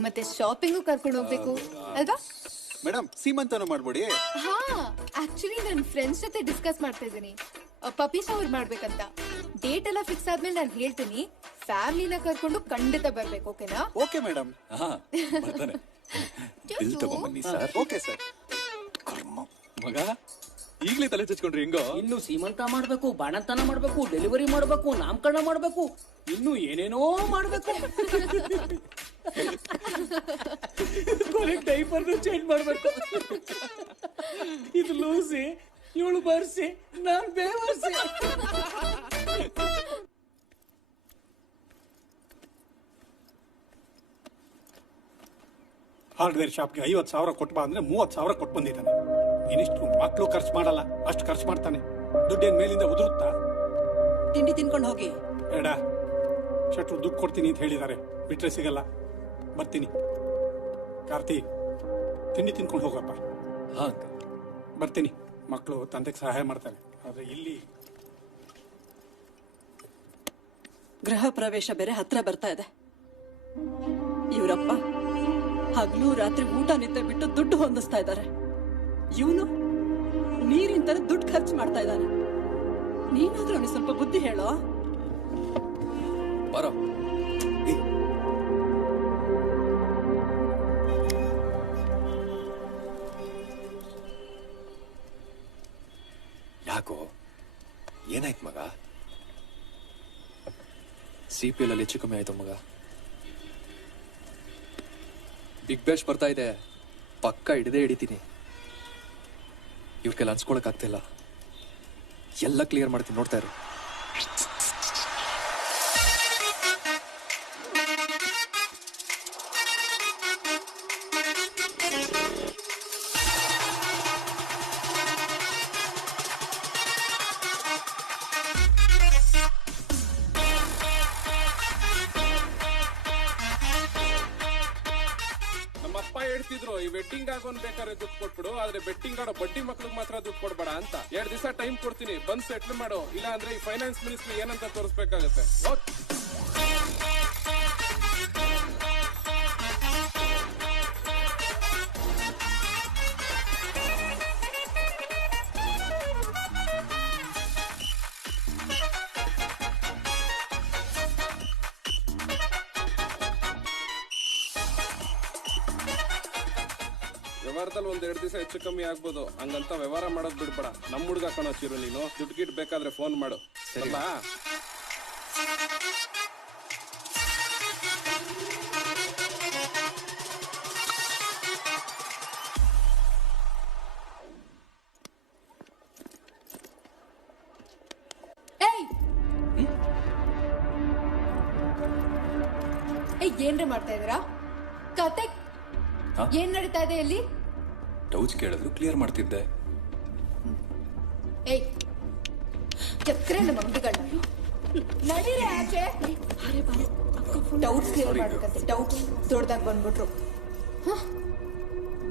ಮತ್ತೆ ಶಾಪಿಂಗು ಕರ್ಕೊಂಡು ಹೋಗ್ಬೇಕು ಅಲ್ವಾ? ಮೇಡಮ್, ಸೀಮಂತನೂ ಮಾಡ್ಬಿಡಿ. ಹಾ, ಆಕ್ಚುಲಿ ನನ್ನ ಫ್ರೆಂಡ್ಸ್ ಜೊತೆ ಡಿಸ್ಕಸ್ ಮಾಡ್ತಾ ಇದ್ದೀನಿ. ಪಪಿ ಶವರ್ ಮಾಡ್ಬೇಕಂತ. ಡೇಟ್ ಎಲ್ಲ ಫಿಕ್ಸ್ ಆದ್ಮೇಲೆ ನಾನು ಹೇಳ್ತೀನಿ. ಫ್ಯಾಮಿಲಿನ ಕರ್ಕೊಂಡು ಖಂಡಿತ ಬರ್ಬೇಕು, ಓಕೆನಾ? Okay madam. ಬಿಲ್ ತಗೊಂಬನ್ನಿ ಸರ್. Okay sir. ಮಗ ಈಗ್ಲೇ ತಲೆ ಚಚ್ಕೊಂಡ್ರಿ ಹೆಂಗೋ? ಇನ್ನು ಸೀಮಂತ ಮಾಡ್ಬೇಕು, ಬಾಣಂತನ ಮಾಡ್ಬೇಕು, ಡೆಲಿವರಿ ಮಾಡ್ಬೇಕು, ನಾಮಕರಣ ಮಾಡ್ಬೇಕು, ಇನ್ನು ಏನೇನೋ ಮಾಡ್ಬೇಕು. ಡೈಪರ್ ಚೇಂಜ್ ಮಾಡ್ಬೇಕು. ಇದು ಲೂಸಿ, ಇವಳು ಬರ್ಸಿ, ನಾನ್ ಬೇವರ್ಸಿ. ಹಾರ್ಡ್ವೇರ್ ಶಾಪ್ಗೆ 50,000 ಕೊಟ್ಟು ಬಾ ಅಂದ್ರೆ 30,000 ಕೊಟ್ಟು ಬಂದಿದ್ದಾನೆ. ಇನ್ನಿಷ್ಟು ಮಕ್ಕಳು ಖರ್ಚು ಮಾಡಲ್ಲ, ಅಷ್ಟು ಖರ್ಚು ಮಾಡ್ತಾನೆ. ದುಡ್ಡೇನ್ ಮೇಲಿಂದ ಉದುರುತ್ತಾ? ತಿಂಡಿ ತಿನ್ಕೊಂಡು ಹೋಗಿ. ಬೇಡ, ಶೆಟ್ರು ದುಡ್ಡು ಕೊಡ್ತೀನಿ ಅಂತ ಹೇಳಿದ್ದಾರೆ, ಬಿಟ್ರೆ ಸಿಗಲ್ಲ. ಬರ್ತೀನಿ. ಕಾರ್ತಿ, ತಿಂಡಿ ತಿನ್ಕೊಂಡು ಹೋಗಪ್ಪ. ಬರ್ತೀನಿ. ಮಕ್ಕಳು ತಂದೆಗೆ ಸಹಾಯ ಮಾಡ್ತಾರೆ, ಆದ್ರೆ ಇಲ್ಲಿ ಗೃಹ ಪ್ರವೇಶ ಬೇರೆ ಹತ್ರ ಬರ್ತಾ ಇದೆ. ಇವರಪ್ಪ ಹಗಲು ರಾತ್ರಿ ಊಟ ನಿದ್ದೆ ಬಿಟ್ಟು ದುಡ್ಡು ಹೊಂದಿಸ್ತಾ ಇದ್ದಾರೆ. ಇವನು ನೀರಿಂತ ದುಡ್ಡು ಖರ್ಚು ಮಾಡ್ತಾ ಇದ್ದಾನೆ. ನೀನಾದ್ರೂ ಅವನಿಗೆ ಸ್ವಲ್ಪ ಬುದ್ಧಿ ಹೇಳೋ. ಬರೋ. ಯಾಕೋ, ಏನಾಯ್ತು ಮಗ? CPL ಅಲ್ಲಿ ಹೆಚ್ಚು ಕಮ್ಮಿ ಆಯ್ತು ಮಗ. ಬಿಗ್ ಬ್ಯಾಶ್ ಬರ್ತಾ ಇದೆ, ಪಕ್ಕ ಹಿಡಿದೇ ಹಿಡಿತೀನಿ. ಇವ್ರಿಗೆಲ್ಲ ಅನ್ಸ್ಕೊಳಕ್ ಆಗ್ತಿಲ್ಲ. ಎಲ್ಲ ಕ್ಲಿಯರ್ ಮಾಡ್ತೀನಿ, ನೋಡ್ತಾ ಇರು. ಹೇಳ್ತಿದ್ರು ಈ ವೆಡ್ಡಿಂಗ್ ಆಗೋನ್ ಬೇಕಾದ್ರೆ ದುಡ್ಡು ಕೊಟ್ಬಿಡು, ಆದ್ರೆ ಬೆಟ್ಟಿಂಗ್ ಆಡೋ ಬಡ್ಡಿ ಮಕ್ಳಿಗೆ ಮಾತ್ರ ದುಡ್ಡು ಕೊಡ್ಬೇಡ ಅಂತ. 2 ದಿವಸ ಟೈಮ್ ಕೊಡ್ತೀನಿ, ಬಂದ್ ಸೆಟ್ಲ್ ಮಾಡು. ಇಲ್ಲ ಅಂದ್ರೆ ಈ ಫೈನಾನ್ಸ್ ಮಿನಿಸ್ಟ್ರಿ ಏನಂತ ತೋರಿಸ್ಬೇಕಾಗತ್ತೆ. ವ್ಯವಹಾರದಲ್ಲಿ 1-2 ದಿವಸ ಹೆಚ್ಚು ಕಮ್ಮಿ ಆಗ್ಬೋದು, ಹಂಗಂತ ವ್ಯವಹಾರ ಮಾಡೋದ್ ಬಿಡ್ಬೇಡ. ನಮ್ ಹುಡುಗ ಹಾಕೋಣ ಚಿರು, ನೀನು ದುಡ್ಡು ಗಿಡ್ ಬೇಕಾದ್ರೆ ಫೋನ್ ಮಾಡು. ಸರಿನಾ? ಏನ್ರಿ ಮಾಡ್ತಾ ಇದ್ದೀರಾ? ಕತೆ ಏನ್ ನಡೀತಾ ಇದೆ ಇಲ್ಲಿ? ಡೌಟ್ಸ್ ಕೇಳಿದ್ರು ಕ್ಲಿಯರ್ ಮಾಡ್ತಿದ್ದೆ. ಏಯ್ ಚಕ್ರೆ ನಮ್ಮ ಅಂಗಡಿಗಳು ನಡೀರಿ ಆಚೆ. Doubts clear ಮಾಡ್ಬೇಕಂತೆ. ಡೌಟ್ಸ್ ದೊಡ್ಡದಾಗಿ ಬಂದ್ಬಿಟ್ರು.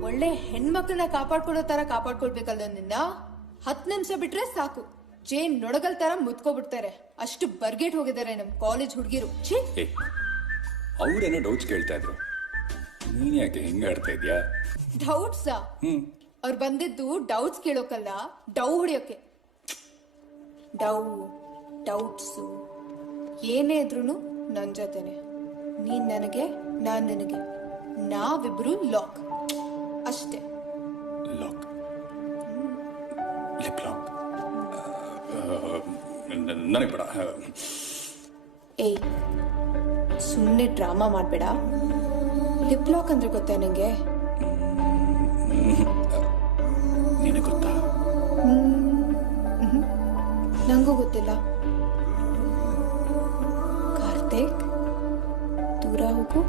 ಒಳ್ಳೆ ಹೆಣ್ಮಕ್ಳನ್ನ ಕಾಪಾಡ್ಕೊಳ್ಳೋ ತರ ಕಾಪಾಡ್ಕೊಳ್ಬೇಕಲ್ಲ ನಿನ್ನ. 10 ನಿಮಿಷ ಬಿಟ್ರೆ ಸಾಕು, ಜೇನ್ ನೊಡಗಲ್ ತರ ಮುತ್ಕೋಬಿಡ್ತಾರೆ. ಅಷ್ಟು ಬರ್ಗೇಟ್ ಹೋಗಿದ್ದಾರೆ ನಮ್ ಕಾಲೇಜ್ ಹುಡುಗಿರು. ಅವ್ರೇನೋ ಡೌಟ್ಸ್ ಕೇಳ್ತಾ ಇದ್ರು, ನೀನ್ ಯಾಕೆ ಹಿಂಗ ಆಡ್ತಾ ಇದ್ಯಾ? ಡೌಟ್ಸಾ? ಅವ್ರು ಬಂದಿದ್ದು ಡೌಟ್ಸ್ ಕೇಳೋಕಲ್ಲ, ಡೌ ಹೊಡಿಯೋಕೆ. ಡೌಟ್ಸು ಏನೇ ಇದ್ರು ನನ್ ಜೊತೆನೆ. ನೀನ್ ನನಗೆ, ನಾನ್ ನಿನಗೆ. ನಾವಿಬ್ರು ಲಾಕ್ ಅಷ್ಟೇ. ಲಾಕ್? Lip lock? ನನಗೆ ಬೇಡ. ಏಯ್ ಸುಮ್ಮನೆ ಡ್ರಾಮಾ ಮಾಡ್ಬೇಡ. ಲಿಪ್ ಲಾಕ್ ಅಂದ್ರೆ ಗೊತ್ತಾ ನಿಂಗೆ? ನಿನಗೆ ಗೊತ್ತಾ? ನಂಗೂ ಗೊತ್ತಿಲ್ಲ. ಕಾರ್ತಿಕ್, ದೂರ ಹೋಗು.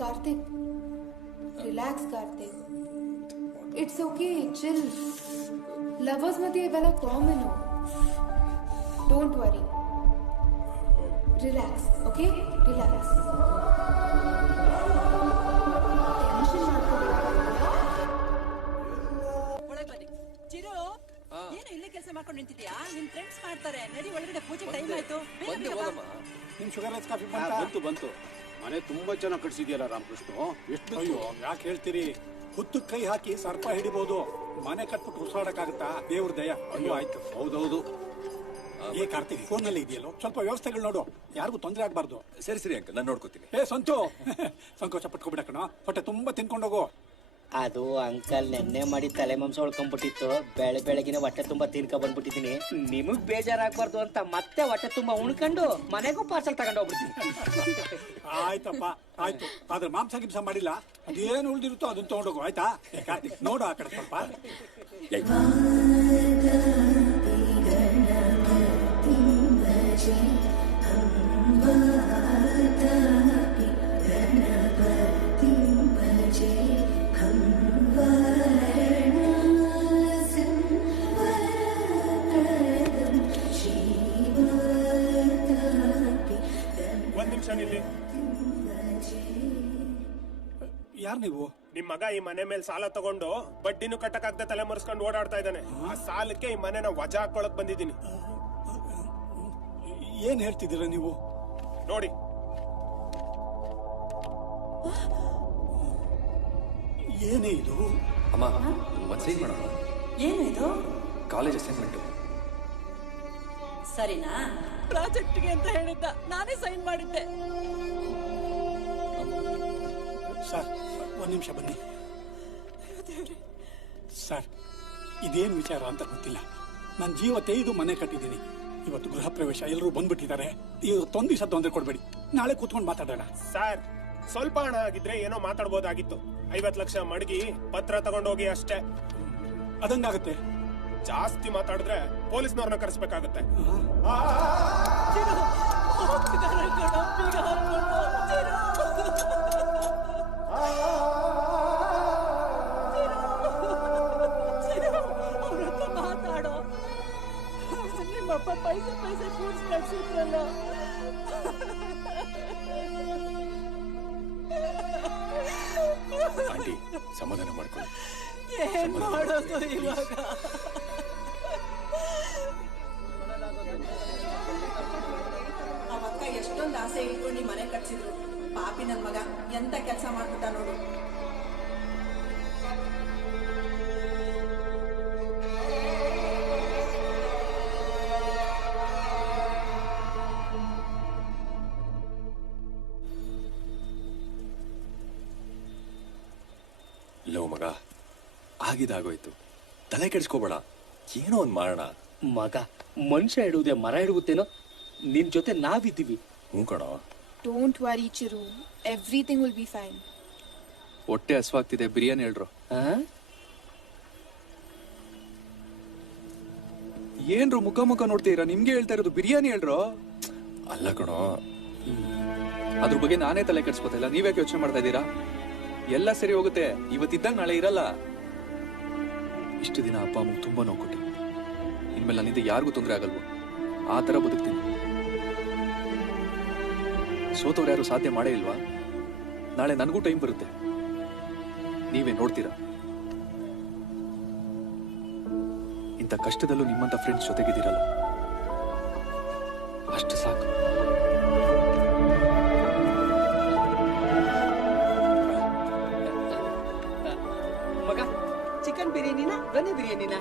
Karthik, relax Karthik. It's okay, chill. Lovers मध्ये इवेला common हो. Don't worry. Relax, okay? Relax. Tension ಮಾಡ್ಕೋಬೇಡ. ಒಳಗೆ ಬನ್ನಿ. ಚಿರು, ಏನು ಇಲ್ಲೇ ಕೆಲಸ ಮಾಡ್ಕೊಂಡು ನಿಂತಿದ್ಯಾ? ನಿಮ್ ಫ್ರೆಂಡ್ಸ್ ಮಾಡ್ತಾರೆ. ನಡಿ ಒಳಗಡೆ, ಪೂಜೆ ಟೈಮ್ ಆಯ್ತು. ನಿಮ್ ಶುಗರ್ಲೆಸ್ ಕಾಫಿ ಬಂತು. ಮನೆ ತುಂಬಾ ಚೆನ್ನಾಗಿ ಕಟ್ಸಿದ್ಯಲ್ಲ ರಾಮಕೃಷ್ಣ. ಎಷ್ಟು? ಅಯ್ಯೋ, ಯಾಕೆ ಹೇಳ್ತೀರಿ? ಹುತ್ತು ಕೈ ಹಾಕಿ ಸರ್ಪ ಹಿಡಿಬಹುದು, ಮನೆ ಕಟ್ಬಿಟ್ಟು ಉಸಾಡಕ್ಕಾಗತ್ತಾ? ದೇವ್ರ ದಯ. ಅಯ್ಯೋ ಆಯ್ತು. ಹೌದೌದು. ಏ ಕಾರ್ತಿಕ್ ಫೋನ್ ನಲ್ಲಿ ಇದೆಯಲ್ಲೋ ಸ್ವಲ್ಪ ವ್ಯವಸ್ಥೆಗಳು ನೋಡು, ಯಾರಿಗೂ ತೊಂದರೆ ಆಗ್ಬಾರ್ದು. ಸರಿ ಸರಿ ಅಂಕಲ್, ನಾನು ನೋಡ್ಕೋತೀನಿ. ಏ ಸಂತು ಸಂಕೋಚ ಪಟ್ಕೊಬಿಡಕಣ, ಹೊಟ್ಟೆ ತುಂಬಾ ತಿನ್ಕೊಂಡೋಗು. ಅದು ಅಂಕಲ್ ನೆನ್ನೆ ಮಾಡಿ ತಲೆ ಮಾಂಸ ಉಳ್ಕೊಂಡ್ಬಿಟ್ಟಿತ್ತು, ಬೆಳಗಿನ ಹೊಟ್ಟೆ ತುಂಬಾ ತಿನ್ಕೊ ಬಂದ್ಬಿಟ್ಟಿದೀನಿ. ನಿಮಗ್ ಬೇಜಾರಾಗ್ಬಾರ್ದು ಅಂತ ಮತ್ತೆ ಹೊಟ್ಟೆ ತುಂಬಾ ಉಣ್ಕೊಂಡು ಮನೆಗೂ ಪಾರ್ಸಲ್ ತಗೊಂಡು ಹೋಗ್ಬಿಡ್ತೀನಿ. ಆಯ್ತಪ್ಪ ಆಯ್ತು, ಆದ್ರೆ ಮಾಂಸ ಗಿಂಸ ಮಾಡಿಲ್ಲ, ಅದೇನು ಉಳ್ದಿರುತ್ತೋ ಅದನ್ನ ತಗೊಂಡೋಗು ಆಯ್ತಾ. ಕಾರ್ತಿಕ್ ನೋಡು ಆ ಕಡೆ ಸ್ವಲ್ಪ. ಒಂದ್ ನಿಮಿಷ ನಿಲ್ಲಿ. ಯಾರು ನೀವು? ನಿಮ್ ಮಗ ಈ ಮನೆ ಮೇಲೆ ಸಾಲ ತಗೊಂಡು ಬಡ್ಡಿನೂ ಕಟ್ಟಕ್ಕಾಗದೆ ತಲೆ ಮರೆಸ್ಕೊಂಡು ಓಡಾಡ್ತಾ ಇದ್ದಾನೆ. ಆ ಸಾಲಕ್ಕೆ ಈ ಮನೆನ ವಜಾ ಹಾಕೊಳಕ್ ಬಂದಿದ್ದೀನಿ. ಏನ್ ಹೇಳ್ತಿದ್ದೀರಾ ನೀವು? ನೋಡಿ, ಏನೇ ಇದು? ಅಮ್ಮ ಒಂದ್ ಸೈನ್ ಮಾಡೋಣ. ಏನು ಇದು? College assignment. ಸರಿನಾ? ಪ್ರಾಜೆಕ್ಟ್ಗೆ ಅಂತ ಹೇಳಿದ್ದ, ನಾನೇ ಸೈನ್ ಮಾಡಿದ್ದೆ. ಸರ್ ಒಂದ್ ನಿಮಿಷ ಬನ್ನಿ. ಸರ್ ಇದೇನು ವಿಚಾರ ಅಂತ ಗೊತ್ತಿಲ್ಲ. ನನ್ನ ಜೀವ ತೆಗೆದು ಮನೆ ಕಟ್ಟಿದ್ದೀನಿ. ಇವತ್ತು ಗೃಹ ಪ್ರವೇಶ, ಎಲ್ಲರೂ ಬಂದ್ಬಿಟ್ಟಿದ್ದಾರೆ. ಇವತ್ತೊಂದ್ ದಿವಸ ತೊಂದರೆ ಕೊಡ್ಬೇಡಿ, ನಾಳೆ ಕೂತ್ಕೊಂಡು ಮಾತಾಡೋಣ. ಸರ್ ಸ್ವಲ್ಪ ಹಣ ಆಗಿದ್ರೆ ಏನೋ ಮಾತಾಡ್ಬೋದಾಗಿತ್ತು. 50 ಲಕ್ಷ ಮಡಗಿ ಪತ್ರ ತಗೊಂಡೋಗಿ ಅಷ್ಟೇ. ಅದಂಗಾಗುತ್ತೆ. ಜಾಸ್ತಿ ಮಾತಾಡಿದ್ರೆ ಪೊಲೀಸ್ನವ್ರನ್ನ ಕರೆಸ್ಬೇಕಾಗತ್ತೆ. ಮಾತಾಡೋ, ನಿಮ್ಮಪ್ಪ ಪೈಸೆ ಕೂಡ್ಸ್ ಕಳ್ಸಿದ್ರಲ್ಲ. ಆಂಟಿ ಸಮಾಧಾನ ಮಾಡ್ಕೊಳ್ಳಿ. ಏನ್ ಮಾಡೋದು ಇವಾಗ? ಅವಕ್ಕ ಎಷ್ಟೊಂದು ಆಸೆ ಇಟ್ಕೊಂಡು ಮನೆ ಕಟ್ಸಿದ್ರು. ಪಾಪಿ ನನ್ ಮಗ ಎಂತ ಕೆಲಸ ಮಾಡ್ಬಿಟ್ಟ ನೋಡು. ಲೋ ಮಗ, ಆಗಿದಾಗೋಯ್ತು, ತಲೆ ಕೆಡಿಸ್ಕೋಬೇಡ, ಏನೋ ಒಂದ್ ಮಾಡೋಣ. ಮಗ ಮನುಷ್ಯ ಇಡುವುದೇ ಮರ ಇಡುತ್ತೇನೋ, ನಿನ್ ಜೊತೆ ನಾವಿದ್ದೀವಿ. ಹ್ಞೂ ಕಣೋ. Don't worry Chiru, everything will be fine. ಹೊಟ್ಟೆ ಹಸ್ವಾಗ್ತಿದೆ, ಬಿರಿಯಾನಿ ಹೇಳ್ರು. ಏನ್ರು ಮುಖ ಮುಖ ನೋಡ್ತೀರಾ? ನಿಮ್ಗೆ ಹೇಳ್ತಾ ಇರೋದು ಬಿರಿಯಾನಿ ಹೇಳ್ರು. ಅಲ್ಲ ಕಣೋ, ಅದ್ರ ಬಗ್ಗೆ ನಾನೇ ತಲೆ ಕೆಡ್ಸ್ಕೊತಿಲ್ಲ, ನೀವ್ಯಾಕೆ ಯೋಚನೆ ಮಾಡ್ತಾ ಇದ್ದೀರಾ? ಎಲ್ಲ ಸರಿ ಹೋಗುತ್ತೆ, ಇವತ್ತಿದ್ದಾಗ ನಾಳೆ ಇರಲ್ಲ. ಇಷ್ಟು ದಿನ ಅಪ್ಪ ಅಮ್ಮ ತುಂಬಾ ನೋವು ಕೊಟ್ಟೆ, ಇನ್ಮೇಲೆ ನನ್ನಿಂದ ಯಾರಿಗೂ ತೊಂದರೆ ಆಗಲ್ವೋ ಆ ತರ ಬದುಕ್ತೀನಿ. ಸೋತವ್ರು ಯಾರು ಸಾಧ್ಯ ಮಾಡೇ ಇಲ್ವಾ? ನಾಳೆ ನನಗೂ ಟೈಮ್ ಬರುತ್ತೆ, ನೀವೇ ನೋಡ್ತೀರಾ. ಇಂಥ ಕಷ್ಟದಲ್ಲೂ ನಿಮ್ಮಂತ ಫ್ರೆಂಡ್ಸ್ ಜೊತೆಗಿದ್ದೀರಲ್ಲ, ಅಷ್ಟು ಸಾಕು. ಮಗ ಚಿಕನ್ ಬಿರಿಯಾನಿನ ಬನ್ನಿ ಬಿರಿಯಾನಿನ?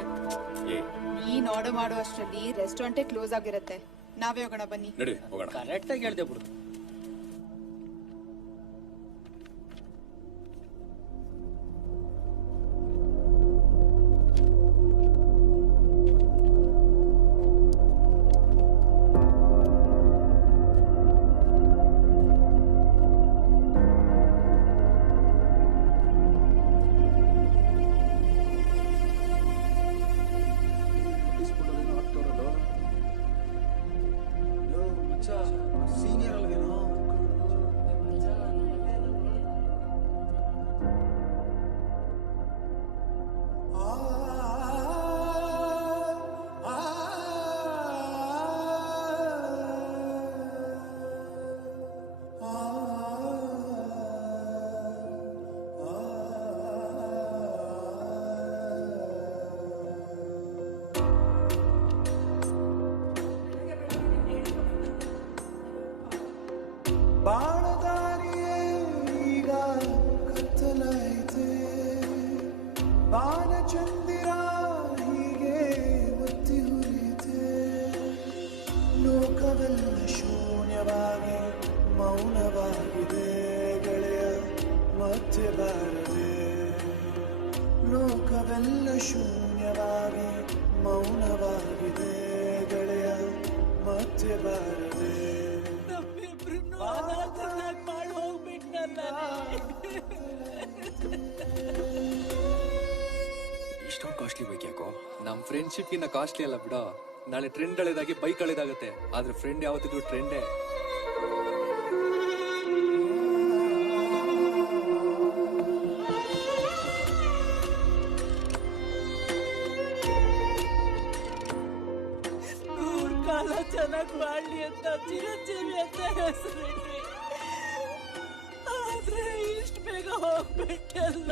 ನೀನ್ ಆರ್ಡರ್ ಮಾಡುವಷ್ಟರಲ್ಲಿ ರೆಸ್ಟೋರೆಂಟೇ ಕ್ಲೋಸ್ ಆಗಿರುತ್ತೆ. ನಾವೇ ಹೋಗೋಣ ಬನ್ನಿ. ನಡಿ ಹೋಗೋಣ. ಕರೆಕ್ಟ್ ಆಗಿ ಹೇಳ್ದೆ ಬಿಡು. ಸೀನಿಯರ್ ಅಲ್ವೇನೋ? ಶೂನ್ಯವಾಗಿ ಮೌನವಾಗಿದೆ ಗೆಳೆಯ ಮತ್ತೆ ಬಾರದೆ ಇಷ್ಟೊಂದು ಕಾಸ್ಟ್ಲಿ ಬೈಕ್ ಯಾಕೋ? ನಮ್ ಫ್ರೆಂಡ್ಶಿಪ್ ಇನ್ನ ಕಾಸ್ಟ್ಲಿ ಅಲ್ಲ ಬಿಡ. ನಾಳೆ ಟ್ರೆಂಡ್ ಹಳೆದಾಗಿ ಬೈಕ್ ಹಳೆದಾಗತ್ತೆ, ಆದ್ರೆ ಫ್ರೆಂಡ್ ಯಾವತ್ತಿಗೂ ಟ್ರೆಂಡೇ. ಕಾಲ ಚೆನ್ನಾಗಿ ಮಾಡ್ಲಿ ಅಂತ ಚಿರಂಜೀವಿ ಅಂತ ಹೆಸರಿಟ್ರಿ, ಆದ್ರೆ ಇಷ್ಟು ಬೇಗ ಹೋಗ್ಬಿಟ್ಟಲ್ಲ.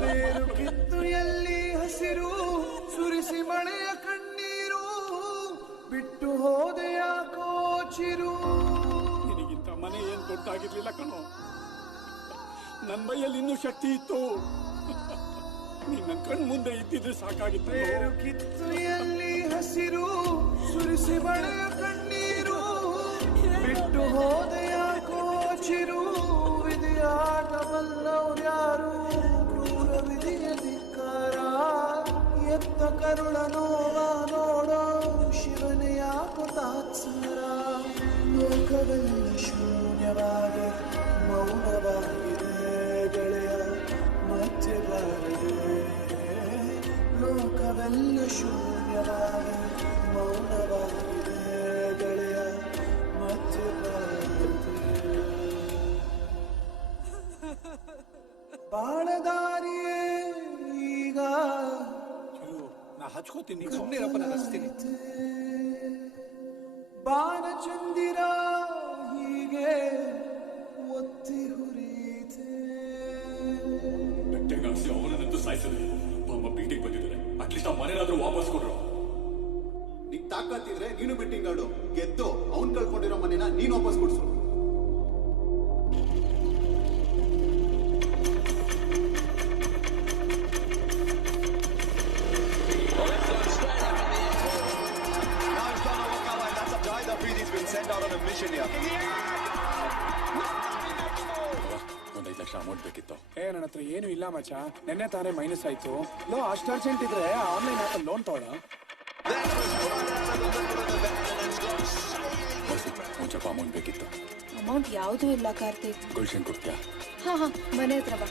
ಬೇರು ಕಿತ್ತು ಎಲ್ಲಿ ಹಸಿರು ಸುರಿಸಿ ಮಳೆಯ ಕಣ್ಣೀರು ಬಿಟ್ಟು ಹೋದೆ ಯಾಕೋ ಚಿರು. ನಿನಗಿಂತ ಮನೆ ಏನ್ ದೊಡ್ಡಾಗಿರ್ಲಿಲ್ಲ ಕಣೋ, ನನ್ನ ಮೈಯಲ್ಲಿ ಇನ್ನೂ ಶಕ್ತಿ ಇತ್ತು. ನೀನ್ ನನ್ ಕಣ್ ಮುಂದೆ ಇದ್ದಿದ್ರೆ ಸಾಕಾಗಿತ್ತು. ಬೇರು ಕಿತ್ತು ಎಲ್ಲಿ ಹಸಿರು ಸುರಿಸಿ ಮಳೆಯ ಕಣ್ಣೀರು ಬಿಟ್ಟು ಹೋದೆ ಯಾಕೋ ಚಿರು. ವಿಧಿಯಾಟವಲ್ಲವ್ರ್ಯಾರು ಕ್ರೂರ ವಿಧಿಯ ಧಿಕ್ಕಾರ. ಎತ್ತ ಕರುಳ ನೋವ ನೋಡೋ ಶಿವನೇ ಯಾಕೋ ತಾತ್ಸಾರ. ಲೋಕದಲ್ಲಿ ಶೂನ್ಯವಾಗಿ ಮೌನವಾಗಿದೆ ಗೆಳೆಯ ಮತ್ತೆ ಬಾರದೆ. ಲೋಕವೆಲ್ಲ ಶೂನ್ಯವಾಗಿ ಮೌನವಾಗಿದೆ ಗೆಳೆಯ ಮತ್ತೆ ಬಾರದೆ. ಬಾಳದಾರಿಯೇ ಈಗ ನಾ ಹಚ್ಕೋತೀನಿ. ಸುಮ್ಮನಿರಪ್ಪ, ನಾನು ಹಚ್ತೀನಿ. ಬಾಣಚಂದಿರ ಹೀಗೆ ಒತ್ತಿ ಹುರಿತೆ. ಅವನನ್ನಂತೂ ಸಾಯಿಸದೆ ಅಮ್ಮ ಬೀಟಿಗೆ ಬಂದಿದ್ದಾರೆ. ಅಟ್ಲೀಸ್ಟ್ ಆ ಮನೆಯಾದ್ರೂ ವಾಪಸ್ ಕೊಡ್ರು. ನಿಗ್ ತಾಕತ್ತಿದ್ರೆ ನೀನು ಬೆಟ್ಟಿಂಗ್ ಆಡು, ಗೆದ್ದು ಅವ್ನ್ ಕಳ್ಕೊಂಡಿರೋ ಮನೆನ ನೀನ್ ವಾಪಸ್ ಕೊಡ್ಸು. ಒಂದ್ 5 ಲಕ್ಷ ಅಮೌಂಟ್ ಬೇಕಿತ್ತು. ನನ್ನ ಹತ್ರ ಏನು ಇಲ್ಲ ಮಚ್ಚ, ನೆನ್ನೆ ತಾನೇ ಮೈನಸ್ ಆಯ್ತು. ಲೋ ಅಷ್ಟು ಅರ್ಜೆಂಟ್ ಇದ್ರೆ ಆನ್ಲೈನ್ ಆಪ್ ಲೋನ್ ತಗೊಳ. ಒಂದ್ ಸ್ವಲ್ಪ ಅಮೌಂಟ್ ಬೇಕಿತ್ತು. ಅಮೌಂಟ್ ಯಾವುದೂ ಇಲ್ಲ ಕಾರ್ತಿಕ್. ಗುಲ್ಶನ್ ಕೊಡ್ತೀಯಾ? ಹಾ ಮನೆ ಹತ್ರ ಬಾ.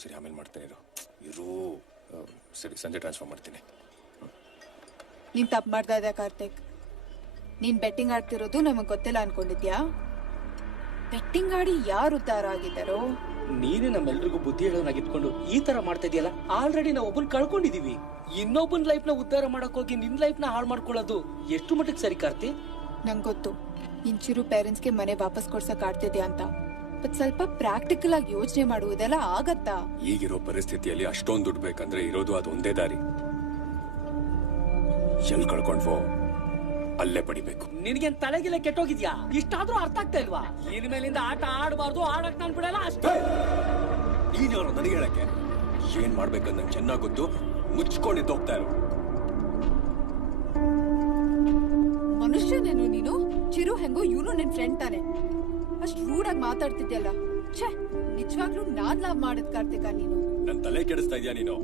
ಸರಿ, ಆಮೇಲೆ ಮಾಡ್ತೇನೆ ಇರು. ಸರಿ, ಸಂಜೆ ಟ್ರಾನ್ಸ್ಫರ್ ಮಾಡ್ತೀನಿ. ನೀನ್ ತಪ್ಪು ಮಾಡ್ತಾ ಇದ್ಯಾ ಕಾರ್ತಿಕ್. ನೀನ್ ಬೆಟ್ಟಿಂಗ್ ಆಡ್ತಿರೋದು ನಮಗ್ ಗೊತ್ತಿಲ್ಲ ಅನ್ಕೊಂಡಿದ್ಯಾ? ಬೆಟ್ಟಿಂಗ್ ಆಡಿ ಯಾರು ಉದ್ಧಾರ ಆಗಿದ್ದಾರೋ? ನೀನೇ ನಮ್ಮೆಲ್ರಿಗೂ ಬುದ್ಧಿ ಹೇಳೋನಾಗಿಟ್ಕೊಂಡು ಈ ತರ ಮಾಡ್ತಾ ಇದೆಯಲ್ಲ. ಆಲ್ರೆಡಿ ನಾವು ಒಬ್ಬನ್ ಕಳ್ಕೊಂಡಿದೀವಿ. ಇನ್ನೊಬ್ಬನ್ ಲೈಫ್ ನ ಉದ್ಧಾರ ಮಾಡಕ್ ಹೋಗಿ ನಿನ್ ಲೈಫ್ ನ ಹಾಳು ಮಾಡ್ಕೊಳ್ಳೋದು ಎಷ್ಟು ಮಟ್ಟಿಗೆ ಸರಿ ಕಾರ್ತಿ? ನಂಗೆ ಗೊತ್ತು ನಿನ್ ಚಿರು ಪೇರೆಂಟ್ಸ್ಗೆ ಮನೆ ವಾಪಸ್ ಕೊಡ್ಸಕ್ ಆಡ್ತಿದ್ಯಾ ಅಂತ. ಬಟ್ ಸ್ವಲ್ಪ ಪ್ರಾಕ್ಟಿಕಲ್ ಆಗಿ ಯೋಚನೆ ಮಾಡುವುದೆಲ್ಲ ಆಗತ್ತಾ? ಈಗಿರೋ ಪರಿಸ್ಥಿತಿಯಲ್ಲಿ ಅಷ್ಟೊಂದು ದುಡ್ಡು ಬೇಕಂದ್ರೆ ಇರೋದು ಅದು ಒಂದೇ ದಾರಿ. ಎಲ್ ಕಳ್ಕೊಂಡ್ವೋ ಅಲ್ಲೇ ಪಡಿಬೇಕು. ನಿನಗೇನ್ ತಲೆಗಿಲ್ಲ ಕೆಟ್ಟೋಗಿದ್ಯಾ? ಇಷ್ಟಾದ್ರೂ ಅರ್ಥ ಆಗ್ತಾ ಇಲ್ವಾ? ಇನ್ಮೇಲಿಂದ ಆಟ ಆಡಬಾರ್ದು, ಆಡಕ್ ನಾನ್ ಬಿಡಲ್ಲ ಅಷ್ಟೇ. ನೀನವ್ರು ನನಗೆ ಹೇಳಕ್ಕೆ ಏನ್ ಮಾಡ್ಬೇಕಂತ ನಂಗೆ ಚೆನ್ನಾಗ್ ಗೊತ್ತು. ಮುಚ್ಕೊಂಡಿದ್ದು ಹೋಗ್ತಾ ಇರು. ಮನುಷ್ಯನೇನು ನೀನು? ಚಿರು ಹೆಂಗೋ ಇವನು ನಿನ್ ಫ್ರೆಂಡ್ ತಾನೆ. ಅಷ್ಟ್ ರೂಡ್ ಆಗಿ ಮಾತಾಡ್ತಿದ್ಯಲ್ಲ. ಛೇ, ನಿಜವಾಗ್ಲೂ ನಾನ್ ಲಾವ್ ಮಾಡದ್ ಕಾರ್ತಿಕ ನೀನು. ನನ್ ತಲೆ ಕೆಡಿಸ್ತಾ ಇದ್ಯಾ ನೀನು?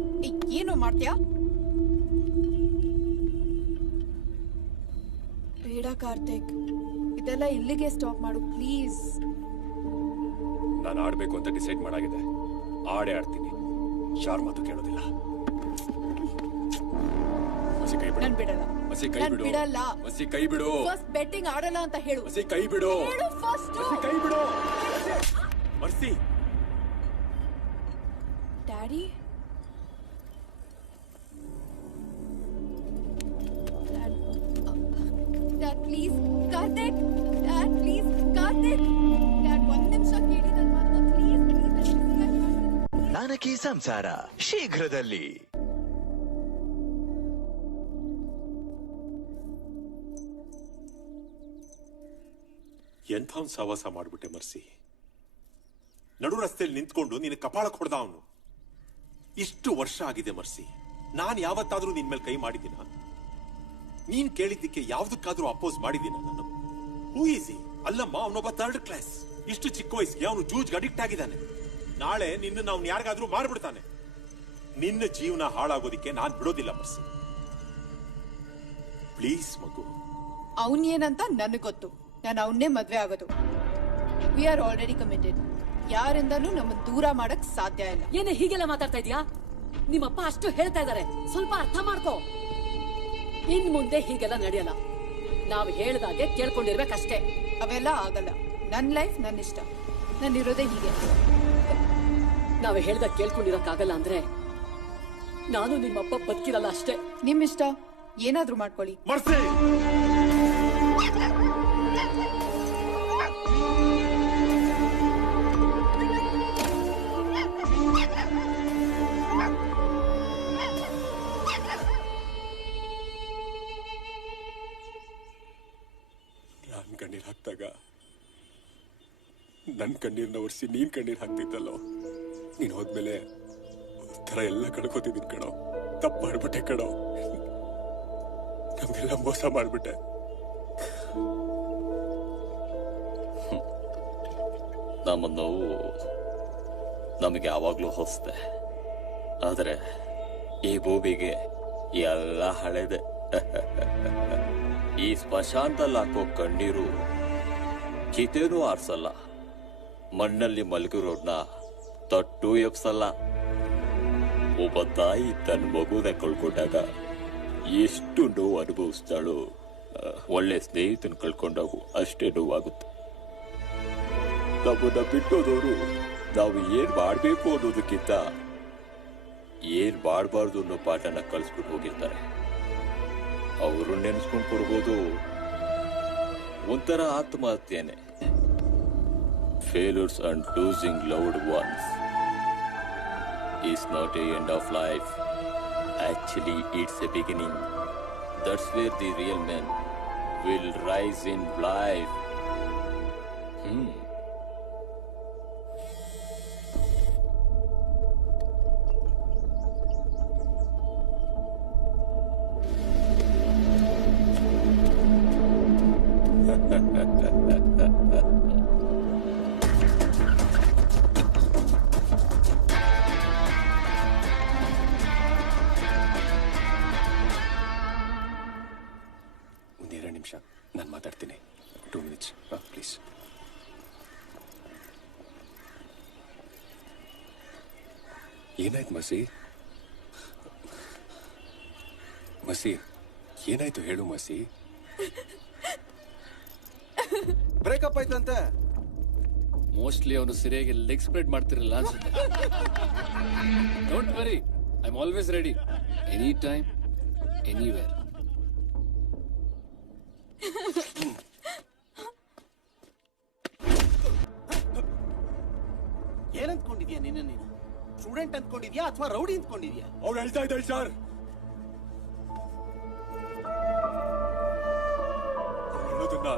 ಏನು ಮಾಡ್ತೀಯಾ? ಬೇಡ ಕಾರ್ತಿಕ್, ಇದೆಲ್ಲ ಇಲ್ಲಿಗೆ ಸ್ಟಾಪ್ ಮಾಡು ಪ್ಲೀಸ್. ನಾನು ಆಡ್ಬೇಕು ಅಂತ ಡಿಸೈಡ್ ಮಾಡಾಗಿದೆ. ಆಡೇ ಆಡ್ತೀನಿ, ಯಾರ ಮಾತು ಕೇಳೋದಿಲ್ಲ. ಮಸಿ ಕೈ ಬಿಡು. ನಾನ್ ಬಿಡಲ್ಲ. ಮಸಿ ಕೈ ನಾನ್ ಬಿಡು. ಬಿಡಲ್ಲ. ಮಸಿ ಕೈ ಬಿಡು. ಫಸ್ಟ್ ಬೆಟ್ಟಿಂಗ್ ಆಡಲ್ಲ ಅಂತ ಹೇಳು. ಮಸಿ ಕೈ ಬಿಡು. ಹೇಳು ಫಸ್ಟ್. ಮಸಿ ಕೈ ಬಿಡು. Mercy. Daddy, dad please. Karthik, dad please. Karthik, dad ಒಂದ್ ನಿಮಿಷ ಕೇಳಿ ನನ್ನ ಮಾತನ್ನ ಪ್ಲೀಸ್. ನಾನು ಸುಖಿ ಸಂಸಾರ ಶೀಘ್ರದಲ್ಲಿ. ಎಂಥ ಸವಾಸ ಮಾಡ್ಬಿಟ್ಟೆ ಮರ್ಸಿ. ನಡು ರಸ್ತೆಯಲ್ಲಿ ನಿಂತ್ಕೊಂಡು ನಿನ್ನ ಕಪಾಳ ಹೊಡೆದ ಅವನು. ಇಷ್ಟು ವರ್ಷ ಆಗಿದೆ ಮರ್ಸಿ, ನಾನು ಯಾವತ್ತಾದ್ರೂ ನಿನ್ ಮೇಲೆ ಕೈ ಮಾಡಿದ್ದೀನ? ನೀನ್ ಕೇಳಿದ್ದಕ್ಕೆ ಯಾವ್ದಕ್ಕಾದ್ರೂ ಅಪೋಸ್ ಮಾಡಿದ್ದೀನ ನಾನು? ಹೂ ಈಸಿ ಅಲ್ಲಮ್ಮ, ಅವನೊಬ್ಬ ಥರ್ಡ್ ಕ್ಲಾಸ್. ಇಷ್ಟು ಚಿಕ್ಕ ವಯಸ್ಸಿಗೆ ಅವನು ಜೂಜ್ಗೆ ಅಡಿಕ್ಟ್ ಆಗಿದ್ದಾನೆ. ನಾಳೆ ನಿನ್ನ ಅವ್ನು ಯಾರಿಗಾದ್ರೂ ಮಾಡ್ಬಿಡ್ತಾನೆ. ನಿನ್ನ ಜೀವನ ಹಾಳಾಗೋದಿಕ್ಕೆ ನಾನ್ ಬಿಡೋದಿಲ್ಲ ಮರ್ಸಿ. ಪ್ಲೀಸ್ ಮಗು. ಅವನ್ ಏನಂತ ನನಗ್ ಗೊತ್ತು. ನಾನು ಅವನ್ನೇ ಮದ್ವೆ ಆಗೋದು. We are already committed. ಯಾರಿಂದನೂ ನಮ್ಮ ದೂರ ಮಾಡಕ್ ಸಾಧ್ಯ ಇಲ್ಲ. ಏನೇ ಹೀಗೆಲ್ಲ ಮಾತಾಡ್ತಾ ಇದೀಯಾ? ನಿಮ್ಮಪ್ಪ ಅಷ್ಟು ಹೇಳ್ತಾ ಇದಾರೆ, ಸ್ವಲ್ಪ ಅರ್ಥ ಮಾಡ್ಕೋ. ಇನ್ ಮುಂದೆ ಹೀಗೆಲ್ಲ ನಡೆಯಲ್ಲ. ನಾವ್ ಹೇಳ್ದಾಗೆ ಕೇಳ್ಕೊಂಡಿರ್ಬೇಕಷ್ಟೇ. ಅವೆಲ್ಲ ಆಗಲ್ಲ. ನನ್ ಲೈಫ್ ನನ್ ಇಷ್ಟ. ನಾನು ಇರೋದೇ ಹೀಗೆ. ನಾವ್ ಹೇಳ್ದಾಗ ಕೇಳ್ಕೊಂಡಿರಕ್ಕಾಗಲ್ಲ ಅಂದ್ರೆ ನಾನು ನಿಮ್ಮಪ್ಪ ಬದುಕಿರಲ್ಲ ಅಷ್ಟೇ. ನಿಮ್ ಇಷ್ಟ, ಏನಾದ್ರೂ ಮಾಡ್ಕೊಳ್ಳಿ. ನಾನ್ ಕಣ್ಣೀರ್ ಹಾಕ್ದಾಗ ನನ್ ಕಣ್ಣೀರ್ನ ಒರೆಸಿ ನೀನ್ ಕಣ್ಣೀರ್ ಹಾಕ್ತಿದ್ದಲ್ಲೋ. ನೀನ್ ಹೋದ್ಮೇಲೆ ತರ ಎಲ್ಲ ಕಳ್ಕೊತಿದ್ದೀನಿ ಕಣೋ. ತಪ್ಪು ಮಾಡ್ಬಿಟ್ಟೆ ಕಣೋ. ನಮ್ಗೆಲ್ಲ ಮೋಸ ಮಾಡ್ಬಿಟ್ಟೆ. ನಮ್ಮ ನೋವು ನಮಗೆ ಯಾವಾಗ್ಲೂ ಹೊಸ್ತೆ. ಆದ್ರೆ ಈ ಭೂಮಿಗೆ ಎಲ್ಲ ಹಳೆದೆ. ಈ ಸ್ಮಶಾನದಲ್ಲಿ ಹಾಕೋ ಕಣ್ಣೀರು ಚಿತೆನೂ ಆರ್ಸಲ್ಲ, ಮಣ್ಣಲ್ಲಿ ಮಲಗಿರೋರ್ನ ತೊಟ್ಟು ಎಪ್ಸಲ್ಲ. ಒಬ್ಬ ತಾಯಿ ತನ್ನ ಮಗುನ ಕಳ್ಕೊಂಡಾಗ ಎಷ್ಟು ನೋವು ಅನುಭವಿಸ್ತಾಳೋ, ಒಳ್ಳೆ ಸ್ನೇಹಿತನ ಕಳ್ಕೊಂಡಾಗೂ ಅಷ್ಟೇ ನೋವಾಗುತ್ತೆ. ನಮ್ಮನ್ನ ಬಿಟ್ಟೋದವರು ನಾವು ಏನ್ ಮಾಡ್ಬೇಕು ಅನ್ನೋದಕ್ಕಿಂತ ಏನ್ ಮಾಡಬಾರ್ದು ಅನ್ನೋ ಪಾಠನ ಕಳಿಸ್ಬಿಟ್ಟು ಹೋಗಿರ್ತಾರೆ. ಅವರು ನೆನೆಸ್ಕೊಂಡು ಕೊಡ್ಬೋದು ಒಂಥರ ಆತ್ಮಹತ್ಯೆನೆ. Failures and losing loved ones is not a end of life. Actually, it's a beginning. That's where the real men will rise in life. ಒಂದೆರಡು ನಿಮಿಷ ನಾನು ಮಾತಾಡ್ತೀನಿ. 2 minutes ಪ್ಲೀಸ್. ಏನಾಯ್ತು ಮಸಿ? ಮಸಿ ಏನಾಯ್ತು ಹೇಳು ಮಸಿ. ಬ್ರೇಕಪ್ ಆಯ್ತಂತೆ. ಮೋಸ್ಟ್ಲಿ ಅವನು ಸಿರಿಯಾಗಿ ಲೆಗ್ ಸ್ಪ್ರೆಡ್ ಮಾಡ್ತಿರಲಿಲ್ಲ ಅನ್ಸುತ್ತೆ. Don't worry, I am always ready, any time anywhere. ಏನಂತ್ಕೊಂಡಿದ್ಯಾ ನೀನು? ಸ್ಟೂಡೆಂಟ್ ಅಂದ್ಕೊಂಡಿದ್ಯಾ ಅಥವಾ ರೌಡಿ ಅಂದ್ಕೊಂಡಿದ್ಯಾ? ಅವ್ರು ಹೇಳ್ತಾ ಇದ್ದಾಳೆ ಸರ್, ಹೇಳೋದನ್ನ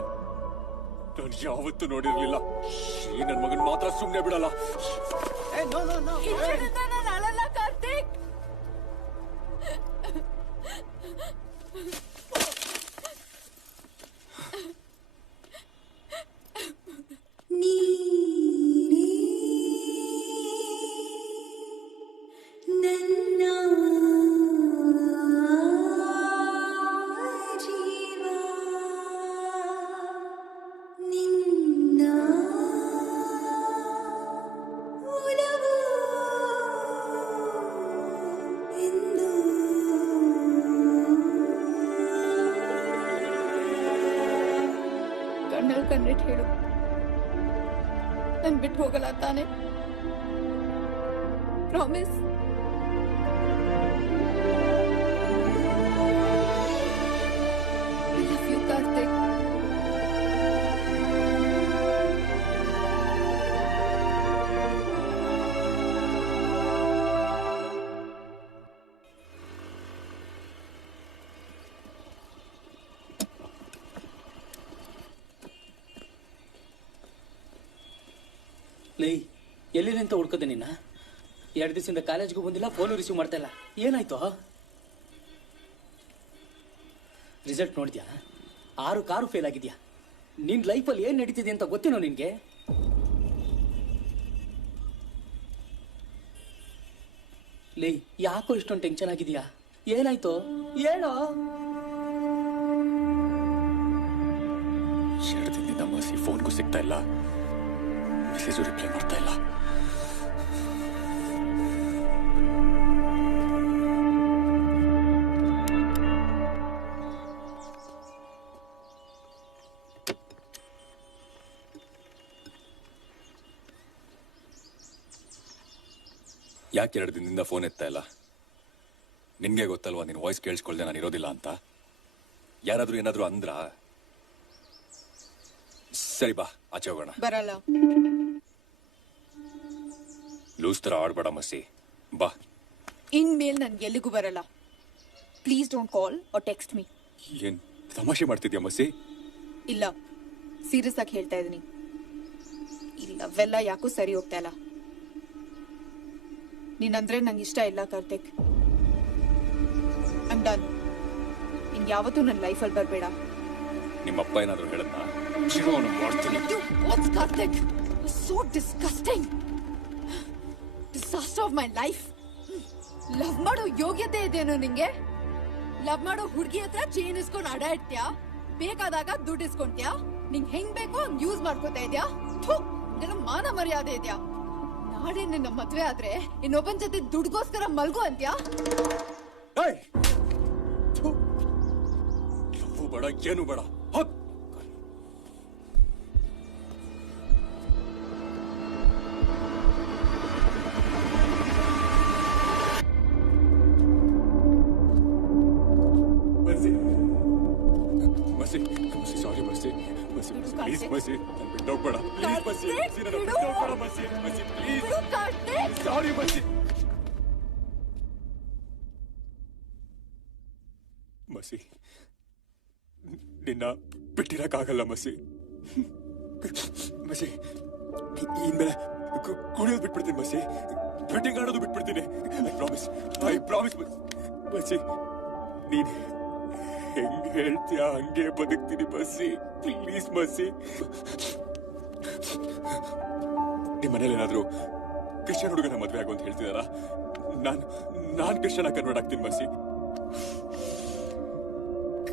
ನಾನು ಯಾವತ್ತೂ ನೋಡಿರ್ಲಿಲ್ಲ. ಈ ನನ್ ಮಗನ್ ಮಾತ್ರ ಸುಮ್ನೆ ಬಿಡಲ್ಲ. ನಾನು ಅಳಲ್ಲ ಕಾರ್ತಿಕ್. ಕಣ್ಣಲ್ಲಿ ಕಣ್ಣಿಟ್ಟು ಹೇಳು, ನನ್ ಬಿಟ್ಟು ಹೋಗಲ್ಲ ತಾನೆ? Promise? I love you, Karthik. ಲೈ ಎಲ್ಲಿ ನಿಂತ ಹುಡ್ಕೋದೆ ನಿನ್ನ? 2 ದಿವಸದಿಂದ ಕಾಲೇಜ್ಗೂ ಬಂದಿಲ್ಲ, ಫೋನು ರಿಸೀವ್ ಮಾಡ್ತಾ ಇಲ್ಲ. ಏನಾಯ್ತು? ರಿಸಲ್ಟ್ ನೋಡಿದ್ಯಾ? 6 ಫೇಲ್ ಆಗಿದ್ಯಾ? ನಿನ್ ಲೈಫಲ್ಲಿ ಏನ್ ನಡೀತಿದೆ ಅಂತ ಗೊತ್ತೇನೋ ನಿನ್ಗೆ? ಲೈ ಯಾಕೋ ಇಷ್ಟೊಂದು ಟೆನ್ಷನ್ ಆಗಿದ್ಯಾ? ಏನಾಯ್ತು ಹೇಳೋ. 2 ದಿನದಿಂದ ಮರ್ಸಿ ಫೋನ್ಗೂ ಸಿಗ್ತಾ ಇಲ್ಲ, ಮೆಸೇಜು ರಿಪ್ಲೈ ಮಾಡ್ತಾ ಇಲ್ಲ. ಯಾಕೆ 2 ದಿನದಿಂದ ಫೋನ್ ಎತ್ತಾ ಇಲ್ಲ? ನಿನ್ಗೆ ಗೊತ್ತಲ್ವಾ ನಿನ್ ವಾಯ್ಸ್ ಕೇಳಿಸ್ಕೊಳ್ದೆ ನಾನು ಇರೋದಿಲ್ಲ ಅಂತ. ಯಾರಾದ್ರೂ ಏನಾದ್ರೂ ಅಂದ್ರ? ಸರಿ ಬಾ ಆಚೆ ಹೋಗೋಣ. ಬರಲ್ಲ. ಲೂಸ್ ತರ ಆಡ್ಬೇಡ ಮಸಿ, ಬಾ. ಇನ್ಮೇಲೆ ನನ್ಗೆ ಎಲ್ಲಿಗೂ ಬರಲ್ಲ. Please don't call R text me. ಏನ್ ತಮಾಷೆ ಮಾಡ್ತಿದ್ಯಾ ಮಸಿ? ಇಲ್ಲ, ಸೀರಿಯಸ್ ಆಗಿ ಹೇಳ್ತಾ ಇದೀನಿ. ಇಲ್ಲವೆಲ್ಲ ಯಾಕೂ ಸರಿ ಹೋಗ್ತಾ ಇಲ್ಲ. ನೀನಂದ್ರೆ ನಂಗೆ ಇಷ್ಟ ಇಲ್ಲ ಕಾರ್ತಿಕ್. I'm done. ಇನ್ ಯಾವತ್ತೂ ನನ್ನ ಲೈಫಲ್ಲಿ ಬರಬೇಡ. ನಿಮ್ಮಪ್ಪ ಏನಾದ್ರು ಹೇಳದ್ನಾ? ಮಾಡ್ತೀನಿ. What's Karthik? So disgusting. Disaster of my life. Love ಮಾಡೋ ಯೋಗ್ಯತೆ ಇದೆಯೇನೋ ನಿಂಗೆ? ಲವ್ ಮಾಡೋ ಹುಡುಗಿ ಹತ್ರ ಚೈನ್ ಇಸ್ಕೊಂಡು ಅಡ ಇಡ್ತೀಯಾ? ಬೇಕಾದಾಗ ದುಡ್ಡು ಇಸ್ಕೊಂತೀಯಾ? ನಿಂಗೆ ಹೆಂಗ್ ಬೇಕೋ ಹಂಗ್ ಯೂಸ್ ಮಾಡ್ಕೋತಾ ಇದ್ಯಾ? ಇದೆಲ್ಲ ಮಾನ ಮರ್ಯಾದೆ ಇದೆಯಾ? ನಾಳೆ ನಿನ್ನ ಮದ್ವೆ ಆದ್ರೆ ಇನ್ನೊಬ್ಬನ ಜೊತೆ ದುಡ್ಗೋಸ್ಕರ ಮಲ್ಗು ಅಂತ್ಯಾ? ಬೇಡ, ಏನು ಬೇಡ. ಸಾರಿ ಮಸಿ, ಮಸಿ ಪ್ಲೀಸ್ ಮಸಿ, ನನ್ನ ಬಿಟ್ಟೋಗ್ಬೇಡ ಪ್ಲೀಸ್ ಮಸಿ, ನನ್ನ ಬಿಟ್ಟೋಗ್ಬೇಡ ಮಸಿ, ಮಸಿ ಪ್ಲೀಸ್, ಸಾರಿ ಮಸಿ. ಮಸಿ ನಿನ್ನ ಬಿಟ್ಟಿರಕ್ಕಾಗಲ್ಲ ಮಸಿ. ಮಸಿ ಇನ್ಮೇಲೆ ಕುಡಿಯೋದು ಬಿಟ್ಬಿಡ್ತೀನಿ ಮಸಿ, ಬೆಟ್ಟಿಂಗ್ ಆಡೋದು ಬಿಟ್ಬಿಡ್ತೀನಿ. ಐ ಪ್ರಾಮಿಸ್ ಮಸಿ. ನೀನ್ ಹೆಂಗ್ ಹೇಳ್ತೀಯ ಹಂಗೆ ಬದುಕ್ತೀನಿ ಮಸಿ, ಪ್ಲೀಸ್ ಮಸಿ. ನಿಮ್ ಮನೇಲಿ ಏನಾದ್ರು ಕ್ರಿಶ್ಚಿಯನ್ ಹುಡುಗನ ಮದ್ವೆ ಆಗು ಅಂತ ಹೇಳ್ತಿದಾರ? ನಾನ್ ಕ್ರಿಶ್ಚಿಯನ್ ಕನ್ವರ್ಟ್ ಆಗ್ತೀನಿ ಮಸಿ.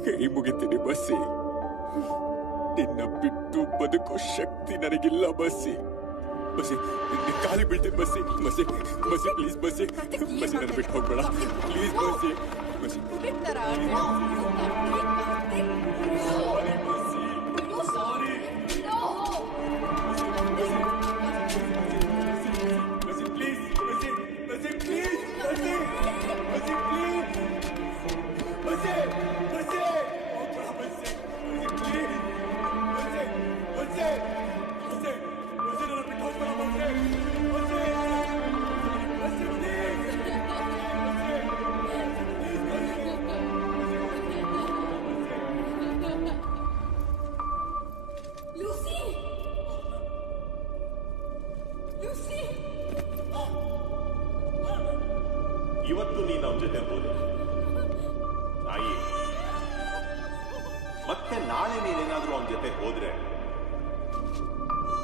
ಕೈ ಮುಗಿತೀನಿ ಬಸ್ಸಿ, ನಿನ್ನ ಬಿಟ್ಟು ಬದುಕೋ ಶಕ್ತಿ ನನಗಿಲ್ಲ ಬಸ್ಸಿ. ಬಸ್ಸಿ ಕಾಲಿಗೆ ಬೀಳ್ತೀನಿ ಬಸ್ಸಿ, ಬಸ್ಸಿ ಬಸ್ಸಿ ಪ್ಲೀಸ್ ಬಸ್ಸಿ, ಬಸ್ಸಿ ನನ್ನ ಬಿಟ್ಟು ಹೋಗ್ಬೇಡ ಪ್ಲೀಸ್ ಬಸ್ಸಿ, ಬಸ್ಸಿ ಇವತ್ತು ನೀನು ಅವನ ಜೊತೆ ಹೋದೆ ನಾಯಿ, ಮತ್ತೆ ನಾಳೆ ನೀನೇನಾದ್ರೂ ಅವನ ಜೊತೆ ಹೋದ್ರೆ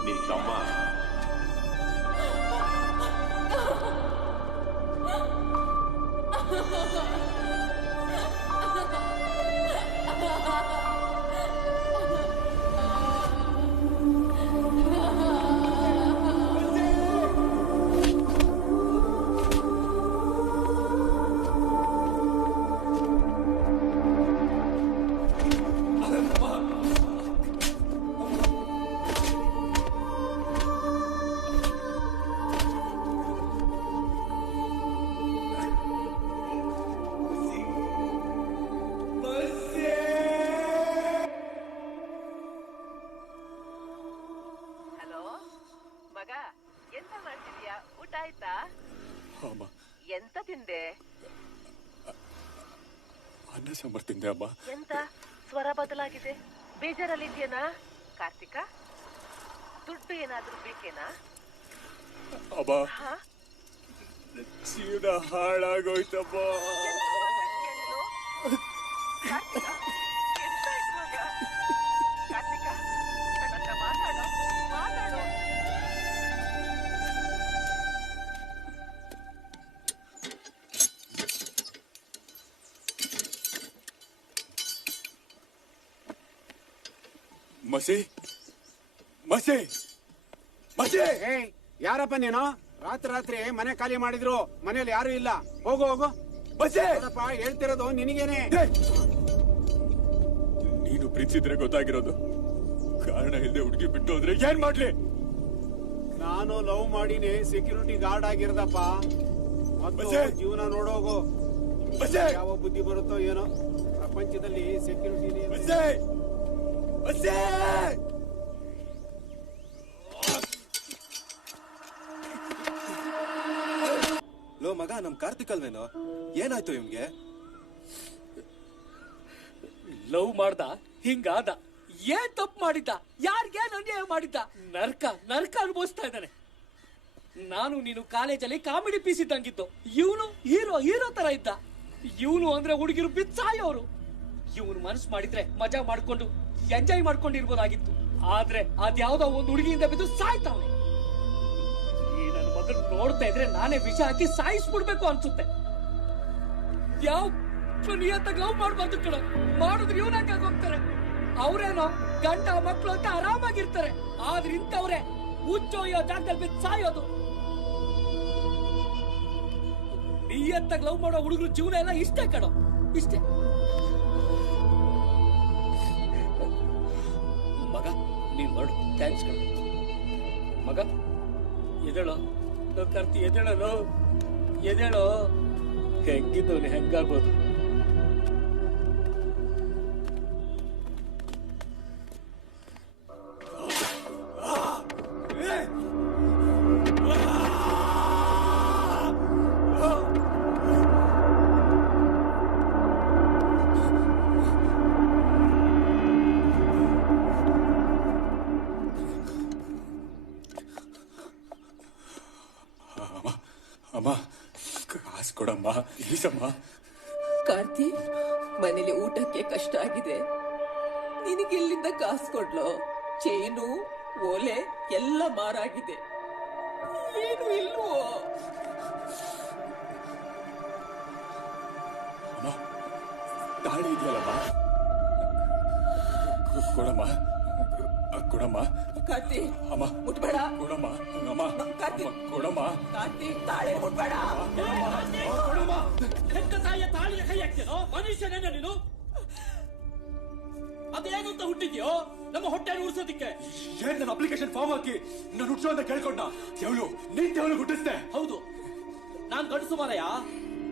ನಿನ್ ತಮ್ಮ ಎಂತ ತಿಂದೆ? ಅನ್ನ ಸಾಂಬಾರ್ ತಿಂದೆ ಅಮ್ಮ. ಎಂತ ಸ್ವರ ಬದಲಾಗಿದೆ? ಬೇಜಾರಲ್ಲಿದ್ಯೇನಾ ಕಾರ್ತಿಕ? ದುಡ್ಡು ಏನಾದ್ರೂ ಬೇಕೇನಾ? ಅಬ್ಬ ಜೀವನ ಹಾಳಾಗೋಯ್ತಪ್ಪ. ಮಸಿ ಮಸಿ ಮಸಿ, ಯಾರಪ್ಪ ನೀನು? ರಾತ್ರಿ ಮನೆ ಖಾಲಿ ಮಾಡಿದ್ರು, ಮನೇಲಿ ಯಾರು ಇಲ್ಲ. ಹೋಗು ಹೋಗು. ನೋಡಪ್ಪ, ಹೇಳ್ತಿರೋದು ನಿನಗೇನೆ. ನೀನು ಪ್ರೀತಿಸಿದ್ರೆ ಗೊತ್ತಾಗಿರೋದು. ಕಾರಣ ಇಲ್ಲದೆ ಹುಡುಗಿ ಬಿಟ್ಟು ಹೋದ್ರೆ ಏನ್ ಮಾಡ್ಲಿ? ನಾನು ಲವ್ ಮಾಡಿನೇ ಸೆಕ್ಯೂರಿಟಿ ಗಾರ್ಡ್ ಆಗಿರೋದಪ್ಪ. ಮತ್ತು ಜೀವನ ನೋಡೋಗು. ಯಾವ ಬುದ್ಧಿ ಬರುತ್ತೋ ಏನೋ. ಪ್ರಪಂಚದಲ್ಲಿ ಸೆಕ್ಯೂರಿಟಿ ಲೋ ಮಗ, ನಮ್ ಕಾರ್ತಿಕ್ ಅಲ್ವೇನೋ? ಏನಾಯ್ತು ಇವ್ಗೆ? ಲವ್ ಮಾಡ್ದ, ಹಿಂಗಾದ. ಏನ್ ತಪ್ಪು ಮಾಡಿದ್ದ? ಯಾರಿಗೇನ್ ಅನ್ಯಾಯ ಮಾಡಿದ್ದ? ನರ್ಕ ನರ್ಕ ಅನುಭವಿಸ್ತಾ ಇದ್ದಾನೆ. ನಾನು ನೀನು ಕಾಲೇಜಲ್ಲಿ ಕಾಮಿಡಿ ಪೀಸ್ ಇದ್ದಂಗಿದ್ದು, ಇವನು ಹೀರೋ ತರ ಇದ್ದ. ಇವನು ಅಂದ್ರೆ ಹುಡುಗಿರು ಬಿಚ್ಚಾಯೋರು. ಇವನು ಮನಸ್ಸು ಮಾಡಿದ್ರೆ ಮಜಾ ಮಾಡ್ಕೊಂಡು ಎಂಜಾಯ್ ಮಾಡ್ಕೊಂಡಿರ್ಬೋದಾಗಿತ್ತು. ಆದ್ರೆ ಅದ್ಯಾವ್ದೋ ಒಂದು ಹುಡುಗಿಯಿಂದ ಬಿದ್ದು ಸಾಯ್ತಾವನೆ. ಈ ನನ್ನ ಮಗನ್ ನೋಡ್ತಾ ಇದ್ರೆ ನಾನೇ ವಿಷ ಹಾಕಿ ಸಾಯಿಸ್ಬಿಡ್ಬೇಕು ಅನ್ಸುತ್ತೆ. ಯಾವ ನಿಯತ್ತಾಗಿ ಲವ್ ಮಾಡ್ಬಾರ್ದು ಕಣ. ಮಾಡಿದ್ರೆ ಇವನಾಗ ಹೋಗ್ತಾರೆ. ಅವ್ರೇನೋ ಗಂಡ ಮಕ್ಕಳು ಅಂತ ಆರಾಮಾಗಿರ್ತಾರೆ. ಆದ್ರೆ ಇಂಥವ್ರೆ ಹುಚ್ಚೋಯ್ಯೋ ಜಾಗದಲ್ಲಿ ಬಿದ್ದು ಸಾಯೋದು. ನಿಯತ್ತಾಗಿ ಲವ್ ಮಾಡೋ ಹುಡುಗರು ಜೀವನ ಎಲ್ಲ ಇಷ್ಟೇ ಕಣೋ, ಇಷ್ಟೇ. ಮಗ ನೀನ್ ಹೊರಡು. ಥ್ಯಾಂಕ್ಸ್ ಕಣ ಮಗ. ಎದೇಳೋ ಕರ್ತಿ, ಎದೇಳೋ ಎದೇಳೋ. ಹೆಂಗಿದ್ದವನು ಹೆಂಗಾಗೋದು? ಅಮ್ಮ ಕಾಸು ಕೊಡಮ್ಮ, ಪ್ಲೀಸಮ್ಮ. ಕಾರ್ತಿ, ಮನೇಲಿ ಊಟಕ್ಕೆ ಕಷ್ಟ ಆಗಿದೆ. ನಿನಗೆಲ್ಲಿಂದ ಕಾಸು ಕೊಡ್ಲೋ? ಚೇನು ಓಲೆ ಎಲ್ಲ ಮಾರಾಗಿದೆ. ಏನು ಇಲ್ವೋ? ಅಮ್ಮ, ತಾಳಿ ಇದೆಯಲ್ಲಮ್ಮ, ಕೊಡಮ್ಮ ಕೊಡಮ್ಮ. ಕಾರ್ತಿ, ಅಮ್ಮ ಮುಟ್ಬೇಡ. ಕೊಡಮ್ಮ. ಅಮ್ಮ ಕಾರ್ತಿ, ಕೊಡಮ್ಮ. ಕಾರ್ತಿ, ತಾಳೆ ಮುಟ್ಬೇಡ. ಹೆತ್ತ ತಾಯಿಯ ತಾಳಿಗೆ ಕೈ ಹಾಕ್ತೇನೋ? ಮನುಷ್ಯನೇನ ನೀನು? ಅದೇನು ಅಂತ ಹುಟ್ಟಿದ್ಯೋ? ನಮ್ಮ ಹೊಟ್ಟೆ ಉಳಿಸೋದಿಕ್ಕೆ. ಏನ್ ನನ್ನ ಅಪ್ಲಿಕೇಶನ್ ಫಾರ್ಮ್ ಹಾಕಿ ನಾನು ಹುಟ್ಟಿಸೋ ಅಂತ ಕೇಳ್ಕೊಂಡ? ನಿನ್ ತೆವಳು ಹುಟ್ಟಿಸ್ದೆ. ಹೌದು, ನಾನ್ ಗಂಡಸು ಮಾರಯ್ಯ.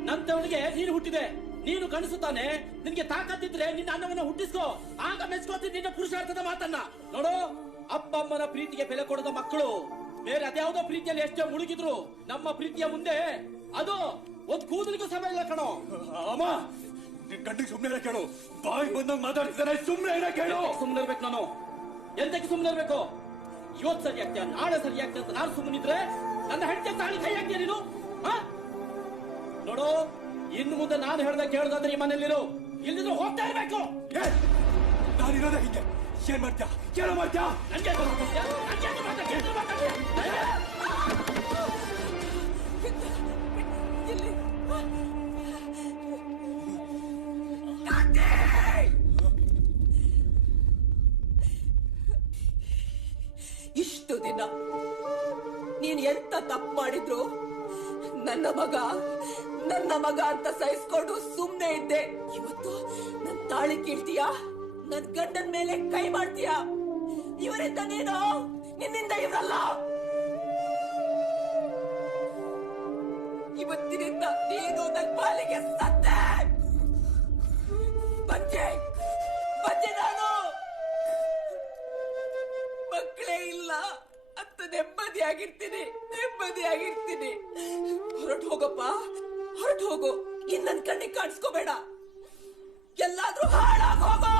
ನನ್ ತೆವಳಿಗೆ ನೀನು ಹುಟ್ಟಿದೆ. ನೀನು ಗಂಡಸು ತಾನೆ. ನಿನ್ಗೆ ತಾಕತ್ತಿದ್ರೆ ನಿನ್ನ ಅನ್ನವನ್ನ ಹುಟ್ಟಿಸ್ಕೋ. ಆಗ ಮೆಚ್ಕೋತೀನಿ ನಿನ್ನ ಪುರುಷಾರ್ಥದ ಮಾತನ್ನ. ನೋಡು, ಅಪ್ಪ ಅಮ್ಮನ ಪ್ರೀತಿಗೆ ಬೆಲೆ ಕೊಡದ ಮಕ್ಕಳು ಬೇರೆ ಅದ್ಯಾವುದೋ ಪ್ರೀತಿಯಲ್ಲಿ ಎಷ್ಟೇ ಮುಳುಗಿದ್ರು ನಮ್ಮ ಪ್ರೀತಿಯ ಮುಂದೆ ಅದು ಒಂದ್ ಕೂದಲಿಗೂ ಸಮಯ ಇಲ್ಲ ಕಣೋ. ಅಮ್ಮ, ನಿನ್ ಗಂಡಿಗೆ ಸುಮ್ನೆ ಕೇಳು. ಬಾಯಿ ಬಂದಂಗ್ ಮಾತಾಡ್ತಿದ್ದಾರೆ, ಸುಮ್ನೆ ಕೇಳು. ಸುಮ್ನೆ ಇರ್ಬೇಕು ನಾನು. ಎಂತಕ್ಕೆ ಸುಮ್ನೆ ಇರ್ಬೇಕು? ಇವತ್ತು ಸರಿ ಆಗ್ತೀಯ, ನಾಳೆ ಸರಿ ಆಗ್ತೀಯ ಅಂತ ನಾನು ಸುಮ್ಮನಿದ್ರೆ ನನ್ನ ಹೆಂಡತಿ ತಾಳಿ ಕೈ ಹಾಕ್ತೀಯ ನೀನು? ನೋಡು, ಇನ್ನು ಮುಂದೆ ನಾನು ಹೇಳ್ದ ಕೇಳ್ದಾದ್ರೆ ಈ ಮನೇಲಿರು, ಇಲ್ಲಿದ್ರು ಹೋಗ್ತಾ ಇರ್ಬೇಕು. ನಾನಿರೋದೇ ಹಿಂಗೆ. ಏನ್ ಮಾಡ್ತೀಯ? ಕೇಳ ಮಾಡ್ತೀಯ? ನಂಗೆ ಇಷ್ಟು ದಿನ ನೀನ್ ಎಂತ ತಪ್ಪು ಮಾಡಿದ್ರು ನನ್ನ ಮಗ ಅಂತ ಸಹಿಸ್ಕೊಂಡು ಸುಮ್ನೆ ಇದ್ದೆ. ಇವತ್ತು ನನ್ ತಾಳಿ ಕೀಳ್ತೀಯಾ? ನನ್ ಗಂಡನ ಮೇಲೆ ಕೈ ಮಾಡ್ತೀಯಾ? ಇವರಿಂದ ನೀನು, ನಿನ್ನಿಂದ ಇವರಲ್ಲ. ಇವತ್ತಿನಿಂದ ನೀನು ನನ್ ಪಾಲಿಗೆ ಸತ್ತೆ. ಬಂಜೆ ನಾನು. ಮಕ್ಕಳೇ ಇಲ್ಲ ಅಂತ ನೆಮ್ಮದಿಯಾಗಿರ್ತೀನಿ. ಹೊರಟು ಹೋಗಪ್ಪ, ಹೊರಟು ಹೋಗು. ಇನ್ ನನ್ ಕಣ್ಣಿಗೆ ಕಾಣಿಸ್ಕೋಬೇಡ. ಎಲ್ಲಾದ್ರೂ ಹಾಳಾಗ ಹೋಗೋ.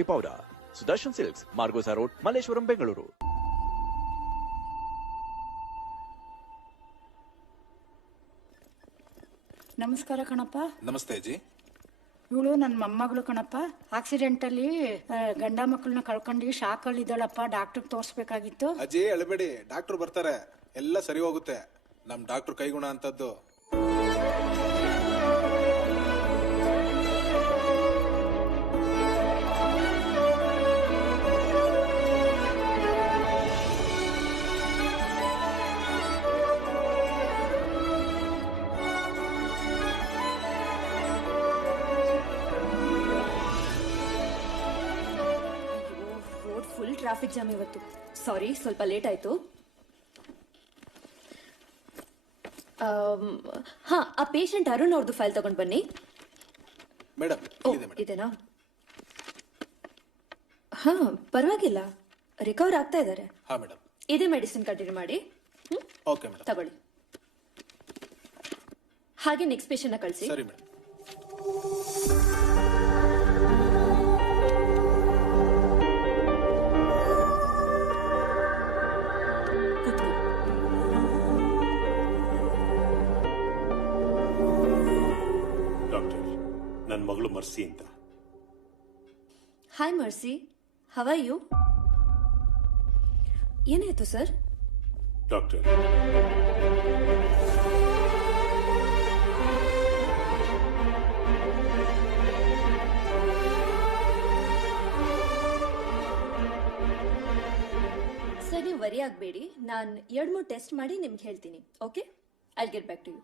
ವಿನಾಗಿರಿ powder. Sudarshan Silks, Margosa Road, Malleshwaram, Bengaluru. ನಮಸ್ಕಾರ ಕಣಪ್ಪ. ನಮಸ್ತೆ ಅಜ್ಜಿ. ಇವಳು ನನ್ನ ಮೊಮ್ಮಗಳು ಕಣಪ್ಪ. ಆಕ್ಸಿಡೆಂಟ್ ಅಲ್ಲಿ ಗಂಡ ಮಕ್ಕಳನ್ನ ಕಳ್ಕೊಂಡು ಶಾಕ್ ಅಲ್ಲಿ ಇದ್ದಾಳಪ್ಪ. ಡಾಕ್ಟರ್ ತೋರ್ಸ್ಬೇಕಾಗಿತ್ತು. ಅಜ್ಜಿ ಅಳಬೇಡಿ, ಡಾಕ್ಟರ್ ಬರ್ತಾರೆ, ಎಲ್ಲ ಸರಿ ಹೋಗುತ್ತೆ. ನಮ್ ಡಾಕ್ಟರ್ ಕೈಗುಣ ಅಂತದ್ದು. ಫುಲ್ ಟ್ರಾಫಿಕ್ ಜಾಮ್ ಇವತ್ತು. ಸಾರಿ, ಸ್ವಲ್ಪ ಲೇಟ್ ಆಯ್ತು. ಹಾ, ಆ ಪೇಷಂಟ್ ಅರುಣ್ ಅವ್ರದ್ದು ಫೈಲ್ ತಗೊಂಡ್ ಬನ್ನಿ. ಮೇಡಮ್ ಇದೇನಾ? ಹಾ, ಪರವಾಗಿಲ್ಲ, ರಿಕವರ್ ಆಗ್ತಾ ಇದ್ದಾರೆ. ಹಾ ಮೇಡಮ್. ಇದೇ ಮೆಡಿಸಿನ್ ಕಂಟಿನ್ಯೂ ಮಾಡಿ. Okay madam. ತಗೊಳ್ಳಿ. ಹಾಗೆ ನೆಕ್ಸ್ಟ್ ಪೇಷಂಟ್ ನ ಕಳಿಸಿ. ಸರಿ ಮೇಡಮ್. ನನ್ನ ಮಗಳು ಮರ್ಸಿ ಅಂತ. Hi Mercy, how are you? ಏನಾಯ್ತು ಸರ್? ಡಾಕ್ಟರ್, ಸರ್, ನೀವು ವರಿ ಆಗಬೇಡಿ. ನಾನು 2-3 ಟೆಸ್ಟ್ ಮಾಡಿ ನಿಮ್ಗೆ ಹೇಳ್ತೀನಿ. Okay, I get back to you.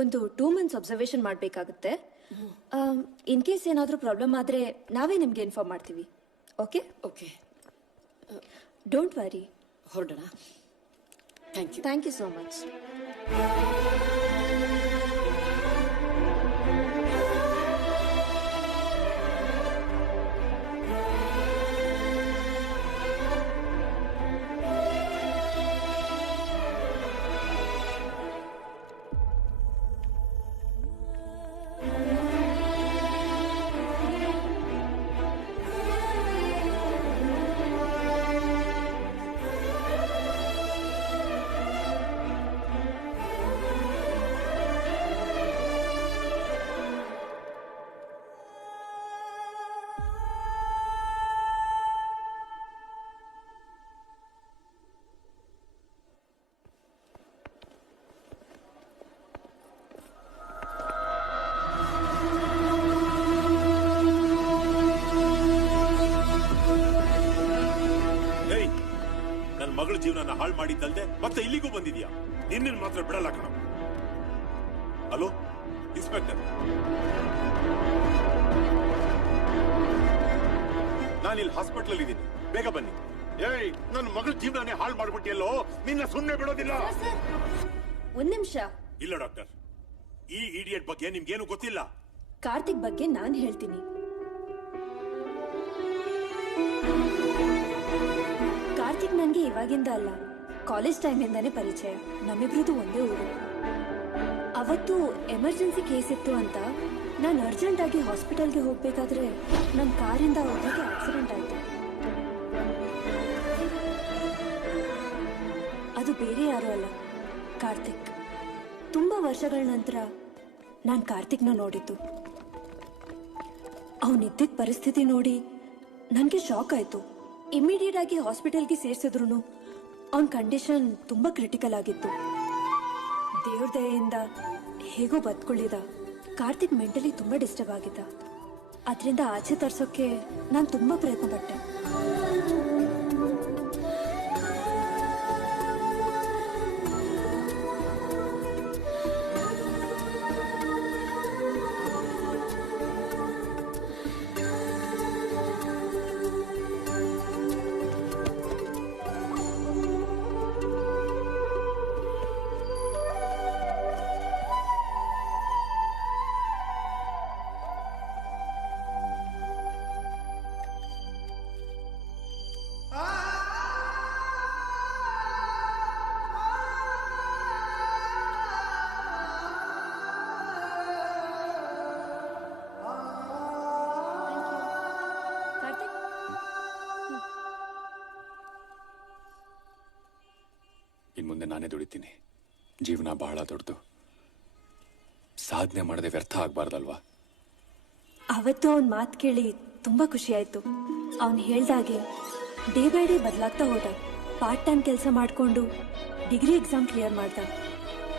ಒಂದು 2 months ಅಬ್ಸರ್ವೇಷನ್ ಮಾಡಬೇಕಾಗುತ್ತೆ. ಇನ್ ಕೇಸ್ ಏನಾದರೂ ಪ್ರಾಬ್ಲಮ್ ಆದರೆ ನಾವೇ ನಿಮಗೆ ಇನ್ಫಾರ್ಮ್ ಮಾಡ್ತೀವಿ. Okay okay, don't worry. ಹೊರಡೋಣ. Thank you so much. ಮಗಳ ಜೀವನ ಹಾಳು ಮಾಡಿದ್ದಲ್ದೆ ಮತ್ತೆ ಇಲ್ಲಿಗೂ ಬಂದಿದ್ಯಾ? ನಿನ್ನ ಮಾತ್ರ ಬಿಡಲ್ಲ ಕಣ. ಹಲೋ ಇನ್ಸ್ಪೆಕ್ಟರ್, ನಾನಿಲ್ಲಿ ಹಾಸ್ಪಿಟಲ್ ಇದ್ದೀನಿ, ಬೇಗ ಬನ್ನಿ. ಏಯ್, ನನ್ನ ಮಗಳ ಜೀವನನೇ ಹಾಳು ಮಾಡ್ಬಿಟ್ಟಿಯಲ್ಲೋ, ನಿನ್ನ ಸುಮ್ಮನೆ ಬಿಡೋದಿಲ್ಲ. ಒಂದ್ ನಿಮಿಷ. ಇಲ್ಲ ಡಾಕ್ಟರ್, ಈ ಇಡಿಯಟ್ ಬಗ್ಗೆ ನಿಮ್ಗೇನು ಗೊತ್ತಿಲ್ಲ. ಕಾರ್ತಿಕ್ ಬಗ್ಗೆ ನಾನು ಹೇಳ್ತೀನಿ. ಕಾರ್ತಿಕ್ ನನಗೆ ಇವಾಗಿಂದ ಅಲ್ಲ, ಕಾಲೇಜ್ ಟೈಮಿಂದಾನೇ ಪರಿಚಯ. ನಮ್ಮಿಬ್ರದ್ದು ಒಂದೇ ಊರು. ಅವತ್ತು ಎಮರ್ಜೆನ್ಸಿ ಕೇಸ್ ಇತ್ತು ಅಂತ ನಾನು ಅರ್ಜೆಂಟ್ ಆಗಿ ಹಾಸ್ಪಿಟಲ್ಗೆ ಹೋಗ್ಬೇಕಾದ್ರೆ ನನ್ನ ಕಾರಿಂದ ಒಬ್ಬರಿಗೆ ಆಕ್ಸಿಡೆಂಟ್ ಆಯ್ತು. ಅದು ಬೇರೆ ಯಾರು ಅಲ್ಲ, ಕಾರ್ತಿಕ್. ತುಂಬಾ ವರ್ಷಗಳ ನಂತರ ನಾನು ಕಾರ್ತಿಕ್ನ ನೋಡಿದ್ದು. ಅವನಿದ್ದಿದ್ದ ಪರಿಸ್ಥಿತಿ ನೋಡಿ ನನಗೆ ಶಾಕ್ ಆಯ್ತು. ಇಮಿಡಿಯೇಟ್ ಆಗಿ ಹಾಸ್ಪಿಟಲ್ಗೆ ಸೇರಿಸಿದ್ರು ಅವನ ಕಂಡೀಷನ್ ತುಂಬಾ ಕ್ರಿಟಿಕಲ್ ಆಗಿತ್ತು. ದೇವ್ರ ದಯೆಯಿಂದ ಹೇಗೋ ಬದುಕೊಳ್ಳಿದ. ಕಾರ್ತಿಕ್ ಮೆಂಟಲಿ ತುಂಬಾ ಡಿಸ್ಟರ್ಬ್ ಆಗಿದ್ದ. ಅದರಿಂದ ಆಚೆ ತರ್ಸೋಕೆ ನಾನು ತುಂಬಾ ಪ್ರಯತ್ನ ಪಟ್ಟೆ. ಇನ್ನು ಮುಂದೆ ನಾನೇ ದುಡಿತೀನಿ. ಜೀವನ ಬಹಳ ದೊಡ್ಡದು. ಸಾಧನೆ ಮಾಡದೆ ವ್ಯರ್ಥ ಆಗ್ಬಾರ್ದಲ್ವಾ? ಅವತ್ತು ಅವನ ಮಾತು ಕೇಳಿ ತುಂಬಾ ಖುಷಿ ಆಯ್ತು. ಅವನು ಹೇಳ್ದಾಗೆ ಡೇ ಬೈ ಡೇ ಬದಲಾಗ್ತಾ ಹೋದ. ಪಾರ್ಟ್ ಟೈಮ್ ಕೆಲಸ ಮಾಡಿಕೊಂಡು ಡಿಗ್ರಿ ಎಕ್ಸಾಮ್ ಕ್ಲಿಯರ್ ಮಾಡ್ದ.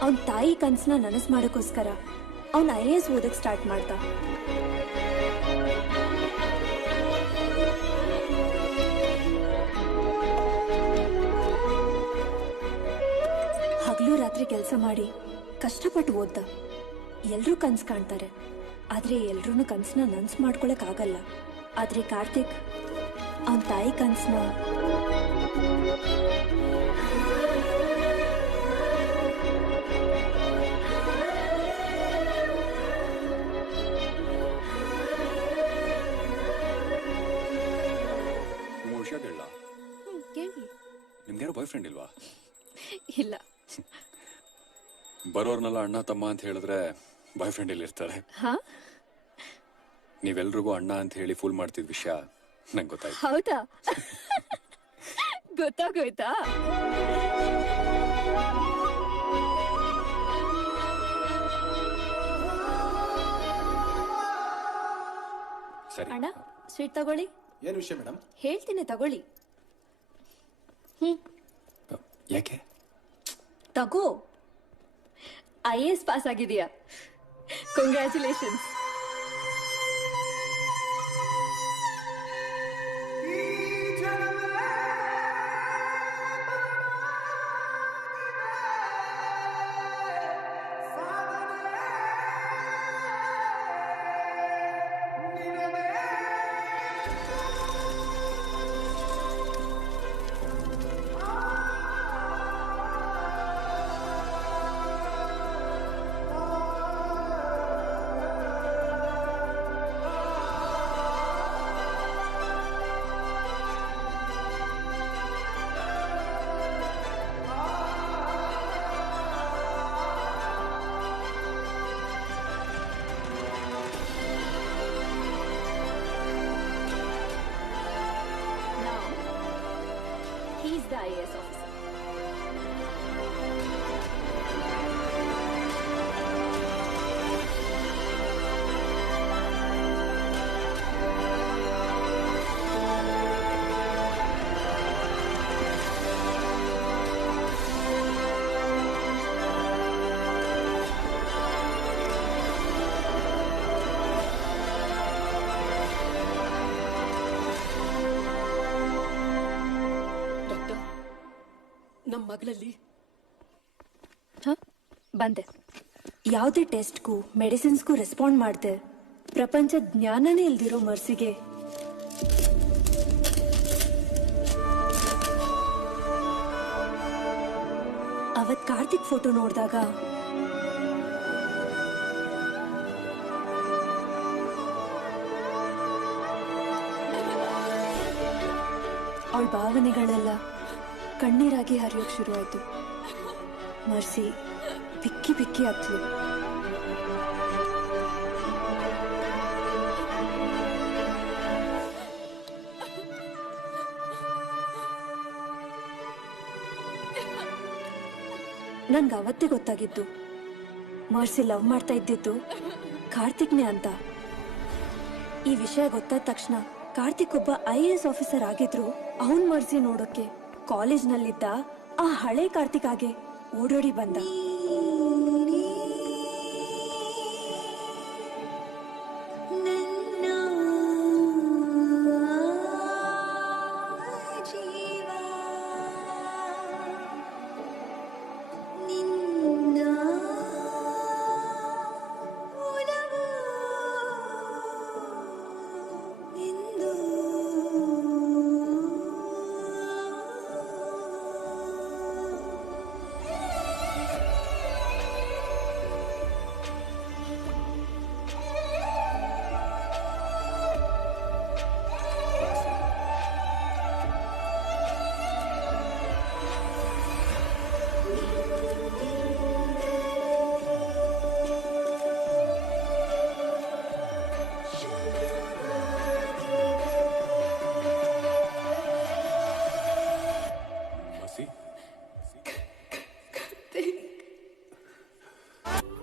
ಅವನ ತಾಯಿ ಕನಸನ್ನ ನನಸು ಮಾಡೋಕ್ಕೋಸ್ಕರ ಅವನು IAS ಓದಕ್ಕೆ ಸ್ಟಾರ್ಟ್ ಮಾಡ್ದ. ಹಗಲು ರಾತ್ರಿ ಕೆಲಸ ಮಾಡಿ ಕಷ್ಟಪಟ್ಟು ಓದ್ದ. ಎಲ್ರೂ ಕನ್ಸು ಕಾಣ್ತಾರೆ, ಆದ್ರೆ ಎಲ್ರೂ ಕನ್ಸನ್ನ ನನಸು ಮಾಡ್ಕೊಳಕ್ ಆಗಲ್ಲ. ಆದ್ರೆ ಕಾರ್ತಿಕ್ ಅವನ ತಾಯಿ ಕನ್ಸನ್ನ ವಿಷಯ ಕೇಳ. ಕೇಳಿ. ನಿಮ್ಗ್ಯಾರೋ ಬಾಯ್ ಫ್ರೆಂಡ್ ಇಲ್ವಾ? ಇಲ್ಲ. ಬರೋರ್ನೆಲ್ಲ ಅಣ್ಣ ತಮ್ಮ ಅಂತ ಹೇಳಿದ್ರೆ ಬಾಯ್ ಫ್ರೆಂಡ್ ಇಲ್ಲಿ ಇರ್ತಾರೆ. ನೀವೆಲ್ರಿಗೂ ಅಣ್ಣ ಅಂತ ಹೇಳಿ ಫುಲ್ ಮಾಡ್ತಿದ್ ವಿಷಯ ನಂಗೆ ಗೊತ್ತಾಯ್ತು. ಹೌದಾ? ಗೊತ್ತಾಗೋಯ್ತಾ? ಸರಿ ಅಣ್ಣ, ಸ್ವೀಟ್ ತಗೊಳ್ಳಿ. ಏನು ವಿಷಯ ಮೇಡಮ್? ಹೇಳ್ತೀನಿ ತಗೊಳ್ಳಿ. ಯಾಕೆ? ತಗೋ. IAS ಪಾಸ್ ಆಗಿದೆಯಾ? Congratulations. He's the IAS officer. ನಮ್ಮ ಮಗಳಲ್ಲಿ ಬಂದೆ. ಯಾವುದೇ ಟೆಸ್ಟ್ಗೂ ಮೆಡಿಸಿನ್ಸ್ಗೂ ರೆಸ್ಪಾಂಡ್ ಮಾಡ್ದೆ ಪ್ರಪಂಚದ ಜ್ಞಾನನೇ ಇಲ್ದಿರೋ ಮರ್ಸಿಗೆ ಅವತ್ ಕಾರ್ತಿಕ್ ಫೋಟೋ ನೋಡಿದಾಗ ಅವಳ ಭಾವನೆಗಳೆಲ್ಲ ಕಣ್ಣೀರಾಗಿ ಹರಿಯೋಕ್ ಶುರು ಆಯ್ತು. ಮರ್ಸಿ ಬಿಕ್ಕಿ ಬಿಕ್ಕಿ ಹತ್ಲು. ನನ್ಗೆ ಅವತ್ತೇ ಗೊತ್ತಾಗಿದ್ದು ಮರ್ಸಿ ಲವ್ ಮಾಡ್ತಾ ಇದ್ದಿದ್ದು ಕಾರ್ತಿಕ್ನೇ ಅಂತ. ಈ ವಿಷಯ ಗೊತ್ತಾದ ತಕ್ಷಣ ಕಾರ್ತಿಕ್ ಒಬ್ಬ IAS ಆಫೀಸರ್ ಆಗಿದ್ರು ಅವನ್ ಮರ್ಸಿ ನೋಡೋಕೆ ಕಾಲೇಜ್ನಲ್ಲಿದ್ದ ಆ ಹಳೆ ಕಾರ್ತಿಕ್ ಆಗೆ ಓಡೋಡಿ ಬಂದ.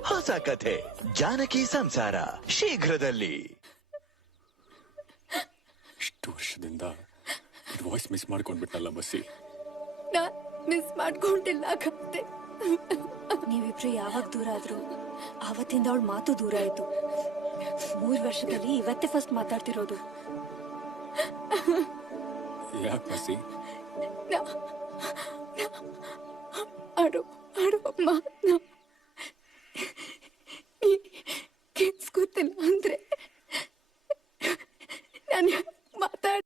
ಹೊಸ ಕಥೆ ಜಾನಕಿ ಸಂಸಾರ ಶೀಘ್ರದಲ್ಲಿ. ಇಷ್ಟು ವರ್ಷದಿಂದ ವಾಯ್ಸ್ ಮಿಸ್ ಮಾಡ್ಕೊಂಡ್ಬಿಟ್ನಲ್ಲ ಮಸಿ. ನಾನ್ ಮಿಸ್ ಮಾಡ್ಕೊಂಡಿಲ್ಲ ಕತೆ. ನೀವಿಬ್ರು ಯಾವಾಗ ದೂರ ಆದ್ರು ಆವತ್ತಿಂದ ಅವಳ ಮಾತು ದೂರ ಆಯ್ತು. 3 ವರ್ಷದಲ್ಲಿ ಇವತ್ತೇ ಫಸ್ಟ್ ಮಾತಾಡ್ತಿರೋದು. ಯಾಕೆ ಮಸಿ? ಆಡು ಅಮ್ಮ, ಕೆಲ್ಸ್ಕೊತಿಲ್ಲ ಅಂದ್ರೆ ನಾನು ಮಾತಾಡ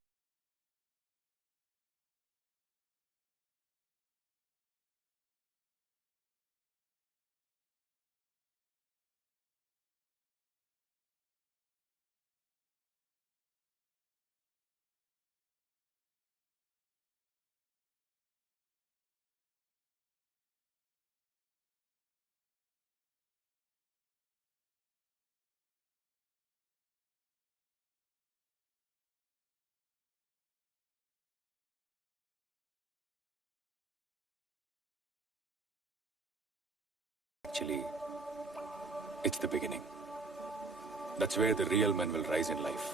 Actually, it's the beginning. That's where the real men will rise in life.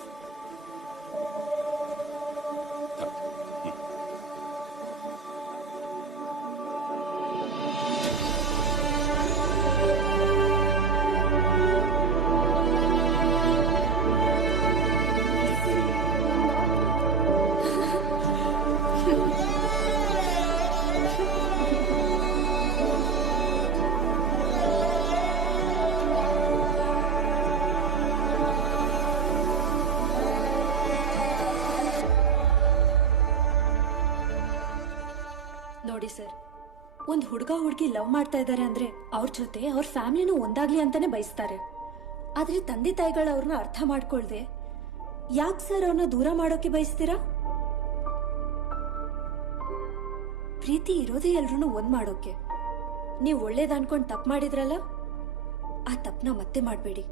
ನೋಡಿ ಸರ್, ಒಂದ್ ಹುಡುಗಿ ಲವ್ ಮಾಡ್ತಾ ಇದ್ದಾರೆ ಅಂದ್ರೆ ಅವ್ರ ಜೊತೆ ಅವ್ರ ಫ್ಯಾಮಿಲಿನೂ ಒಂದಾಗ್ಲಿ ಅಂತಾನೆ ಬಯಸ್ತಾರೆ. ಆದ್ರೆ ತಂದೆ ತಾಯಿಗಳು ಅವ್ರನ್ನ ಅರ್ಥ ಮಾಡ್ಕೊಳ್ದೆ ಯಾಕೆ ಸರ್ ಅವ್ರನ್ನ ದೂರ ಮಾಡೋಕೆ ಬಯಸ್ತೀರಾ? ಪ್ರೀತಿ ಇರೋದೇ ಎಲ್ರೂ ಒಂದ್ ಮಾಡೋಕೆ. ನೀವು ಒಳ್ಳೇದ್ ಅನ್ಕೊಂಡ್ ತಪ್ಪು ಮಾಡಿದ್ರಲ್ಲ, ಆ ತಪ್ಪನ ಮತ್ತೆ ಮಾಡ್ಬೇಡಿ.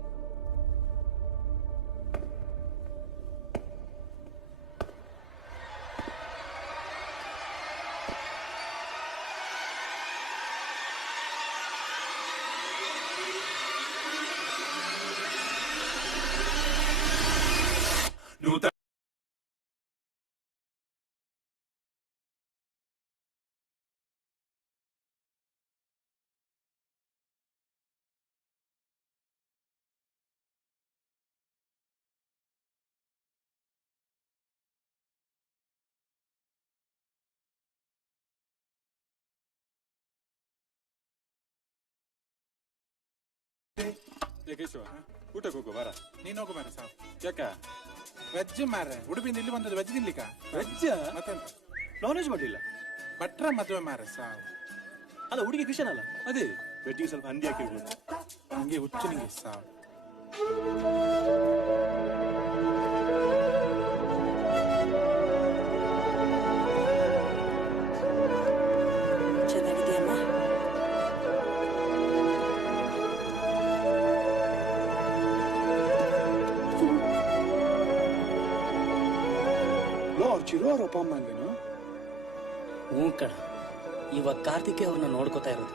ಕೇಶವ, ಊಟಕ್ಕೆ ಹೋಗು ಬಾರ. ನೀನು ಹೋಗು ಮಾರ ಸಾವು. ಯಾಕ ವೆಜ್ ಮಾರ? ಉಡುಪಿಯಿಂದ ಇಲ್ಲಿ ಬಂದದ್ದು ವೆಜ್ ತಿನ್ಲಿಕ್ಕ? ವೆಜ್ ಮತ್ತೆ ನಾನ್ ವೆಜ್ ಮಾಡಲಿಲ್ಲ. ಭಟ್ರ ಮದುವೆ ಮಾರ ಸಾವು. ಅಲ್ಲ, ಹುಡುಗಿ ಕ್ರಿಶ್ಚಿಯನ್ ಅಲ್ಲ? ಅದೇ ವೆಜ್ಜಿಗೆ ಸ್ವಲ್ಪ ಹಂದಿ ಹಾಕಿರ್ಬೋದು. ಹಂಗೆ ಹುಚ್ಚು ನಿಂಗೆ ಸಾವು. ಚಿರೋರಪ್ಪ ಅಮ್ಮ ಅಲ್ಲೇನು? ಹ್ಞೂ ಕಣ, ಇವಾಗ ಕಾರ್ತಿಕೆ ಅವ್ರನ್ನ ನೋಡ್ಕೋತಾ ಇರೋದು.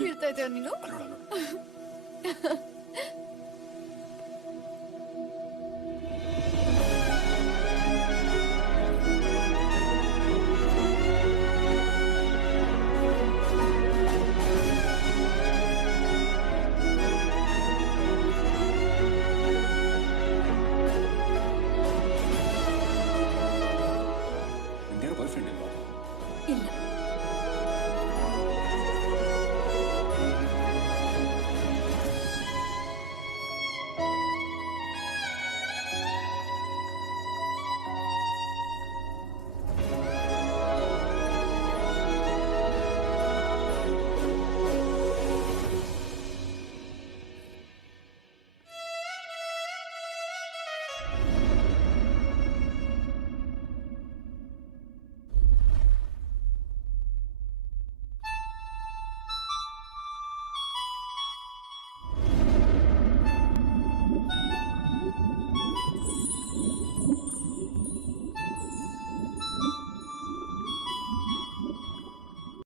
ಹೇಳ್ತಾ ಇದ್ದೀಯ ನೀನು?